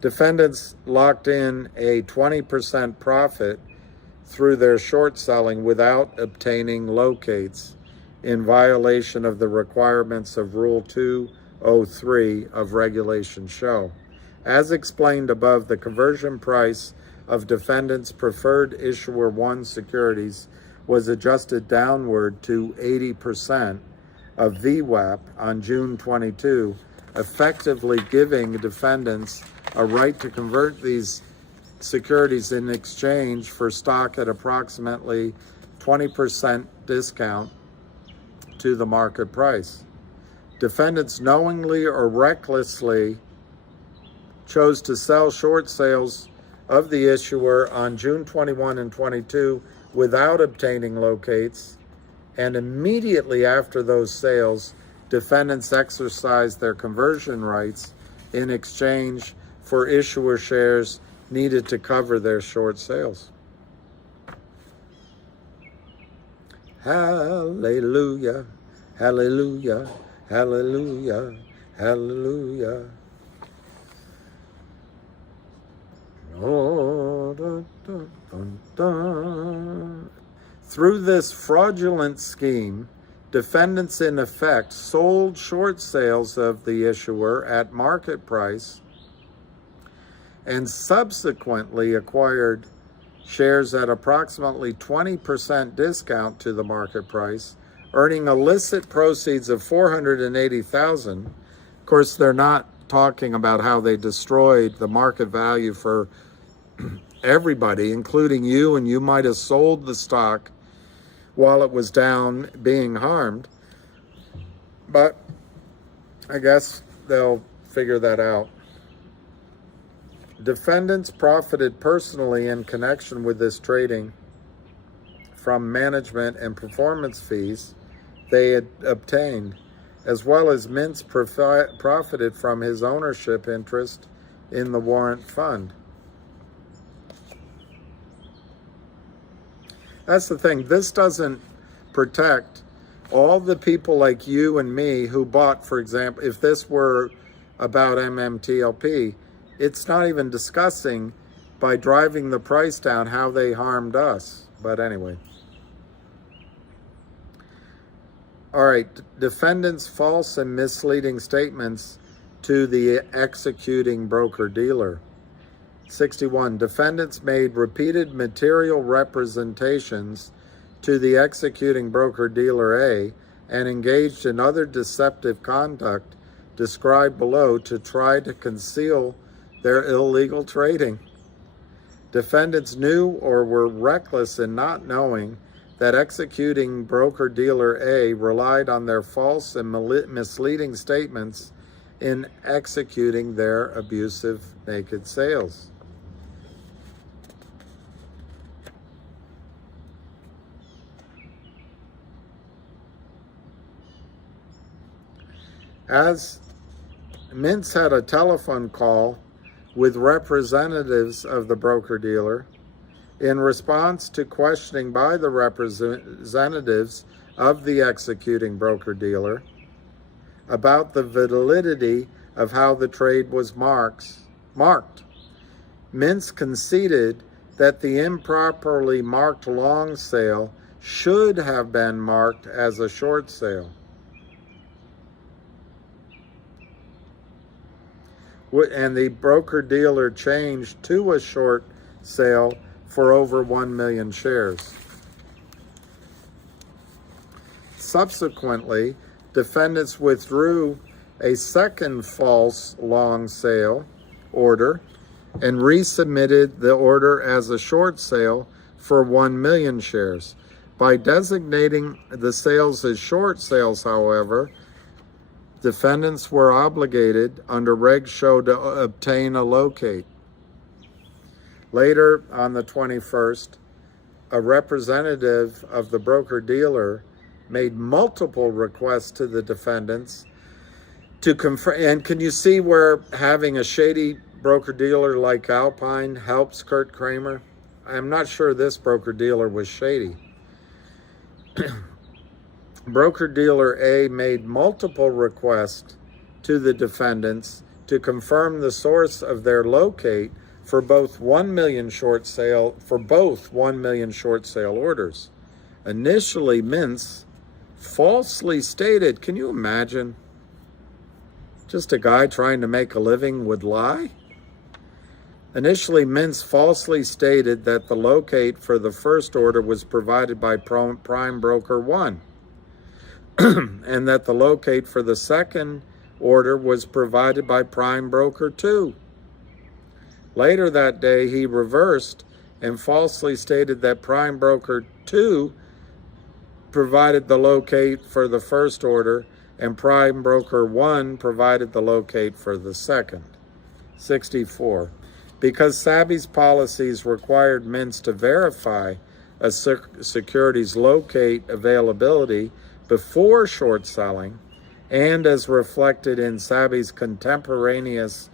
Defendants locked in a 20% profit through their short selling without obtaining locates, in violation of the requirements of Rule 203 of Regulation Show. As explained above, the conversion price of defendants' preferred issuer 1 securities was adjusted downward to 80% of VWAP on June 22, effectively giving defendants a right to convert these securities in exchange for stock at approximately 20% discount to the market price. Defendants knowingly or recklessly chose to sell short sales of the issuer on June 21 and 22 without obtaining locates, and immediately after those sales, defendants exercised their conversion rights in exchange for issuer shares needed to cover their short sales. Hallelujah, hallelujah, hallelujah, hallelujah. Oh, dun, dun, dun, dun. Through this fraudulent scheme, defendants in effect sold short sales of the issuer at market price and subsequently acquired shares at approximately 20% discount to the market price, earning illicit proceeds of $480,000. Of course, they're not talking about how they destroyed the market value for everybody, including you, and you might have sold the stock while it was down being harmed. But I guess they'll figure that out. Defendants profited personally in connection with this trading from management and performance fees they had obtained, as well as Mintz profited from his ownership interest in the warrant fund. That's the thing. This doesn't protect all the people like you and me who bought, for example, if this were about MMTLP, it's not even discussing, by driving the price down, how they harmed us. But anyway. All right, defendants' false and misleading statements to the executing broker-dealer. 61, defendants made repeated material representations to the executing broker-dealer A and engaged in other deceptive conduct described below to try to conceal their illegal trading. Defendants knew or were reckless in not knowing that executing broker-dealer A relied on their false and misleading statements in executing their abusive naked sales. As Mintz had a telephone call with representatives of the broker-dealer, in response to questioning by the representatives of the executing broker-dealer, about the validity of how the trade was marked. Mintz conceded that the improperly marked long sale should have been marked as a short sale. And the broker-dealer changed to a short sale for over 1 million shares. Subsequently, defendants withdrew a second false long sale order and resubmitted the order as a short sale for 1 million shares. By designating the sales as short sales, however, defendants were obligated under Reg Show to obtain a locate. Later, on the 21st, a representative of the broker-dealer made multiple requests to the defendants to confirm. And can you see where having a shady broker-dealer like Alpine helps Kurt Kramer? I'm not sure this broker-dealer was shady. Broker-dealer A made multiple requests to the defendants to confirm the source of their locate for both 1 million short sale orders. Initially, Mintz falsely stated, can you imagine? Just a guy trying to make a living would lie? Initially, Mintz falsely stated that the locate for the first order was provided by Prime Broker 1, and that the locate for the second order was provided by Prime Broker 2. Later that day, he reversed and falsely stated that Prime Broker 2 provided the locate for the first order and Prime Broker 1 provided the locate for the second. 64. Because SABI's policies required Mintz to verify a security's locate availability before short selling, and as reflected in SABI's contemporaneous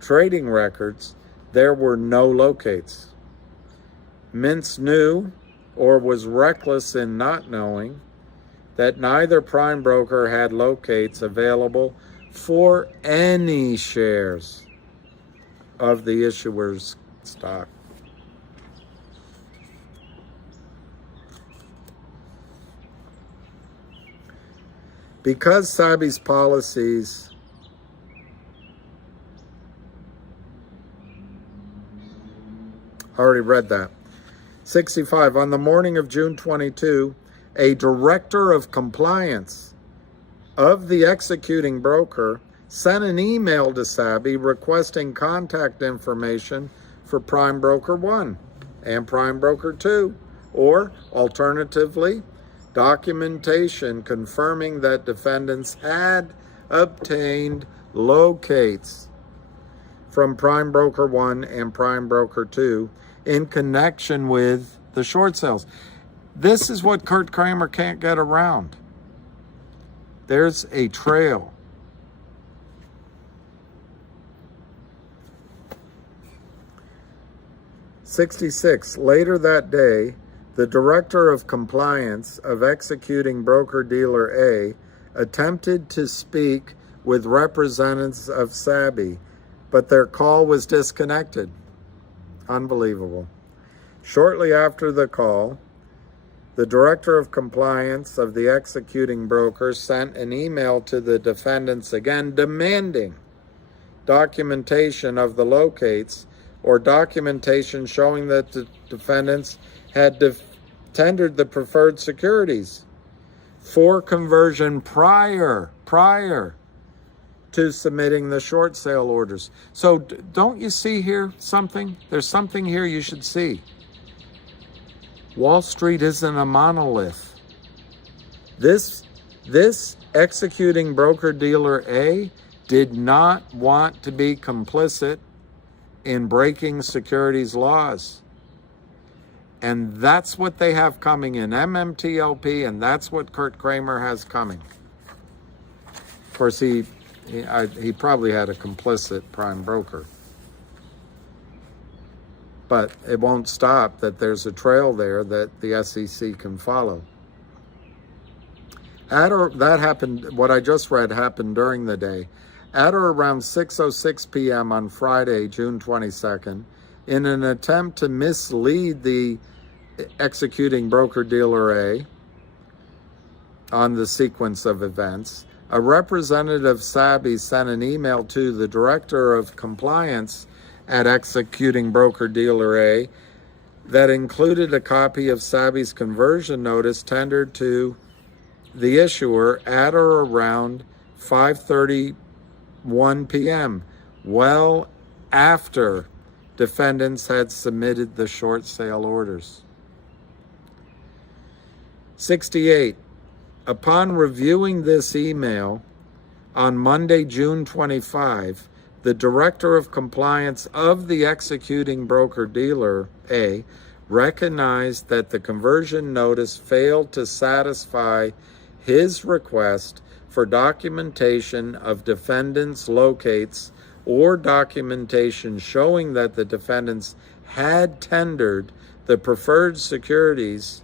trading records, there were no locates. Mintz knew, or was reckless in not knowing, that neither prime broker had locates available for any shares of the issuer's stock. Because SABI's policies already read that. 65. On the morning of June 22, a director of compliance of the executing broker sent an email to SABI requesting contact information for Prime Broker 1 and Prime Broker 2, or alternatively, documentation confirming that defendants had obtained locates from Prime Broker 1 and Prime Broker 2 in connection with the short sales. This is what Kurt Kramer can't get around. There's a trail. '66. Later that day, the director of compliance of executing broker-dealer A attempted to speak with representatives of SABI, but their call was disconnected. Unbelievable. Shortly after the call, the director of compliance of the executing broker sent an email to the defendants again demanding documentation of the locates or documentation showing that the defendants had tendered the preferred securities for conversion prior to submitting the short sale orders. So don't you see here something? There's something here you should see. Wall Street isn't a monolith. This executing broker-dealer A did not want to be complicit in breaking securities laws. And that's what they have coming in MMTLP, and that's what Kurt Kramer has coming. Of course, he probably had a complicit prime broker. But it won't stop that there's a trail there that the SEC can follow. That happened, what I just read happened during the day. At or around 6:06 p.m. on Friday, June 22nd, in an attempt to mislead the executing broker-dealer A on the sequence of events, a representative Sabi sent an email to the Director of Compliance at executing broker-dealer A that included a copy of Sabi's conversion notice tendered to the issuer at or around 5:31 p.m., well after defendants had submitted the short sale orders. 68. Upon reviewing this email on Monday, June 25, the Director of Compliance of the executing broker-dealer A recognized that the conversion notice failed to satisfy his request for documentation of defendants' locates or documentation showing that the defendants had tendered the preferred securities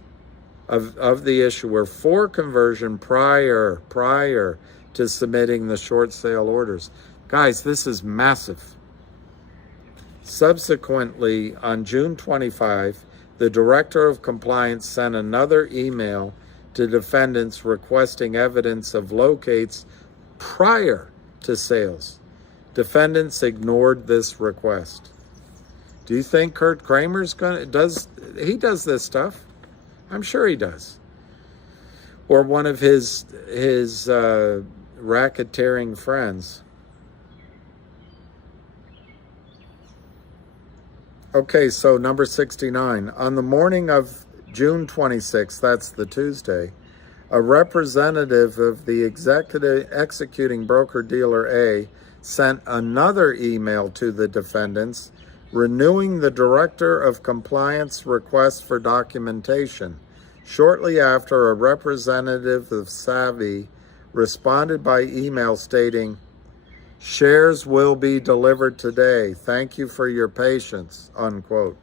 of the issuer for conversion prior to submitting the short sale orders. Guys, this is massive. Subsequently, on June 25, the Director of Compliance sent another email to defendants requesting evidence of locates prior to sales. Defendants ignored this request. Do you think Kurt Kramer's does this stuff? I'm sure he does. Or one of his racketeering friends. Okay, so number 69. On the morning of June 26th, that's the Tuesday, a representative of the executing broker-dealer A sent another email to the defendants renewing the Director of Compliance request for documentation. Shortly after, a representative of Savvy responded by email stating, "Shares will be delivered today. Thank you for your patience," unquote.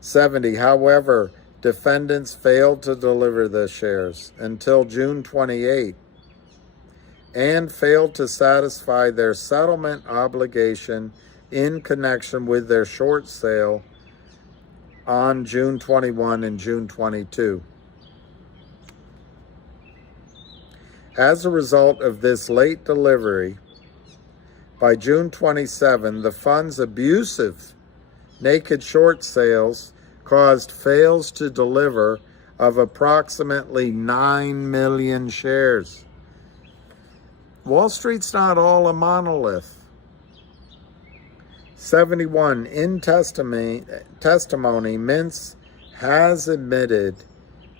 70. However, defendants failed to deliver the shares until June 28 and failed to satisfy their settlement obligation in connection with their short sale on June 21 and June 22. As a result of this late delivery, by June 27, the fund's abusive naked short sales caused fails to deliver of approximately 9 million shares. Wall Street's not all a monolith. 71. In testimony, Mintz has admitted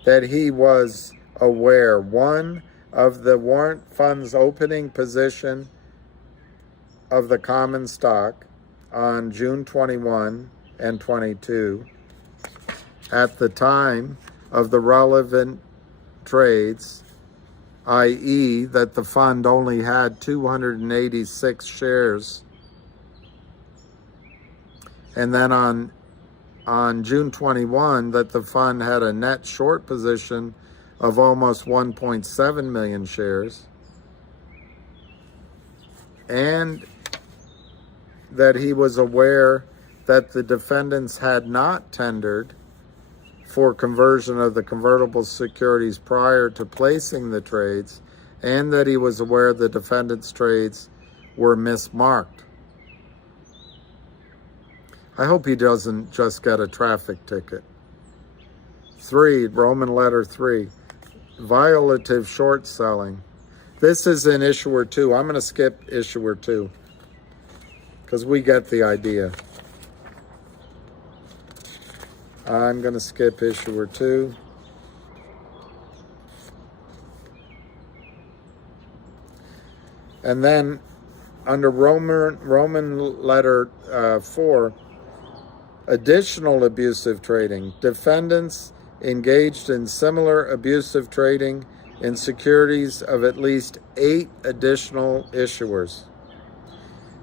that he was aware, one, of the warrant fund's opening position of the common stock on June 21 and 22 at the time of the relevant trades, i.e. that the fund only had 286 shares. And then on June 21, that the fund had a net short position of almost 1.7 million shares. And that he was aware that the defendants had not tendered for conversion of the convertible securities prior to placing the trades, and that he was aware the defendants' trades were mismarked. I hope he doesn't just get a traffic ticket. 3, Roman letter 3, violative short selling. This is in issuer 2. I'm going to skip issuer 2 because we get the idea. I'm going to skip issuer 2. And then under Roman letter 4, additional abusive trading. Defendants engaged in similar abusive trading in securities of at least 8 additional issuers.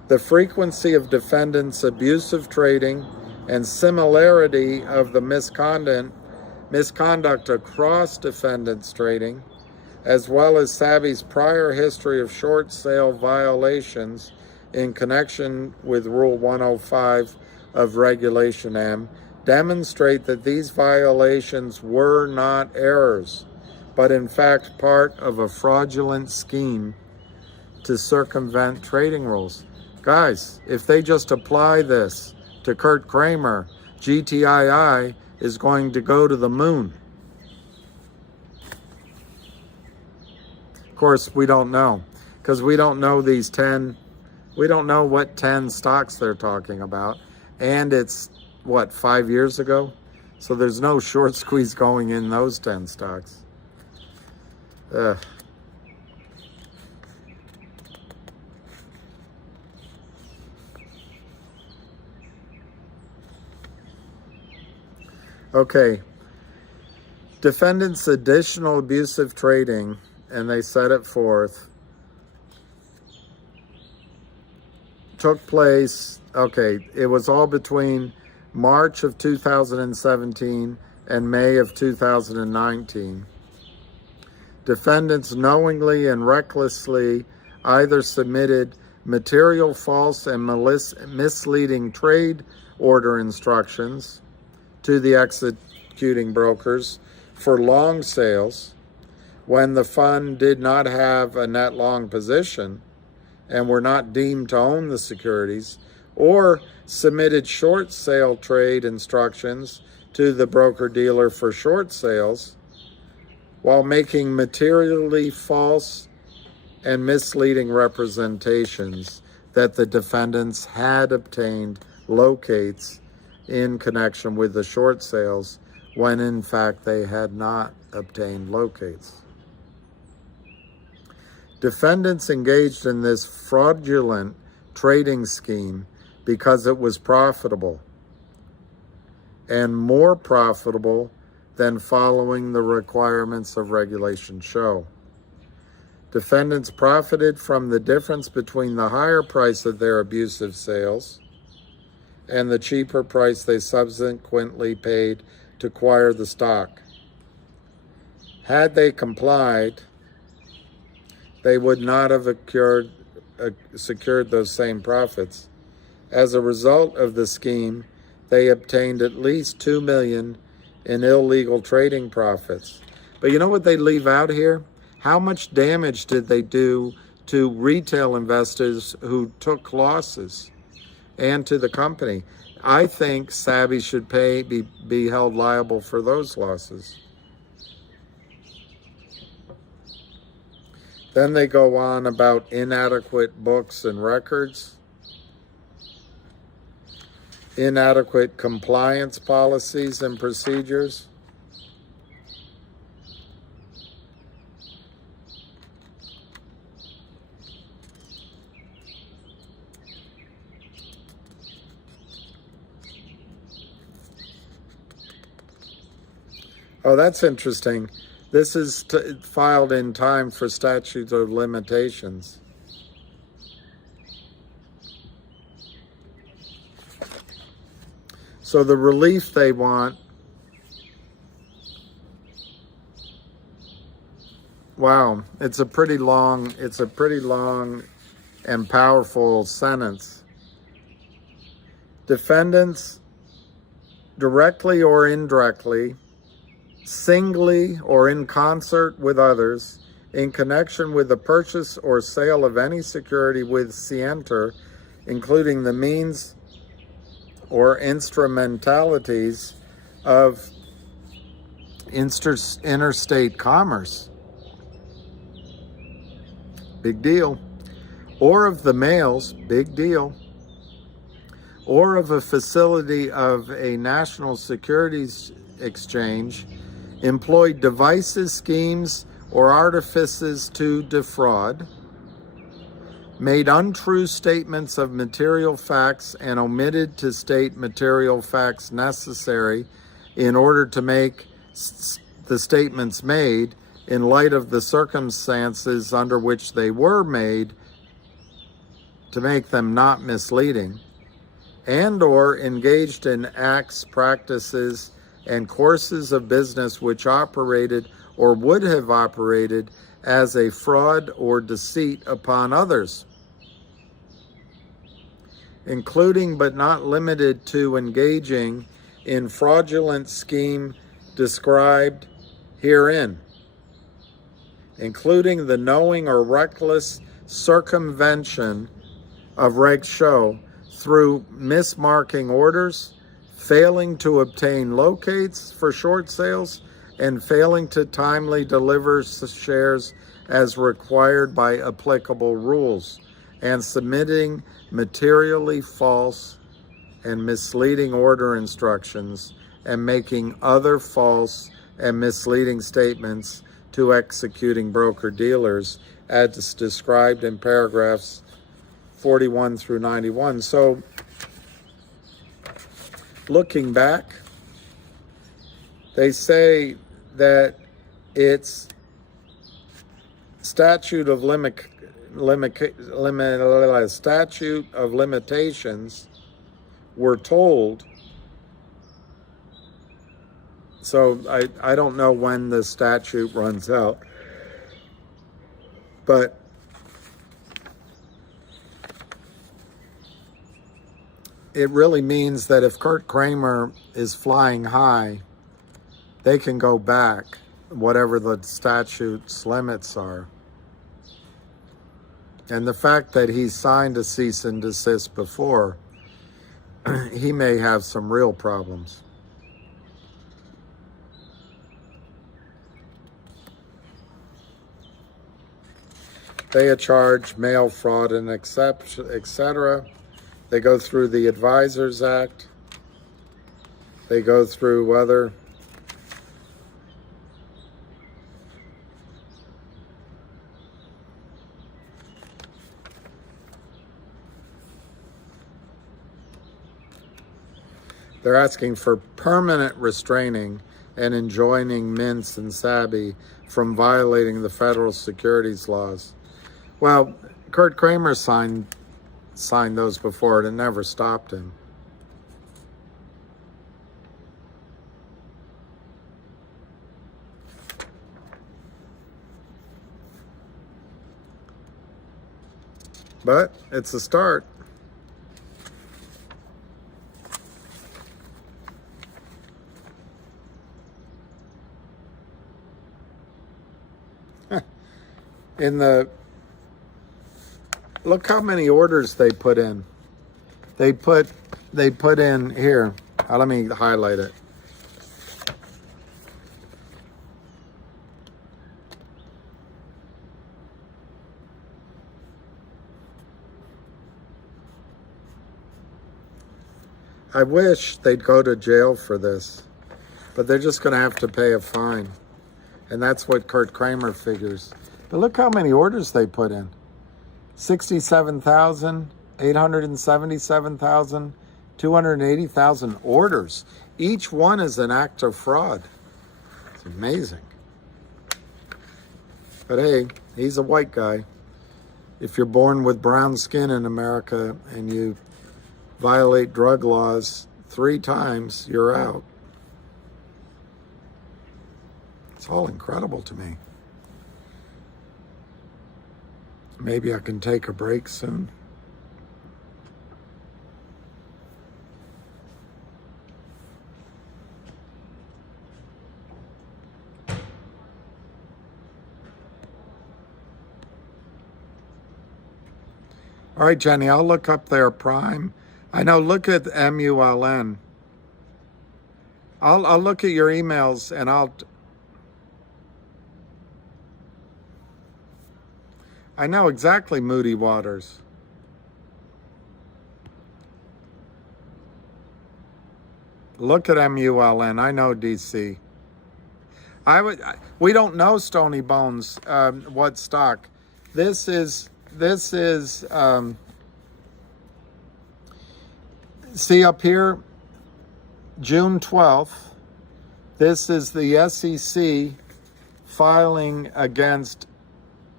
The frequency of defendants' abusive trading and similarity of the misconduct across defendants' trading, as well as SABI's prior history of short sale violations in connection with Rule 105 of Regulation M, demonstrate that these violations were not errors, but in fact part of a fraudulent scheme to circumvent trading rules. Guys, if they just apply this to Kurt Kramer, GTII is going to go to the moon. Of course, we don't know, because we don't know we don't know what 10 stocks they're talking about. And it's, what, 5 years ago? So there's no short squeeze going in those 10 stocks. Ugh. Okay. Defendants' additional abusive trading, and they set it forth, took place, okay, it was all between March of 2017 and May of 2019. Defendants knowingly and recklessly either submitted material false and misleading trade order instructions to the executing brokers for long sales when the fund did not have a net long position and were not deemed to own the securities, or submitted short sale trade instructions to the broker-dealer for short sales while making materially false and misleading representations that the defendants had obtained locates in connection with the short sales when in fact they had not obtained locates. Defendants engaged in this fraudulent trading scheme because it was profitable, and more profitable than following the requirements of regulation show. Defendants profited from the difference between the higher price of their abusive sales and the cheaper price they subsequently paid to acquire the stock. Had they complied, they would not have secured those same profits. As a result of the scheme, they obtained at least $2 million in illegal trading profits. But you know what they leave out here? How much damage did they do to retail investors who took losses and to the company? I think SABI should be held liable for those losses. Then they go on about inadequate books and records, inadequate compliance policies and procedures, oh, that's interesting. This is filed in time for statute of limitations. So the relief they want, wow, it's a pretty long and powerful sentence. Defendants, directly or indirectly, singly or in concert with others, in connection with the purchase or sale of any security with scienter, including the means or instrumentalities of interstate commerce. Big deal. Or of the mails, big deal. Or of a facility of a national securities exchange, employed devices, schemes, or artifices to defraud, made untrue statements of material facts and omitted to state material facts necessary in order to make the statements made in light of the circumstances under which they were made to make them not misleading, and or engaged in acts, practices, and courses of business which operated or would have operated as a fraud or deceit upon others, including but not limited to engaging in fraudulent scheme described herein, including the knowing or reckless circumvention of Reg Show through mismarking orders, failing to obtain locates for short sales, and failing to timely deliver shares as required by applicable rules, and submitting materially false and misleading order instructions, and making other false and misleading statements to executing broker-dealers as described in paragraphs 41 through 91. So, looking back, they say that it's statute of limitations, we're told. So I don't know when the statute runs out, but it really means that if Kurt Kramer is flying high, they can go back, whatever the statute's limits are. And the fact that he signed a cease and desist before, he may have some real problems. They charge mail fraud and etc. They go through the Advisors Act. They go through other they're asking for permanent restraining and enjoining Mintz and Sabby from violating the federal securities laws. Well, Kurt Kramer signed those before, and it never stopped him. But it's a start. Look how many orders they put in. They put in here. Let me highlight it. I wish they'd go to jail for this, but they're just going to have to pay a fine. And that's what Kurt Kramer figures. But look how many orders they put in. 67,000, 877,000, 280,000 orders. Each one is an act of fraud. It's amazing. But hey, he's a white guy. If you're born with brown skin in America and you violate drug laws 3 times, you're out. It's all incredible to me. Maybe I can take a break soon. All right, Jenny, I'll look up their prime. I know, look at MULN. I'll look at your emails and I know exactly Moody Waters. Look at MULN. I know DC. We don't know Stony Bones, what stock. This is see up here, June 12th. This is the SEC filing against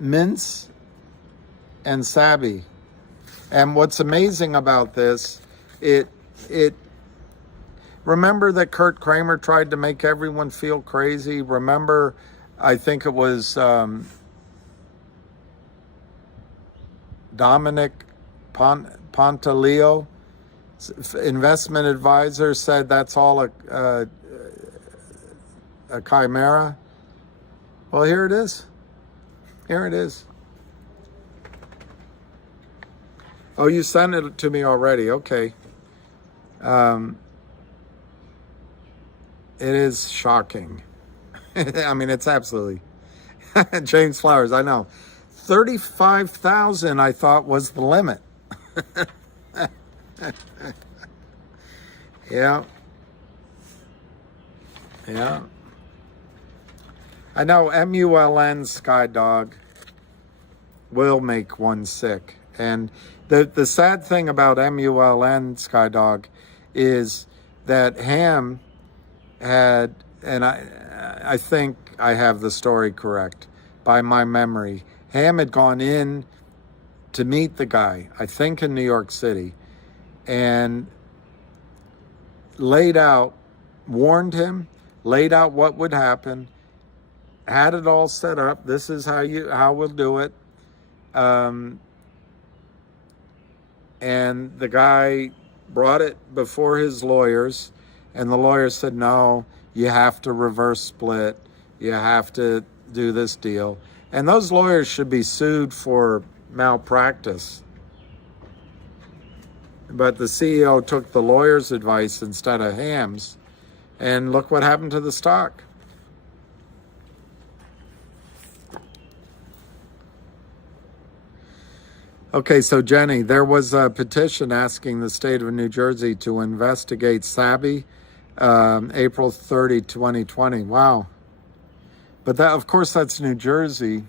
Mintz and Sabby. And what's amazing about this, remember that Kurt Kramer tried to make everyone feel crazy? Remember, I think it was Dominic Pontaleo, investment advisor, said that's all a chimera. Well, here it is. Here it is. Oh, you sent it to me already. Okay. It is shocking. I mean, it's absolutely. James Flowers, I know. 35,000 I thought was the limit. Yeah. Yeah. I know MULN Skydog will make one sick. And the sad thing about MULN Skydog is that Ham had, and I think I have the story correct by my memory, Ham had gone in to meet the guy, I think in New York City, and warned him, laid out what would happen, had it all set up. This is how we'll do it. And the guy brought it before his lawyers, and the lawyers said, no, you have to reverse split. You have to do this deal. And those lawyers should be sued for malpractice. But the CEO took the lawyer's advice instead of Ham's, and look what happened to the stock. Okay, so Jenny, there was a petition asking the state of New Jersey to investigate Sabi, April 30, 2020. Wow. But that, of course, that's New Jersey.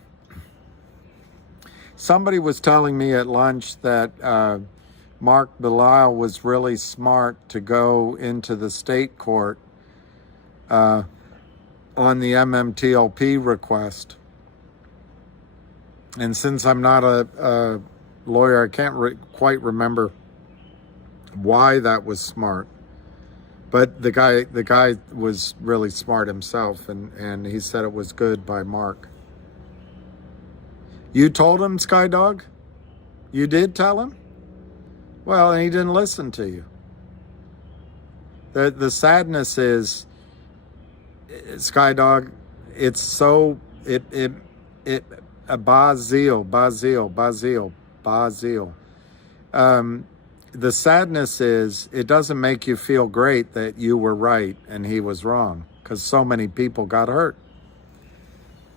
Somebody was telling me at lunch that Mark Belisle was really smart to go into the state court on the MMTLP request. And since I'm not a lawyer, I can't quite remember why that was smart. But the guy was really smart himself, and he said it was good by Mark. You told him, Skydog? You did tell him? Well, and he didn't listen to you. The sadness is, Skydog, it's so, Basile. The sadness is, it doesn't make you feel great that you were right and he was wrong, because so many people got hurt.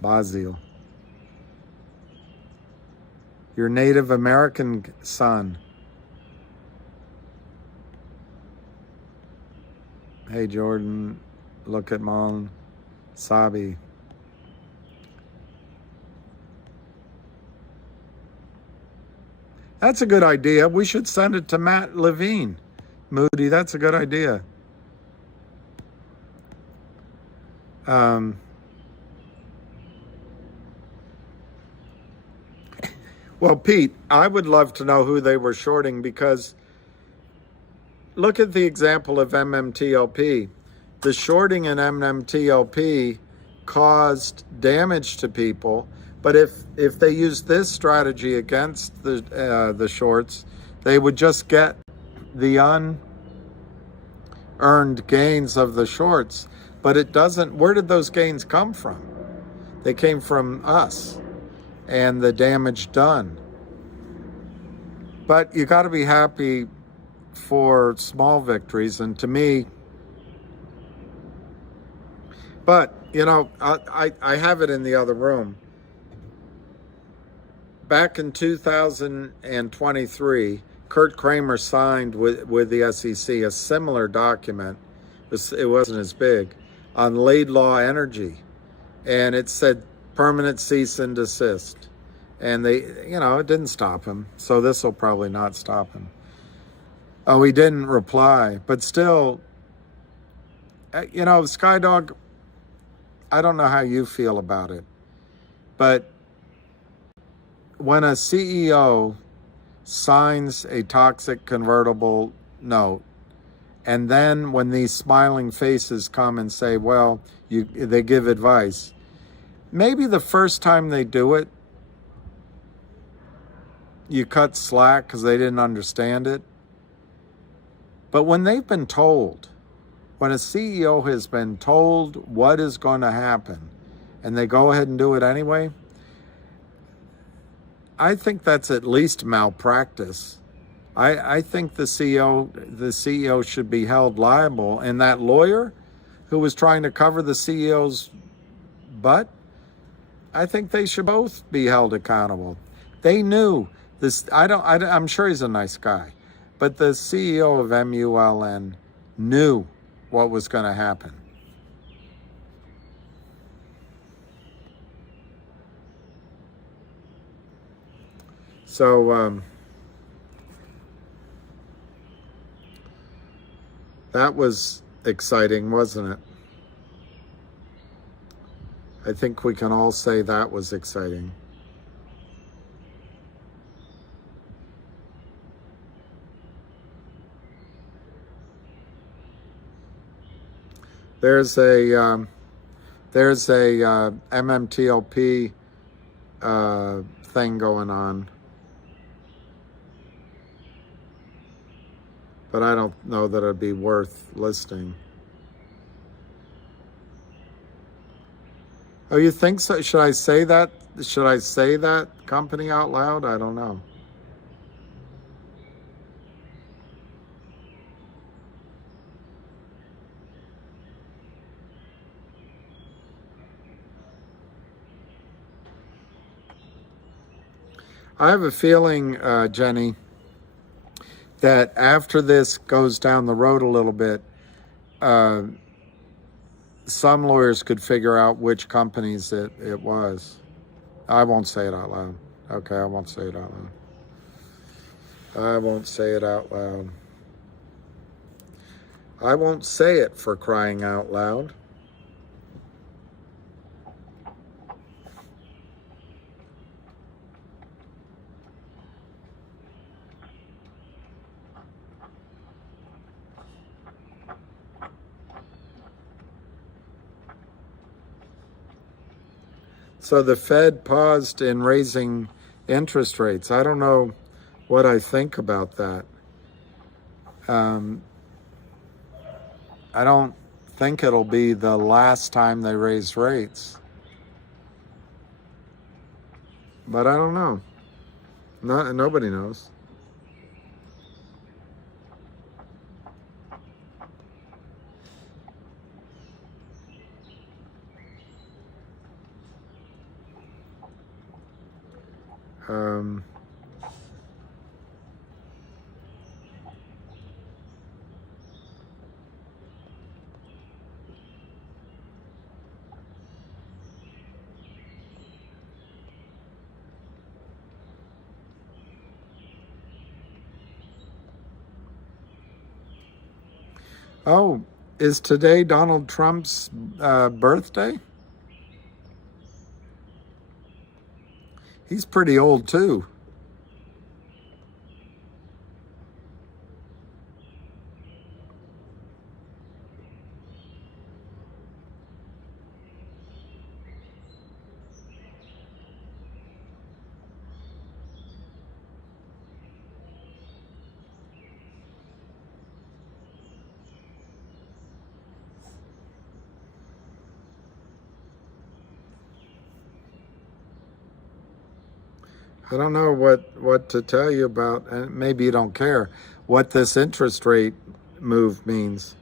Basile. Your Native American son. Hey, Jordan, look at Mon Sabi. That's a good idea. We should send it to Matt Levine. Moody, that's a good idea. Well, Pete, I would love to know who they were shorting, because look at the example of MMTLP. The shorting in MMTLP caused damage to people. But if they used this strategy against the shorts, they would just get the unearned gains of the shorts. But it doesn't. Where did those gains come from? They came from us and the damage done. But you got to be happy for small victories. And to me, but you know, I have it in the other room. Back in 2023, Kurt Kramer signed with the SEC a similar document. It wasn't as big, on Laidlaw Energy. And it said permanent cease and desist. And they, you know, it didn't stop him. So this will probably not stop him. Oh, he didn't reply. But still, you know, Skydog, I don't know how you feel about it. But when a CEO signs a toxic convertible note, and then when these smiling faces come and say, well, they give advice, maybe the first time they do it, you cut slack because they didn't understand it. But when they've been told, when a CEO has been told what is going to happen, and they go ahead and do it anyway, I think that's at least malpractice. I think the CEO should be held liable, and that lawyer who was trying to cover the CEO's butt, I think they should both be held accountable. They knew this. I'm sure he's a nice guy, but the CEO of MULN knew what was going to happen. So that was exciting, wasn't it? I think we can all say that was exciting. There's a MMTLP thing going on, but I don't know that it'd be worth listing. Oh, you think so? Should I say that? Should I say that company out loud? I don't know. I have a feeling, Jenny, that after this goes down the road a little bit, some lawyers could figure out which companies it was. I won't say it out loud. Okay, I won't say it out loud. I won't say it out loud. I won't say it, for crying out loud. So the Fed paused in raising interest rates. I don't know what I think about that. I don't think it'll be the last time they raise rates. But I don't know. Nobody knows. Oh, is today Donald Trump's birthday? He's pretty old too. I don't know what to tell you about, and maybe you don't care, what this interest rate move means.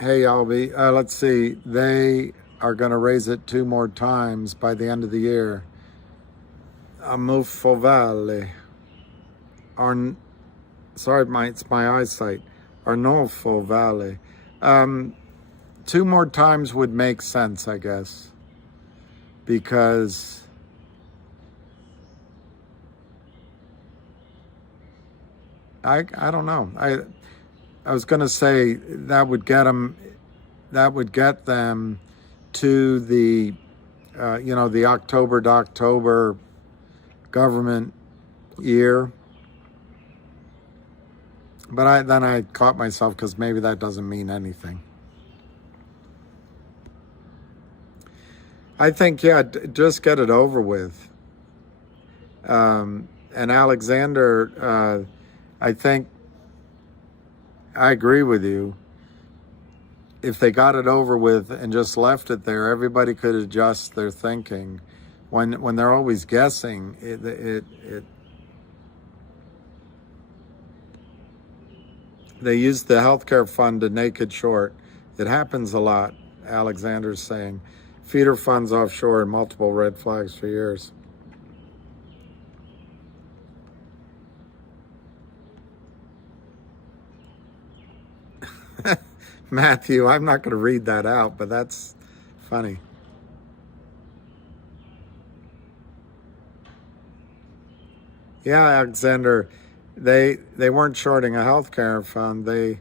Hey, Albie, let's see. They are going to raise it 2 more times by the end of the year. Amufovale. Sorry, it's my eyesight. Arnolfo Valley. 2 more times would make sense, I guess, because I don't know. I was going to say that would get them to the the October to October government year. But then I caught myself because maybe that doesn't mean anything. I think, yeah, just get it over with. And Alexander, I think I agree with you. If they got it over with and just left it there, everybody could adjust their thinking. When they're always guessing, they use the healthcare fund to naked short. It happens a lot, Alexander's saying. Feeder funds offshore and multiple red flags for years. Matthew, I'm not going to read that out, but that's funny. Yeah, Alexander, they weren't shorting a healthcare fund. They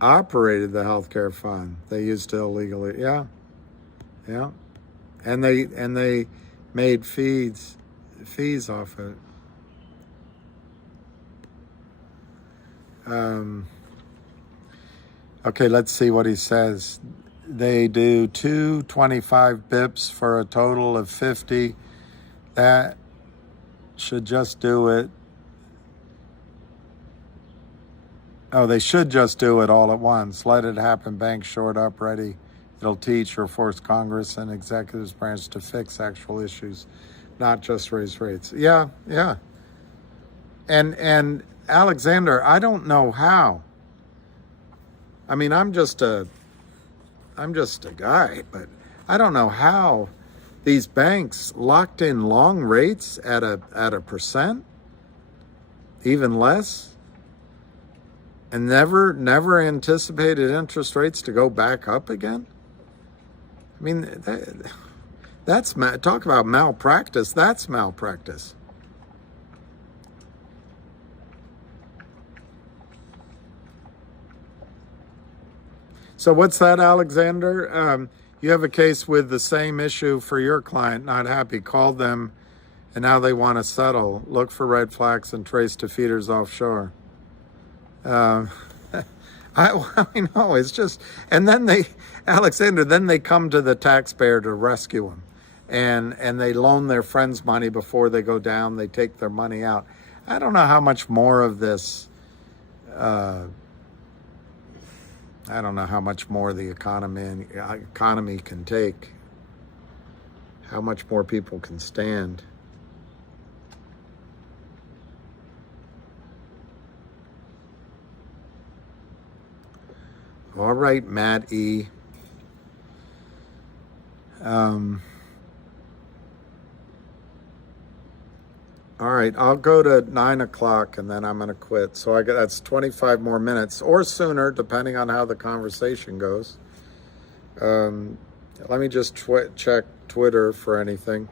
operated the healthcare fund. They used it illegally. Yeah, yeah, and they made fees off it. Okay, let's see what he says. They do 225 bips for a total of 50. That should just do it. Oh, they should just do it all at once. Let it happen. Bank short up, ready. It'll teach or force Congress and executive branch to fix actual issues, not just raise rates. Yeah, yeah. And Alexander, I don't know how. I mean, I'm just a guy, but I don't know how these banks locked in long rates at a percent, even less, and never anticipated interest rates to go back up again. I mean, that's talk about malpractice. That's malpractice. So what's that, Alexander? You have a case with the same issue for your client, not happy. Called them, and now they want to settle. Look for red flags and trace to feeders offshore. I know, it's just, and then Alexander, then they come to the taxpayer to rescue them. And they loan their friends money before they go down. They take their money out. I don't know how much more of this, I don't know how much more the economy can take, how much more people can stand. All right, Matt E. All right, I'll go to 9 o'clock and then I'm going to quit. So that's 25 more minutes or sooner, depending on how the conversation goes. Let me just check Twitter for anything.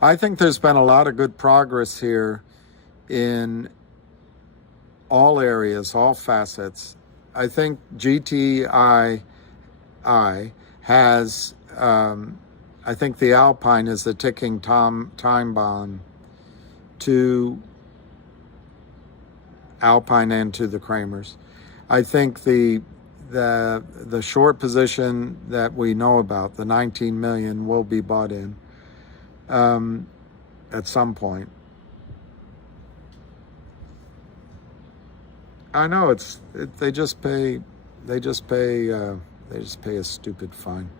I think there's been a lot of good progress here in all areas, all facets. I think GTII has... I think the Alpine is the ticking time bomb to Alpine and to the Kramers. I think the short position that we know about, the 19 million, will be bought in at some point. I know they just pay a stupid fine.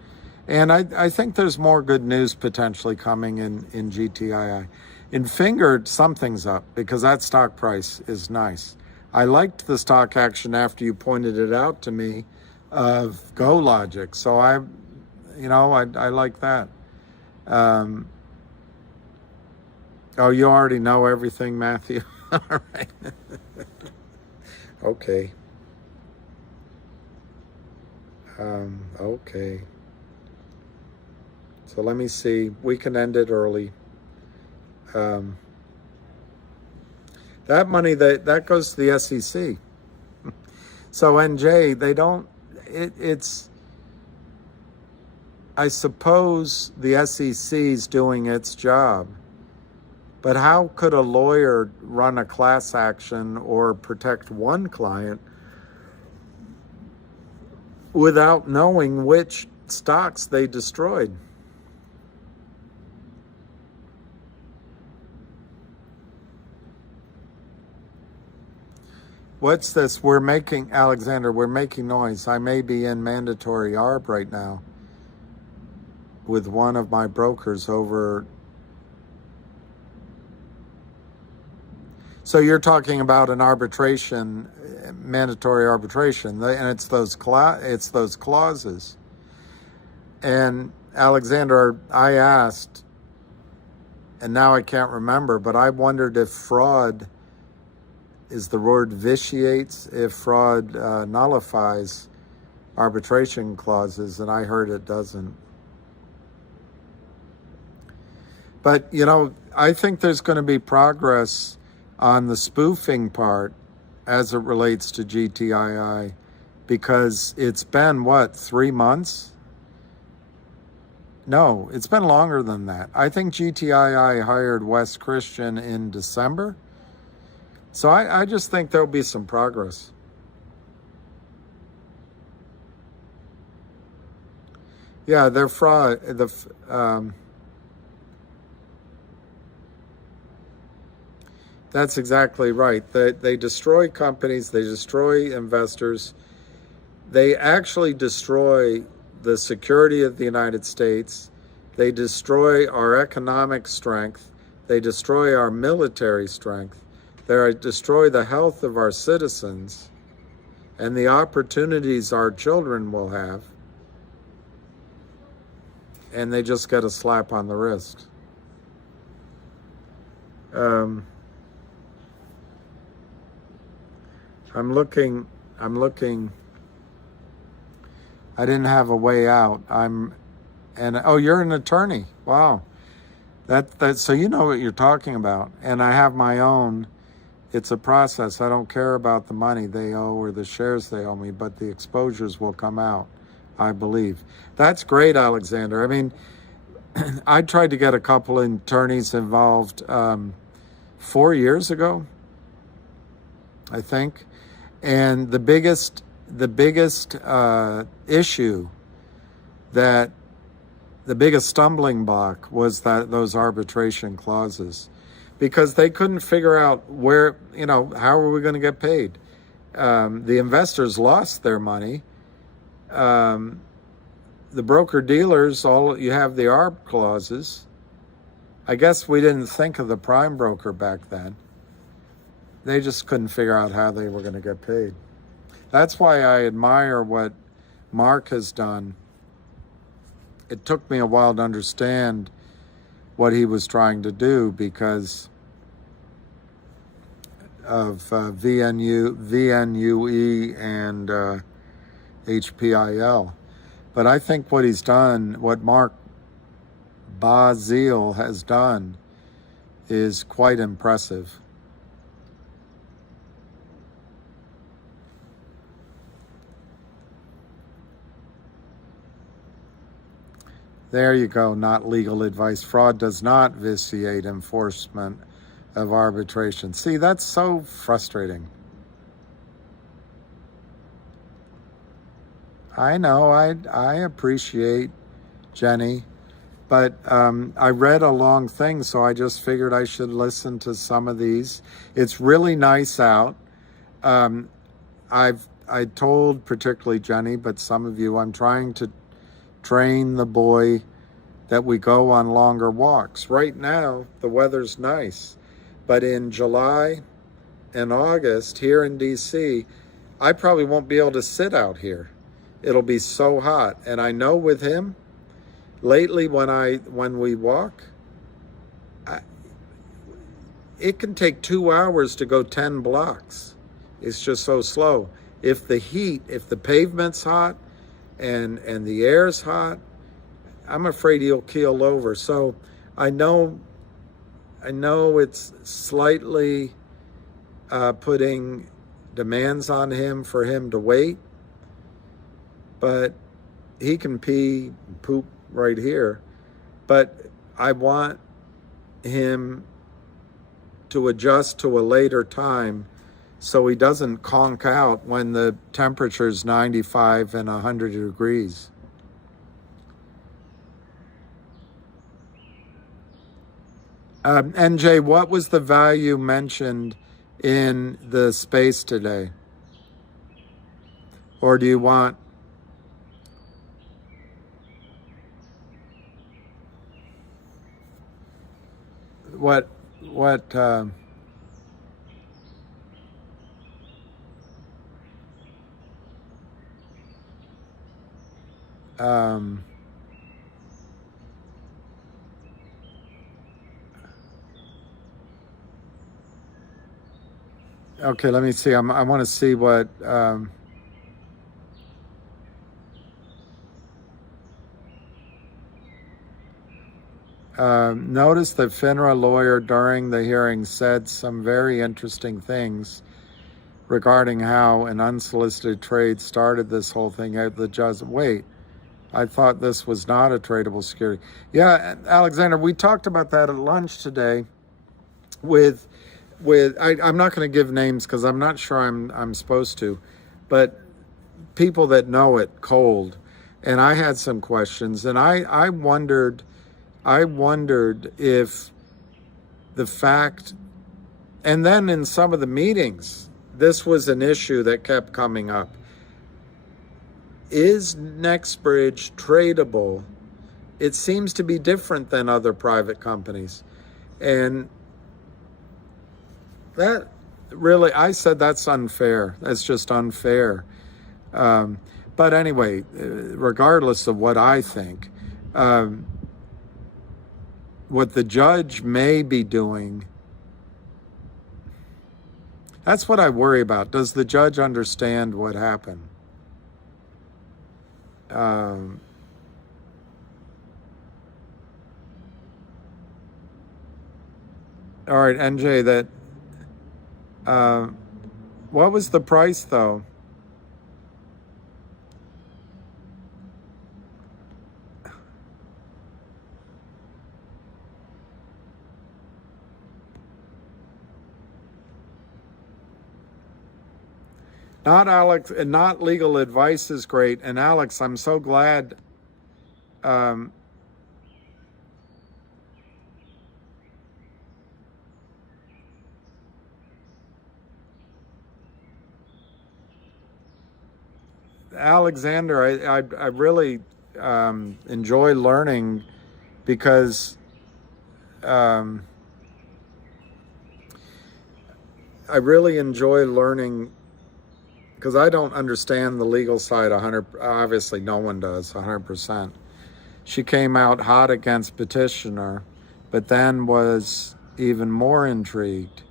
And I think there's more good news potentially coming in GTII. In Fingered, something's up because that stock price is nice. I liked the stock action after you pointed it out to me of GoLogic. So I like that. Oh, you already know everything, Matthew? All right. Okay. Okay. So let me see. We can end it early. That money, that goes to the SEC. So NJ, they don't, it's, I suppose the SEC's doing its job, but how could a lawyer run a class action or protect one client without knowing which stocks they destroyed? What's this? We're making, Alexander, we're making noise. I may be in mandatory ARB right now with one of my brokers over. So you're talking about an arbitration, mandatory arbitration, and it's those clauses. And Alexander, I asked, and now I can't remember, but I wondered if fraud is the word vitiates, if fraud nullifies arbitration clauses, and I heard it doesn't. But, you know, I think there's going to be progress on the spoofing part as it relates to GTII, because it's been, what, 3 months? No, it's been longer than that. I think GTII hired Wes Christian in December. So I just think there'll be some progress. Yeah, they're fraud. That's exactly right. They destroy companies, they destroy investors. They actually destroy the security of the United States. They destroy our economic strength. They destroy our military strength. They destroy the health of our citizens and the opportunities our children will have. And they just get a slap on the wrist. I'm looking. I didn't have a way out. Oh, you're an attorney. Wow. That so you know what you're talking about. And I have my own. It's a process. I don't care about the money they owe or the shares they owe me, but the exposures will come out, I believe. That's great, Alexander. I mean, I tried to get a couple of attorneys involved 4 years ago, I think. And the biggest issue, that the biggest stumbling block was those arbitration clauses, because they couldn't figure out where, how are we going to get paid? The investors lost their money. The broker dealers, you have the ARB clauses. I guess we didn't think of the prime broker back then. They just couldn't figure out how they were going to get paid. That's why I admire what Mark has done. It took me a while to understand what he was trying to do because of VNUE and HPIL. But I think what he's done, what Mark Bazile has done, is quite impressive. There you go, not legal advice. Fraud does not vitiate enforcement of arbitration. See, that's so frustrating. I know, I appreciate Jenny, but I read a long thing, so I just figured I should listen to some of these. It's really nice out. I told particularly Jenny, but some of you, I'm trying to train the boy that we go on longer walks. Right now, the weather's nice, but in July and August here in DC, I probably won't be able to sit out here. It'll be so hot. And I know with him, lately when we walk, it can take 2 hours to go 10 blocks. It's just so slow. If the pavement's hot, and the air's hot, I'm afraid he'll keel over. So I know it's slightly putting demands on him for him to wait, but he can pee and poop right here. But I want him to adjust to a later time so he doesn't conk out when the temperature's 95 and 100 degrees. NJ, what was the value mentioned in the space today? Or do you want... What okay, let me see. I want to see what notice that FINRA lawyer during the hearing said some very interesting things regarding how an unsolicited trade started this whole thing. The judge, wait, I thought this was not a tradable security. Yeah, Alexander, we talked about that at lunch today with I'm not going to give names because I'm not sure I'm supposed to, but people that know it cold. And I had some questions, and I wondered if the fact, and then in some of the meetings, this was an issue that kept coming up. Is NextBridge tradable? It seems to be different than other private companies. And that really, I said that's unfair. That's just unfair. But anyway, regardless of what I think, what the judge may be doing, that's what I worry about. Does the judge understand what happened? All right, NJ, that what was the price though? Not Alex, and not legal advice is great. And Alex, I'm so glad. Alexander, I really enjoy learning because I really enjoy learning because I don't understand the legal side 100. Obviously, no one does 100%. She came out hot against petitioner, but then was even more intrigued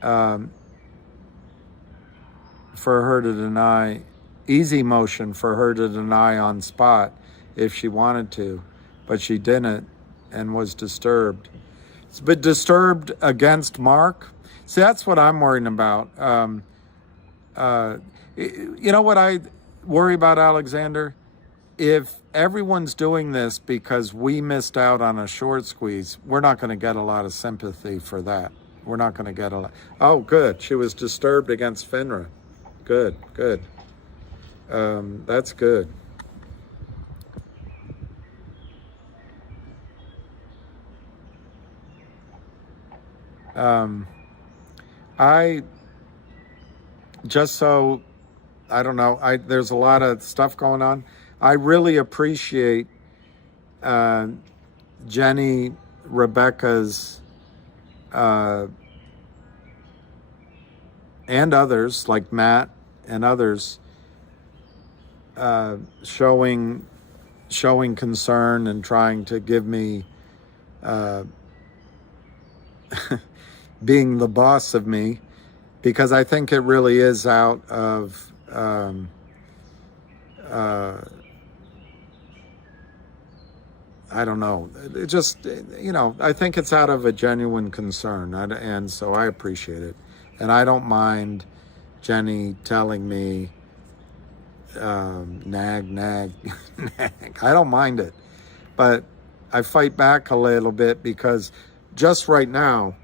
for her to deny, easy motion for her to deny on spot if she wanted to, but she didn't and was disturbed. But disturbed against Mark? See, that's what I'm worrying about. You know what I worry about, Alexander? If everyone's doing this because we missed out on a short squeeze, we're not going to get a lot of sympathy for that. We're not going to get a lot. Oh, good. She was disturbed against FINRA. Good, good. That's good. I just so, I don't know, there's a lot of stuff going on. I really appreciate Jenny, Rebecca's, and others like Matt and others showing concern and trying to give me being the boss of me, because I think it really is out of I don't know. It just, you know, I think it's out of a genuine concern, and so I appreciate it. And I don't mind Jenny telling me, nag, nag. I don't mind it. But I fight back a little bit because just right now,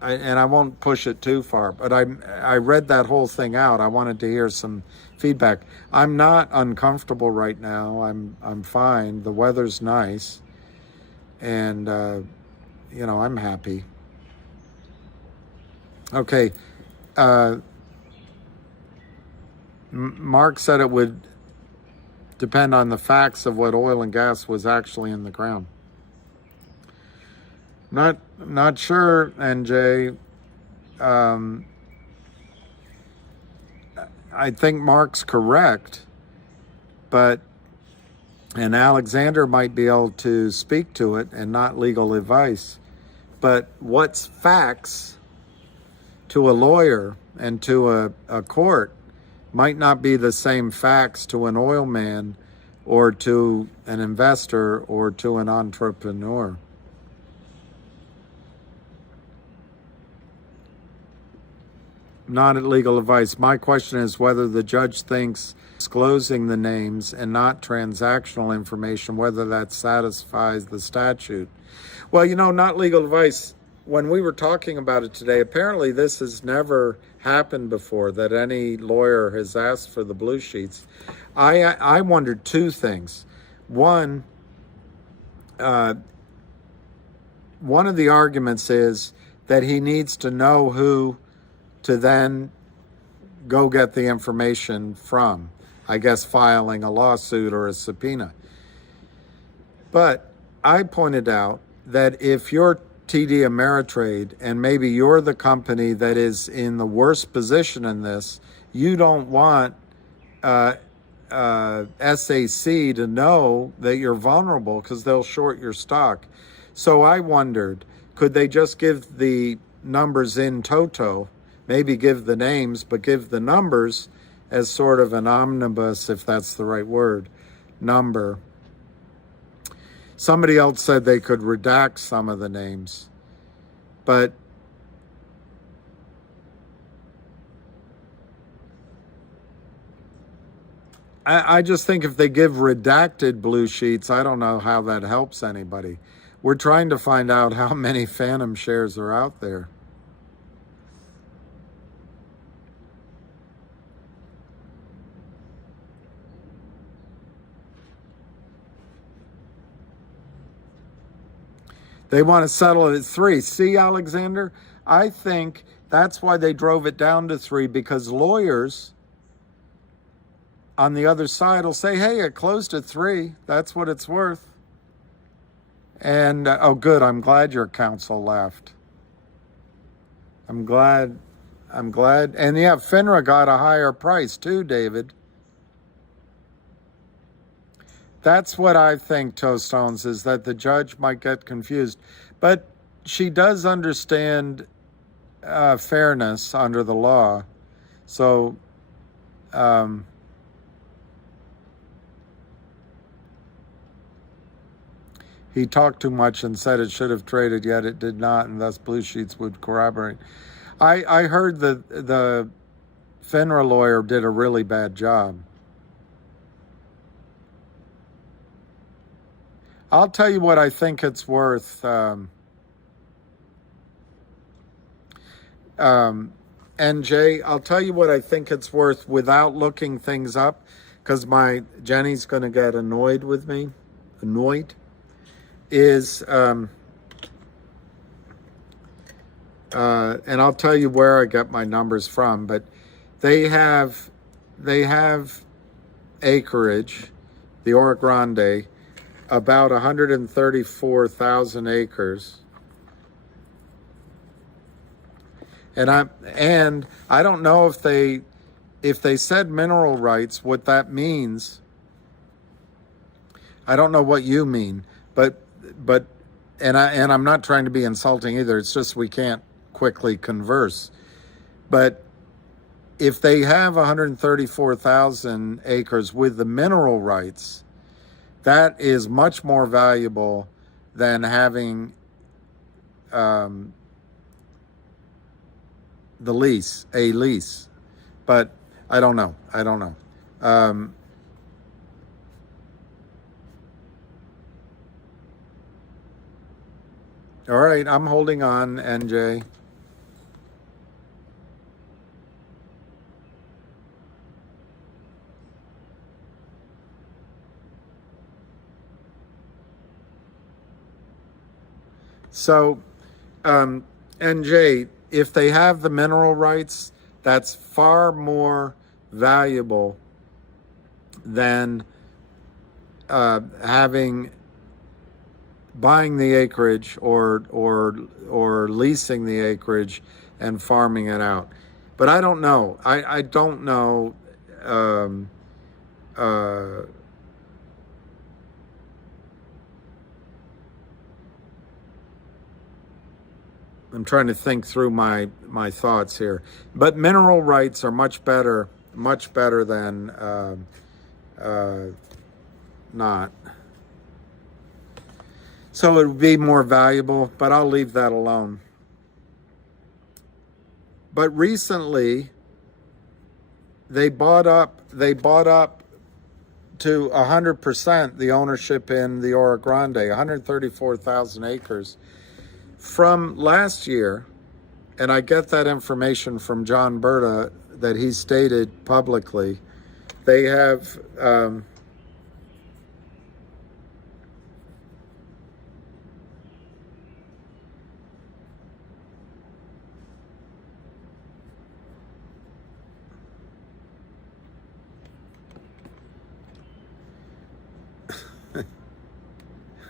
and I won't push it too far, but I read that whole thing out. I wanted to hear some feedback. I'm not uncomfortable right now. I'm fine. The weather's nice, and I'm happy. Okay. Mark said it would depend on the facts of what oil and gas was actually in the ground. Not sure, NJ. I think Mark's correct, and Alexander might be able to speak to it and not legal advice. But what's facts to a lawyer and to a court might not be the same facts to an oil man or to an investor or to an entrepreneur. Not legal advice. My question is whether the judge thinks disclosing the names and not transactional information, whether that satisfies the statute. Well, not legal advice. When we were talking about it today, apparently this has never happened before, that any lawyer has asked for the blue sheets. I wondered two things. One of the arguments is that he needs to know who to then go get the information from, I guess filing a lawsuit or a subpoena. But I pointed out that if you're TD Ameritrade and maybe you're the company that is in the worst position in this, you don't want SAC to know that you're vulnerable because they'll short your stock. So I wondered, could they just give the numbers in toto, maybe give the names, but give the numbers as sort of an omnibus, if that's the right word, number. Somebody else said they could redact some of the names, but I just think if they give redacted blue sheets, I don't know how that helps anybody. We're trying to find out how many phantom shares are out there. They want to settle it at 3. See, Alexander, I think that's why they drove it down to 3, because lawyers on the other side will say, hey, it closed at 3. That's what it's worth. And, oh, good. I'm glad your counsel left. I'm glad. And yeah, FINRA got a higher price too, David. That's what I think, Toestones, is that the judge might get confused. But she does understand fairness under the law. So he talked too much and said it should have traded, yet it did not, and thus blue sheets would corroborate. I heard that the FINRA lawyer did a really bad job. I'll tell you what I think it's worth. NJ, I'll tell you what I think it's worth without looking things up, because Jenny's going to get annoyed with me. Is and I'll tell you where I get my numbers from, but they have acreage, the Oro Grande, about 134,000 acres. And I don't know if they said mineral rights, what that means. I don't know what you mean, but I'm not trying to be insulting either. It's just we can't quickly converse. But if they have 134,000 acres with the mineral rights, that is much more valuable than having the lease, a lease. But I don't know. I don't know. All right, I'm holding on, NJ. So, NJ, if they have the mineral rights, that's far more valuable than buying the acreage or leasing the acreage and farming it out. But I don't know. I don't know. I'm trying to think through my thoughts here. But mineral rights are much better than not. So it would be more valuable, but I'll leave that alone. But recently, they bought up to 100% the ownership in the Oro Grande, 134,000 acres. From last year, and I get that information from John Berta that he stated publicly, they have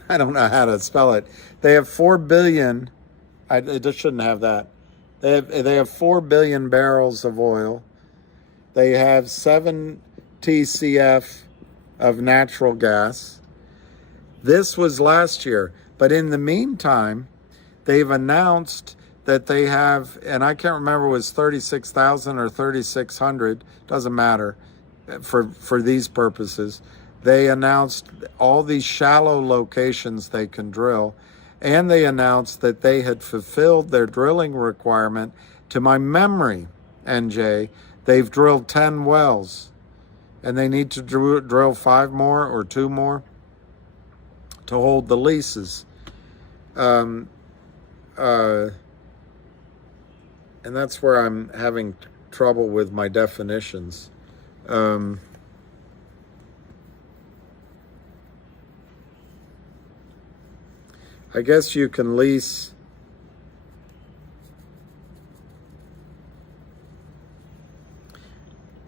I don't know how to spell it. They have 4 billion. I just shouldn't have that. They have 4 billion barrels of oil. They have 7 TCF of natural gas. This was last year, but in the meantime, they've announced that they have, and I can't remember, it was 36,000 or 3,600. Doesn't matter for these purposes. They announced all these shallow locations they can drill, and they announced that they had fulfilled their drilling requirement. To my memory, NJ, they've drilled 10 wells, and they need to drill 5 more or 2 more to hold the leases. And that's where I'm having trouble with my definitions. I guess you can lease.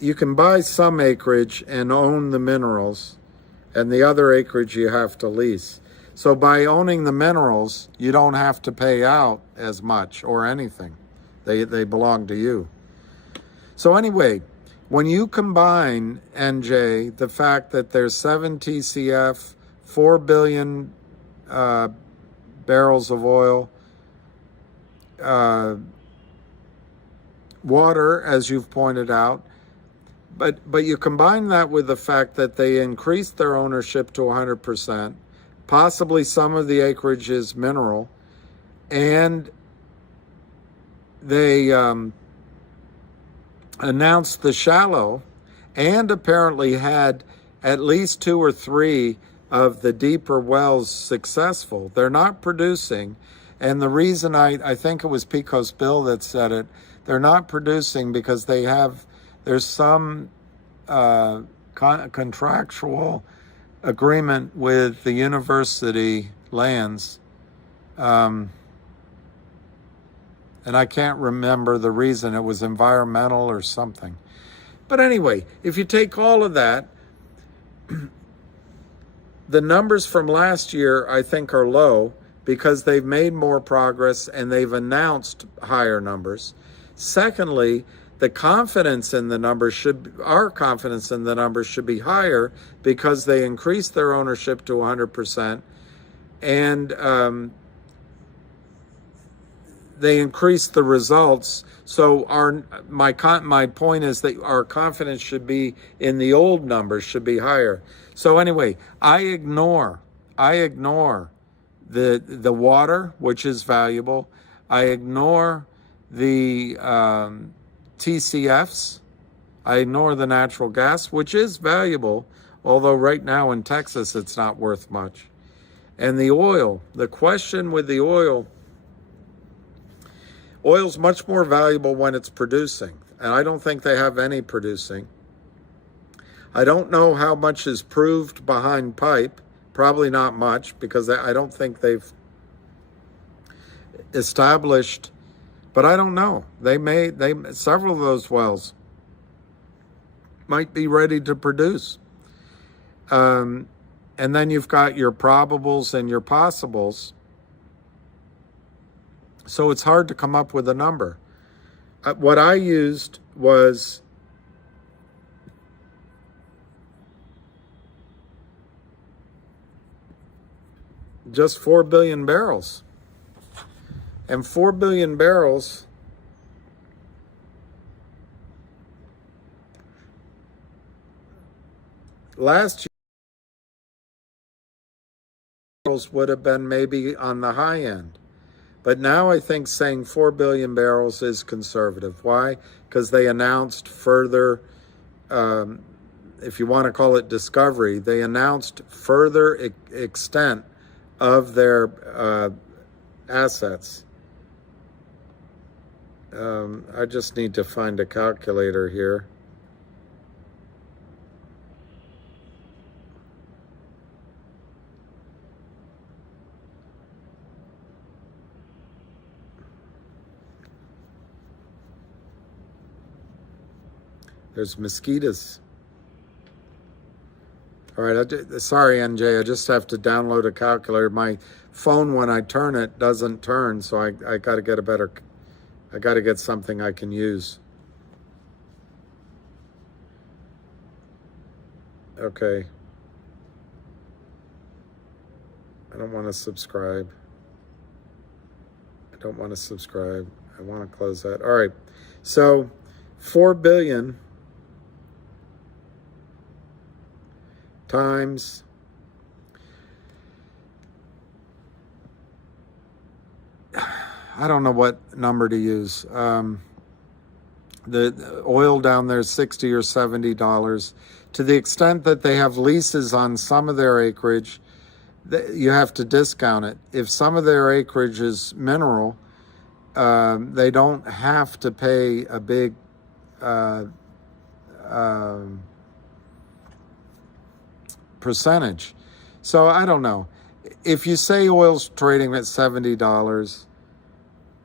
You can buy some acreage and own the minerals, and the other acreage you have to lease. So by owning the minerals, you don't have to pay out as much or anything. They belong to you. So anyway, when you combine, NJ, the fact that there's 7 TCF, 4 billion barrels of oil, water, as you've pointed out, but you combine that with the fact that they increased their ownership to 100%, possibly some of the acreage is mineral, and they announced the shallow, and apparently had at least 2 or 3 of the deeper wells successful. They're not producing, and the reason I think it was Pecos Bill that said it, they're not producing because there's some contractual agreement with the university lands, and I can't remember the reason. It was environmental or something. But anyway, if you take all of that, the numbers from last year, I think, are low because they've made more progress and they've announced higher numbers. Secondly, our confidence in the numbers should be higher because they increased their ownership to 100%, and they increased the results. So my point is that our confidence should be in the old numbers, should be higher. So anyway, I ignore the water, which is valuable. I ignore the TCFs. I ignore the natural gas, which is valuable, although right now in Texas it's not worth much. And the oil. The question with the oil's much more valuable when it's producing. And I don't think they have any producing. I don't know how much is proved behind pipe. Probably not much, because I don't think they've established, but I don't know. Several of those wells might be ready to produce. And then you've got your probables and your possibles. So it's hard to come up with a number. What I used was just 4 billion barrels. And 4 billion barrels last year would have been maybe on the high end. But now I think saying 4 billion barrels is conservative. Why? Because they announced further, if you want to call it discovery, they announced further extent of their assets. I just need to find a calculator here. There's mosquitoes. All right, sorry, NJ, I just have to download a calculator. My phone, when I turn it, doesn't turn, so I got to get I got to get something I can use. Okay. I don't want to subscribe. I want to close that. All right. So 4 billion times I don't know what number to use. The oil down there is $60 or $70. To the extent that they have leases on some of their acreage, you have to discount it. If some of their acreage is mineral, they don't have to pay a big percentage. So I don't know. If you say oil's trading at $70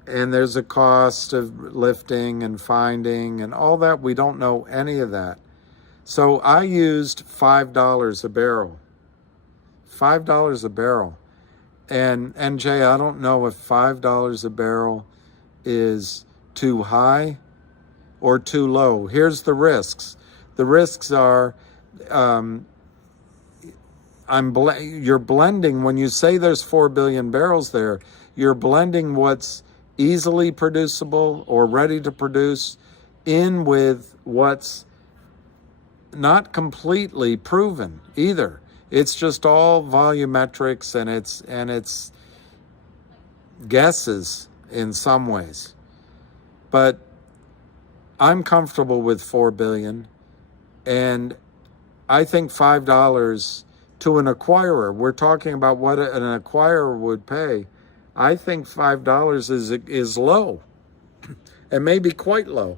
and there's a cost of lifting and finding and all that, we don't know any of that. So I used $5 a barrel. $5 a barrel. And NJ, I don't know if $5 a barrel is too high or too low. Here's the risks. The risks are you're blending, when you say there's 4 billion barrels there, you're blending what's easily producible or ready to produce in with what's not completely proven either. It's just all volumetrics and it's guesses in some ways. But I'm comfortable with 4 billion, and I think $5 to an acquirer. We're talking about what an acquirer would pay. I think $5 is low, and maybe quite low,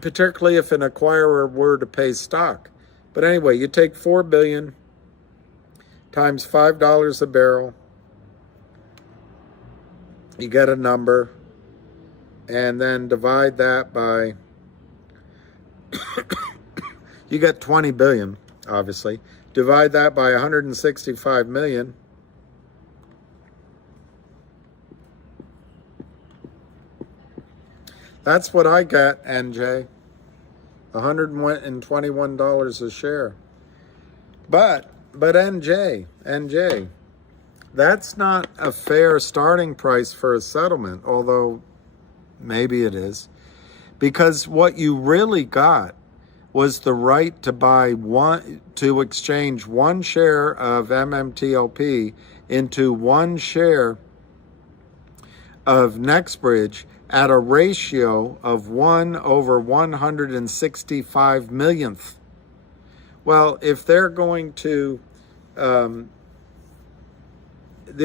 particularly if an acquirer were to pay stock. But anyway, you take 4 billion times $5 a barrel, you get a number, and then divide that by, you get 20 billion, obviously. Divide that by 165 million. That's what I get, NJ. $121 a share. But NJ, that's not a fair starting price for a settlement, although maybe it is. Because what you really got was the right to exchange one share of MMTLP into one share of NextBridge at a ratio of 1/165 millionth. Well, if they're going to, the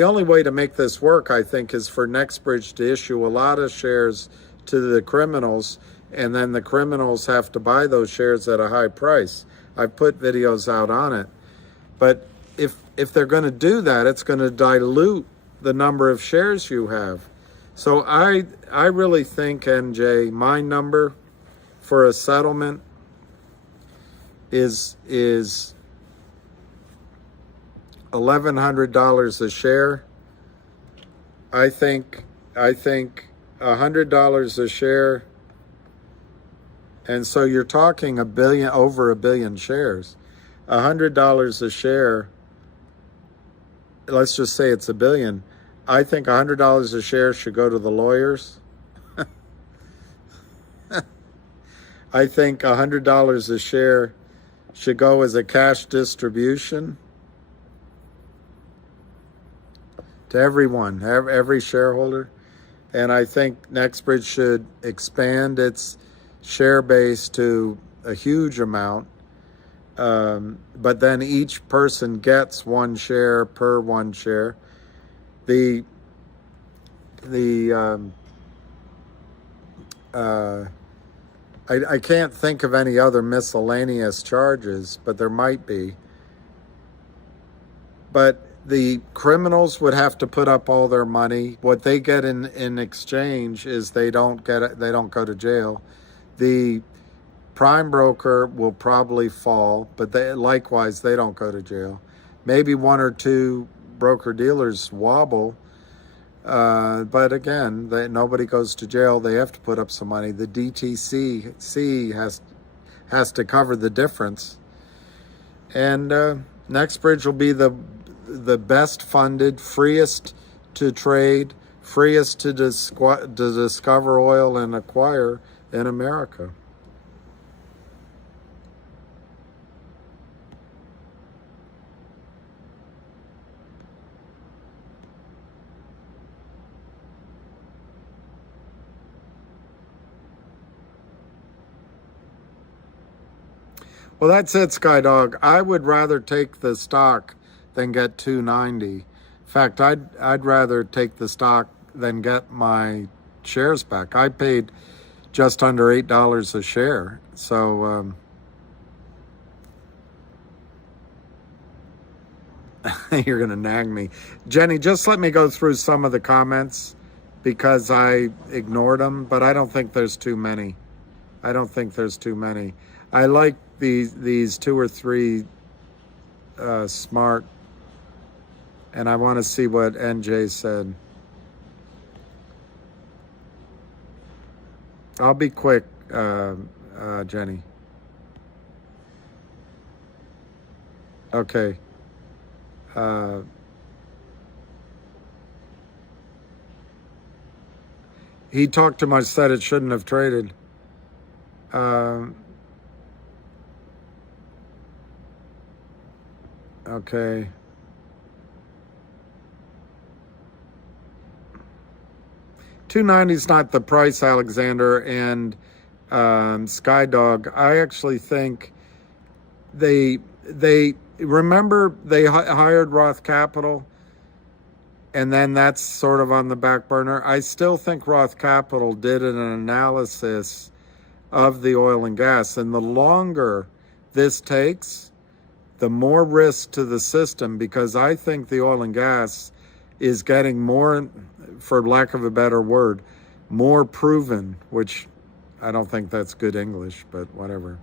only way to make this work, I think, is for NextBridge to issue a lot of shares to the criminals, and then the criminals have to buy those shares at a high price. I've put videos out on it. But if they're going to do that, it's going to dilute the number of shares you have. So I really think, NJ, my number for a settlement is $1,100 a share. I think $100 a share, and so you're talking over a billion shares. $100 a share. Let's just say it's a billion. I think $100 a share should go to the lawyers. I think $100 a share should go as a cash distribution to everyone, every shareholder. And I think NextBridge should expand its share base to a huge amount. But then each person gets one share per one share. I can't think of any other miscellaneous charges, but there might be. But the criminals would have to put up all their money. What they get in exchange is they don't go to jail. The prime broker will probably fall, but likewise they don't go to jail. Maybe one or two broker dealers wobble, but again, nobody goes to jail. They have to put up some money. The DTC has to cover the difference, and NextBridge will be the best funded, freest to trade, freest to discover oil and acquire in America. Well, that's it, Skydog. I would rather take the stock than get 290. In fact, I'd rather take the stock than get my shares back. I paid just under $8 a share. So you're going to nag me. Jenny, just let me go through some of the comments because I ignored them, but I don't think there's too many. I like these two or three smart, and I want to see what NJ said. I'll be quick, Jenny. Okay. He talked too much, said it shouldn't have traded. Okay. $290 is not the price, Alexander and Skydog. I actually think they remember they hired Roth Capital, and then that's sort of on the back burner. I still think Roth Capital did an analysis of the oil and gas, and the longer this takes, the more risk to the system, because I think the oil and gas is getting more, for lack of a better word, more proven, which I don't think that's good English, but whatever.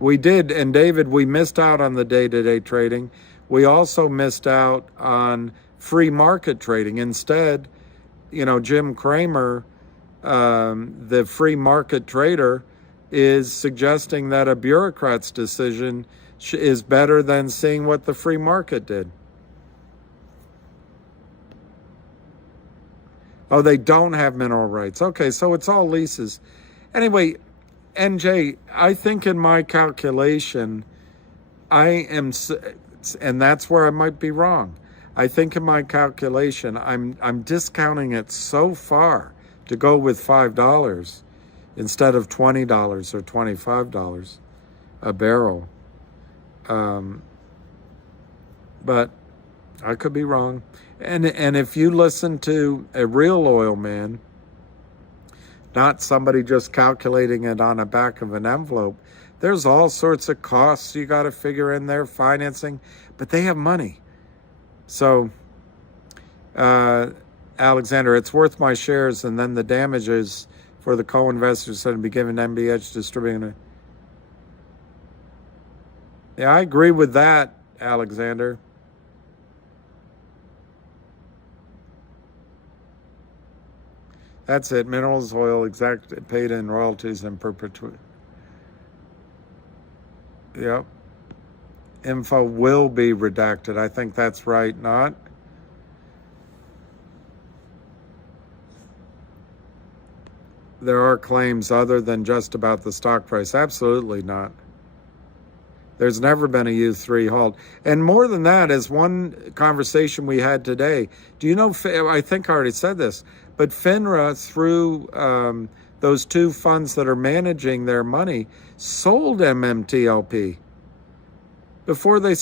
We did, and David, we missed out on the day-to-day trading. We also missed out on free market trading. Instead, Jim Cramer, the free market trader, is suggesting that a bureaucrat's decision is better than seeing what the free market did. Oh, they don't have mineral rights. Okay, so it's all leases. Anyway, NJ, I think in my calculation, I am, and that's where I might be wrong, I think in my calculation, I'm discounting it so far to go with $5 instead of $20 or $25 a barrel. But I could be wrong. And if you listen to a real oil man, not somebody just calculating it on the back of an envelope, there's all sorts of costs you got to figure in there, financing, but they have money. So, Alexander, it's worth my shares, and then the damages for the co-investors that be given MBH distributing. Yeah, I agree with that, Alexander. That's it. Minerals, oil, exact paid in royalties in perpetuity. Yep. Info will be redacted. I think that's right, not? There are claims other than just about the stock price. Absolutely not. There's never been a U3 halt. And more than that, as one conversation we had today, do you know, I think I already said this, but FINRA, through those two funds that are managing their money, sold MMTLP. Before they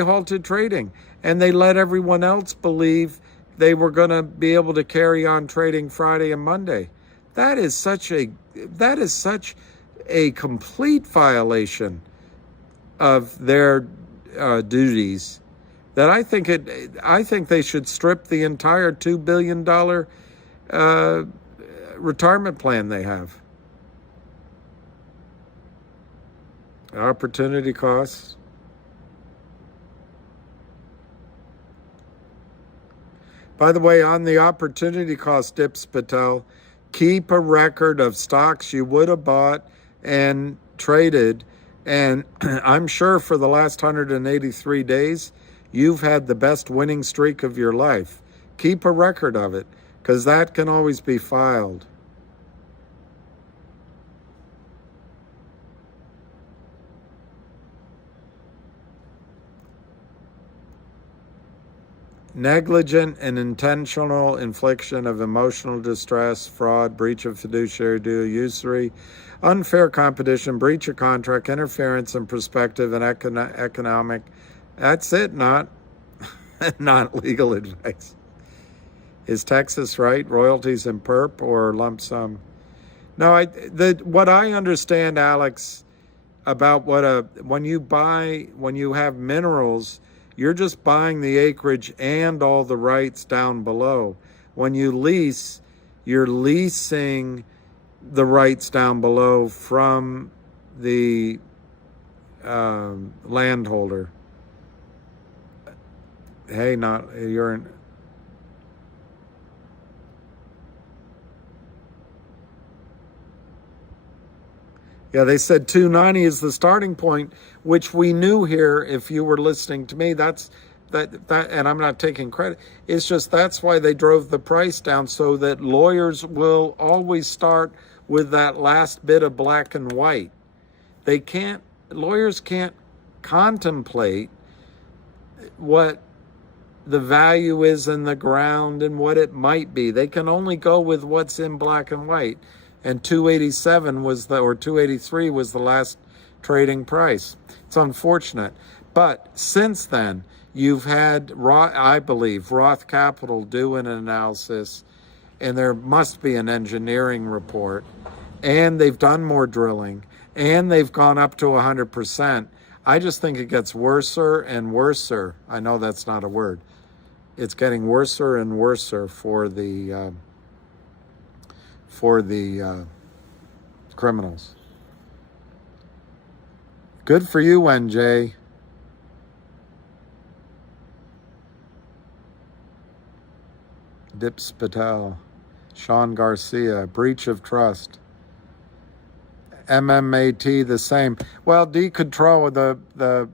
halted trading. And they let everyone else believe they were going to be able to carry on trading Friday and Monday. That is such a complete violation of their duties that I think they should strip the entire $2 billion retirement plan they have. Opportunity costs. By the way, on the opportunity cost dips, Patel, keep a record of stocks you would have bought and traded. And I'm sure for the last 183 days, you've had the best winning streak of your life. Keep a record of it, because that can always be filed. Negligent and intentional infliction of emotional distress, fraud, breach of fiduciary duty, usury, unfair competition, breach of contract, interference in prospective and economic. That's it, not legal advice. Is Texas right? Royalties in perp or lump sum? No, what I understand, Alex, about when you have minerals, you're just buying the acreage and all the rights down below. When you lease, you're leasing the rights down below from the landholder. Hey, you're in. Yeah, they said 290 is the starting point, which we knew here. If you were listening to me, that, and I'm not taking credit. It's just that's why they drove the price down, so that lawyers will always start with that last bit of black and white. Lawyers can't contemplate what the value is in the ground and what it might be. They can only go with what's in black and white. And 287 or 283 was the last trading price. It's unfortunate. But since then, you've had, I believe, Roth Capital do an analysis, and there must be an engineering report, and they've done more drilling, and they've gone up to 100%. I just think it gets worser and worser. I know that's not a word. It's getting worser and worser for the criminals. Good for you, NJ. Dips Patel. Sean Garcia. Breach of trust. MMAT the same. Well, decontrol, the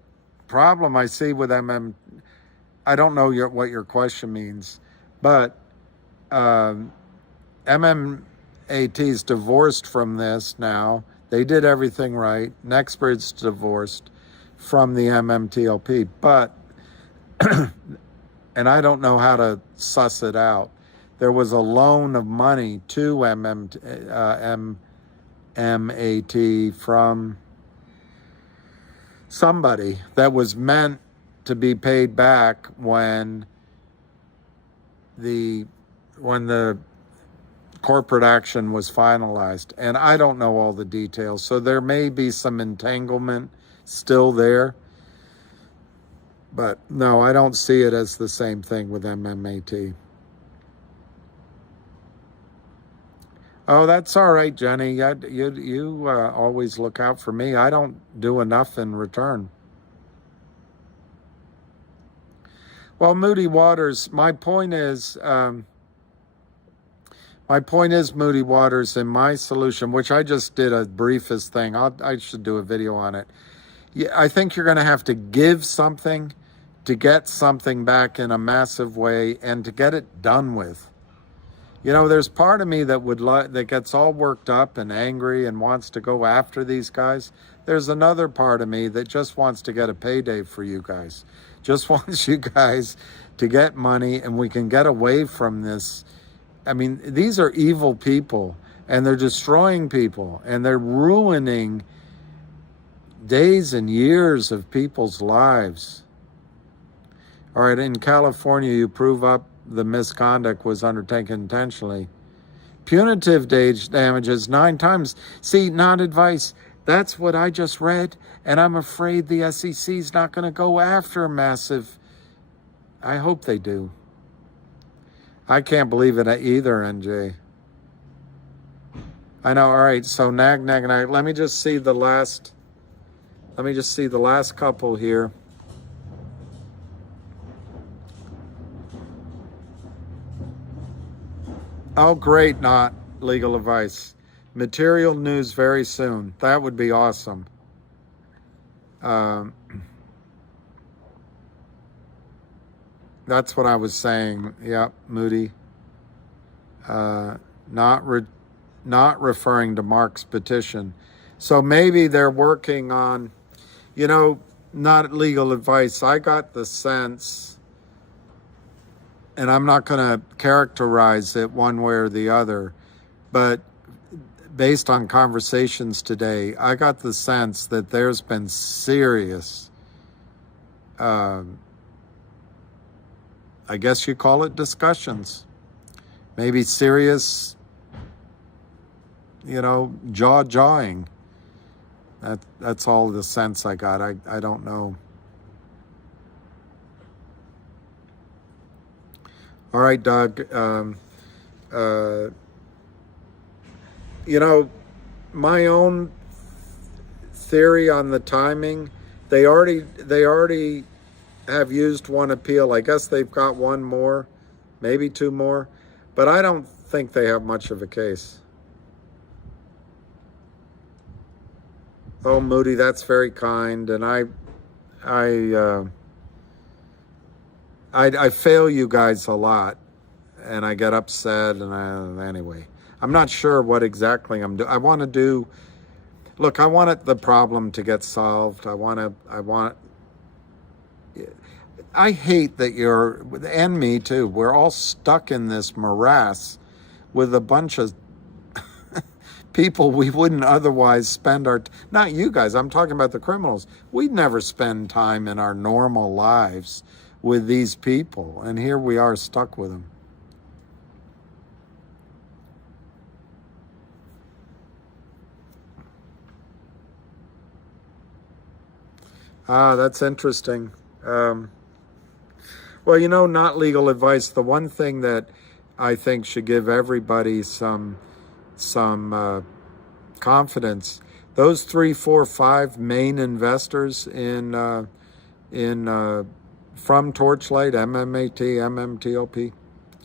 problem I see with I don't know what your question means, but MMAT is divorced from this now. They did everything right. Nexpert's divorced from the MMTLP, but and I don't know how to suss it out. There was a loan of money to MMAT from somebody that was meant to be paid back when the corporate action was finalized. And I don't know all the details, so there may be some entanglement still there. But no, I don't see it as the same thing with MMAT. Oh, that's all right, Jenny. You always look out for me. I don't do enough in return. Well, Moody Waters, my point is, Moody Waters, in my solution, which I just did a briefest thing. I should do a video on it. Yeah, I think you're going to have to give something to get something back in a massive way and to get it done with. You know, there's part of me that that gets all worked up and angry and wants to go after these guys. There's another part of me that just wants to get a payday for you guys. Just wants you guys to get money and we can get away from this. I mean, these are evil people and they're destroying people and they're ruining days and years of people's lives. All right, in California, you prove up the misconduct was undertaken intentionally. Punitive damages 9 times. See, not advice. That's what I just read, and I'm afraid the SEC is not going to go after massive. I hope they do. I can't believe it either, NJ. I know. All right, so nag. Let me just see the last couple here. Oh, great, not legal advice. Material news very soon. That would be awesome. That's what I was saying. Yep, Moody. Not referring to Mark's petition. So maybe they're working on, not legal advice. I got the sense, and I'm not going to characterize it one way or the other, but based on conversations today, I got the sense that there's been serious, I guess you call it discussions, maybe serious, jaw-jawing. That's all the sense I got. I don't know. All right, Doug. My own theory on the timing, they already have used one appeal. I guess they've got one more, maybe 2 more, but I don't think they have much of a case. Oh, Moody, that's very kind, and I fail you guys a lot, and I get upset, and anyway, I'm not sure what exactly I'm doing. I want the problem to get solved. I hate that and me too, we're all stuck in this morass with a bunch of people we wouldn't otherwise spend not you guys, I'm talking about the criminals. We'd never spend time in our normal lives with these people, and here we are stuck with them. That's interesting. Well, not legal advice. The one thing that I think should give everybody some confidence, those 3, 4, 5 main investors from Torchlight, MMAT, MMTLP,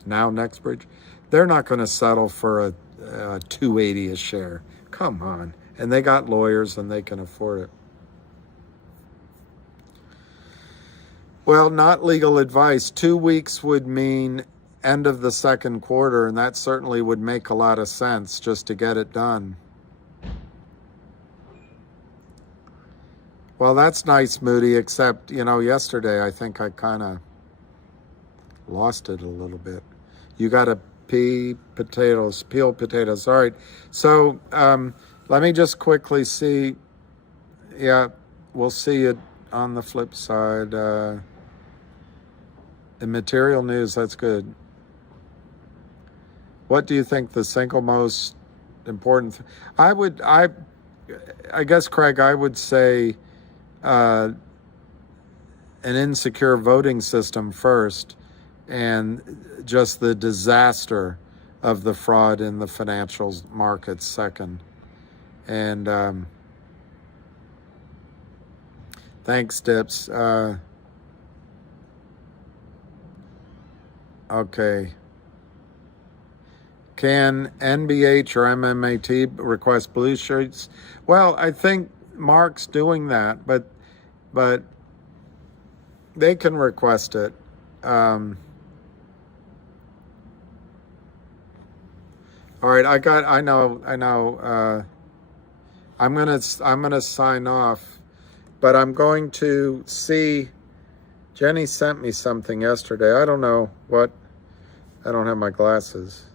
now NextBridge, they're not going to settle for a $2.80 a share. Come on. And they got lawyers and they can afford it. Well, not legal advice. 2 weeks would mean end of the second quarter, and that certainly would make a lot of sense just to get it done. Well, that's nice, Moody, except, yesterday I think I kind of Lost it a little bit. You got to peel potatoes. All right. So let me just quickly see. Yeah, we'll see it on the flip side. In material news, that's good. What do you think the single most important? I guess, Craig, I would say an insecure voting system first, and just the disaster of the fraud in the financial markets second. And thanks, Dips. Okay. Can NBH or MMAT request blue shirts? Well, I think Mark's doing that, but they can request it. All right, I know. I'm gonna sign off, but I'm going to see. Jenny sent me something yesterday. I don't know what. I don't have my glasses.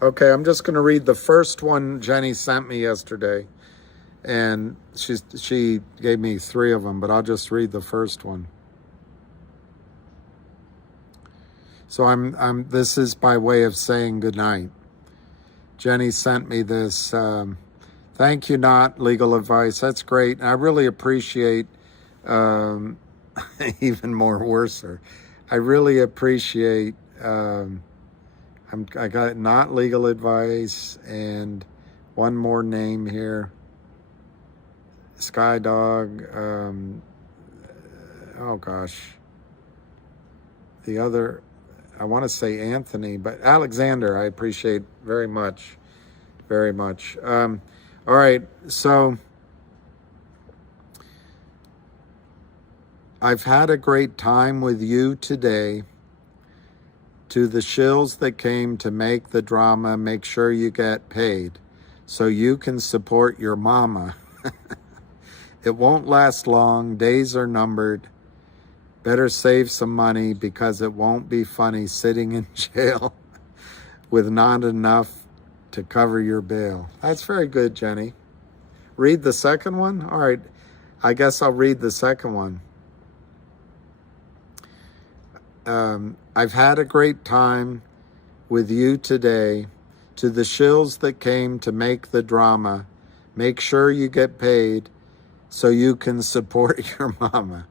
Okay, I'm just going to read the first one Jenny sent me yesterday, and she gave me 3 of them, but I'll just read the first one. So this is by way of saying goodnight. Jenny sent me this. Thank you, not legal advice. That's great. And I really appreciate, even more worser. I really appreciate. I got not legal advice and one more name here. Skydog. Oh gosh. The other, I want to say Anthony, but Alexander, I appreciate very much. Very much. All right. So I've had a great time with you today. To the shills that came to make the drama, make sure you get paid so you can support your mama. It won't last long. Days are numbered. Better save some money because it won't be funny sitting in jail with not enough to cover your bail. That's very good, Jenny. Read the second one? All right. I guess I'll read the second one. I've had a great time with you today. To the shills that came to make the drama, make sure you get paid so you can support your mama.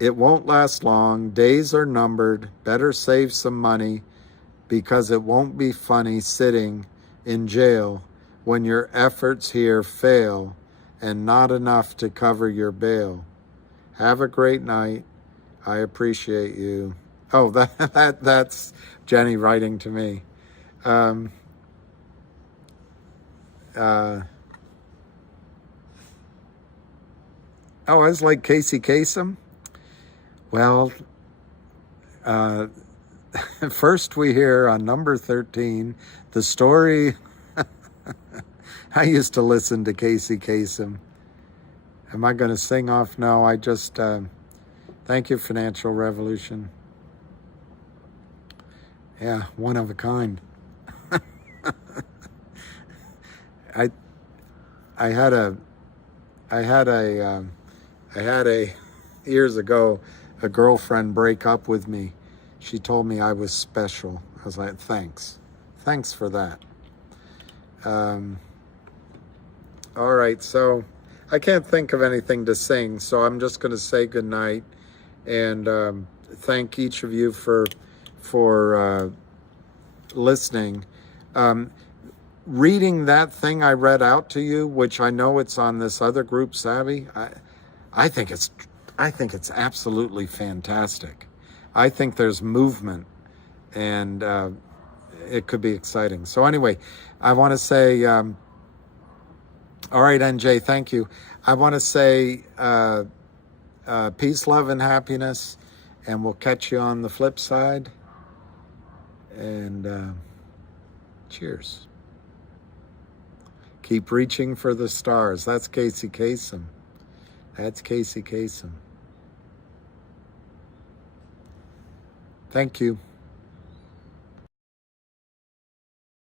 It won't last long. Days are numbered. Better save some money because it won't be funny sitting in jail when your efforts here fail and not enough to cover your bail. Have a great night. I appreciate you. Oh, that's Jenny writing to me. Oh, I was like Casey Kasem. Well, first we hear on number 13, the story. I used to listen to Casey Kasem. Am I going to sing off? No, I just, thank you, Financial Revolution. Yeah, one of a kind. I had a years ago, a girlfriend break up with me. She told me I was special. I was like, thanks for that. All right, so I can't think of anything to sing, so I'm just going to say goodnight and thank each of you for listening. Reading that thing I read out to you, which I know it's on this other group, Savvy. I think it's absolutely fantastic. I think there's movement, and it could be exciting. So anyway, I want to say, all right, NJ, thank you. I want to say peace, love, and happiness, and we'll catch you on the flip side. And cheers. Keep reaching for the stars. That's Casey Kasem. That's Casey Kasem. Thank you.